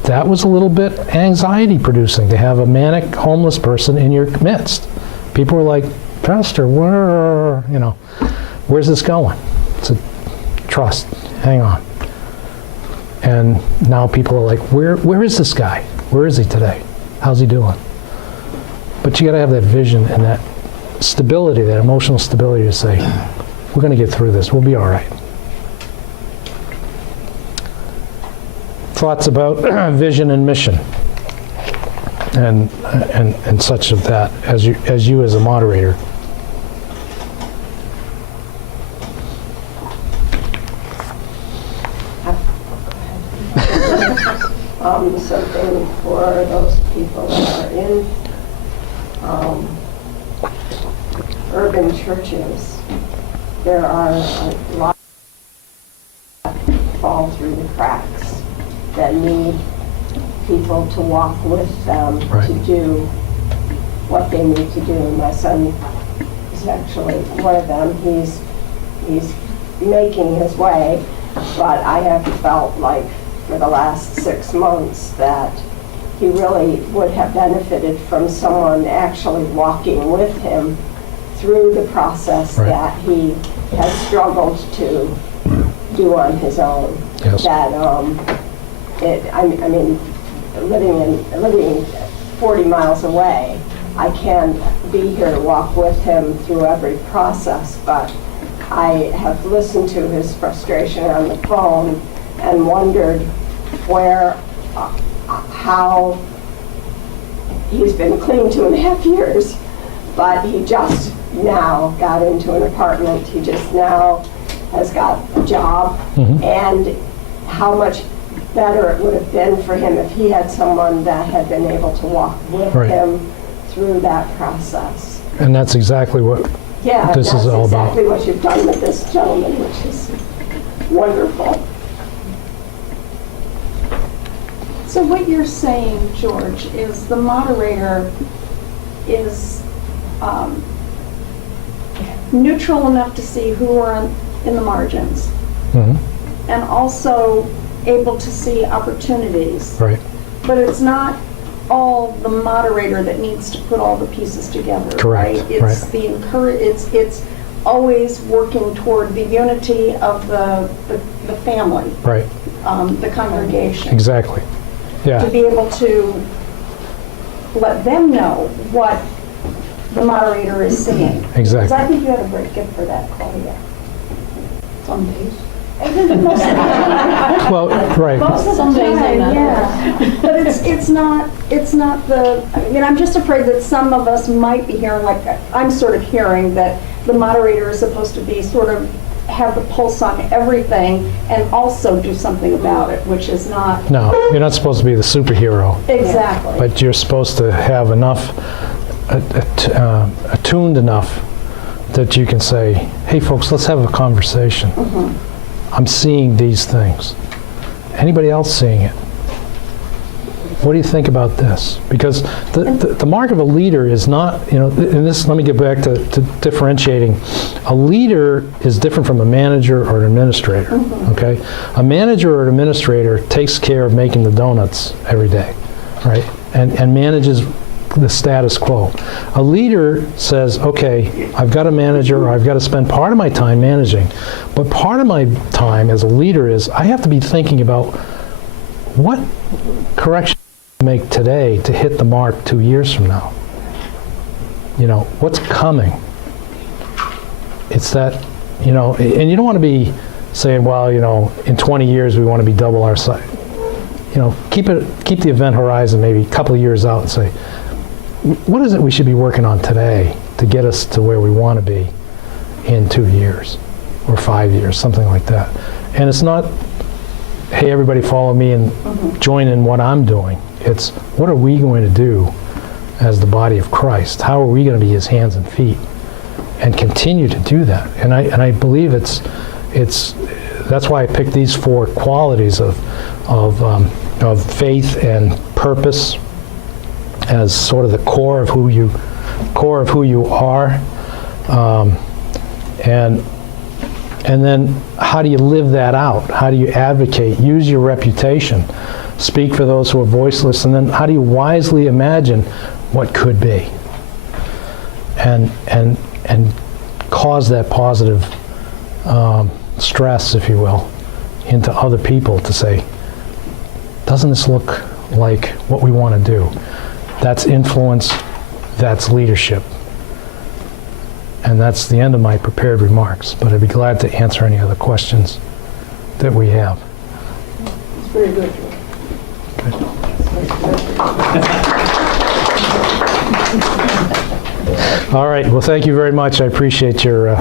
That was a little bit anxiety producing to have a manic homeless person in your midst. People were like, Pastor, where's this going? It's a trust, hang on. And now people are like, where is this guy? Where is he today? How's he doing? But you gotta have that vision and that stability, that emotional stability to say, we're gonna get through this, we'll be all right. Thoughts about vision and mission and such of that as you as a moderator. Something for those people that are in urban churches. There are a lot that fall through the cracks that need people to walk with them to do what they need to do. My son is actually one of them. He's making his way, but I have felt like for the last 6 months that he really would have benefited from someone actually walking with him through the process that he has struggled to do on his own. Yes. That I mean, living 40 miles away, I can't be here to walk with him through every process, but I have listened to his frustration on the phone and wondered how he's been clean 2.5 years, but he just now got into an apartment. He just now has got a job. And how much better it would have been for him if he had someone that had been able to walk with Right. him through that process. And that's exactly what Yeah, this is all about. that's exactly what you've done with this gentleman, which is wonderful. So what you're saying, George, is the moderator is neutral enough to see who are in the margins, Mhm. and also able to see opportunities. Right, But it's not all the moderator that needs to put all the pieces together, Correct, right? It's right. the it's always working toward the unity of the family, right, the congregation. exactly. Yeah, To be able to let them know what the moderator is seeing. Because I exactly. think you had a great gift for that, Claudia. Some days. Well, right, Most of the time, yeah. But it's not the, I'm just afraid that some of us might be hearing, like, I'm sort of hearing that the moderator is supposed to be sort of have the pulse on everything and also do something about it, which is not no, you're not supposed to be the superhero, exactly. but you're supposed to have enough, attuned enough that you can say, hey folks, let's have a conversation. I'm seeing these things. Anybody else seeing it? What do you think about this? Because the mark of a leader is not, and this, let me get back to differentiating. A leader is different from a manager or an administrator, okay? A manager or an administrator takes care of making the donuts every day, right? And manages the status quo. A leader says, okay, I've got a manager, or I've got to spend part of my time managing, but part of my time as a leader is I have to be thinking about what correction to make today to hit the mark 2 years from now. What's coming? It's that, and you don't want to be saying, well, in 20 years we want to be double our size. Keep the event horizon maybe a couple of years out and say, what is it we should be working on today to get us to where we want to be in 2 years or 5 years, something like that. And it's not, hey, everybody follow me and join in what I'm doing. It's, what are we going to do as the body of Christ? How are we going to be his hands and feet and continue to do that? And I believe that's why I picked these 4 qualities of faith and purpose as sort of the core of who you are, and then how do you live that out? How do you advocate? Use your reputation. Speak for those who are voiceless, and then how do you wisely imagine what could be, and cause that positive stress, if you will, into other people to say, doesn't this look like what we want to do? That's influence, that's leadership. And that's the end of my prepared remarks, but I'd be glad to answer any other questions that we have. It's very good. All right, well, thank you very much. I appreciate your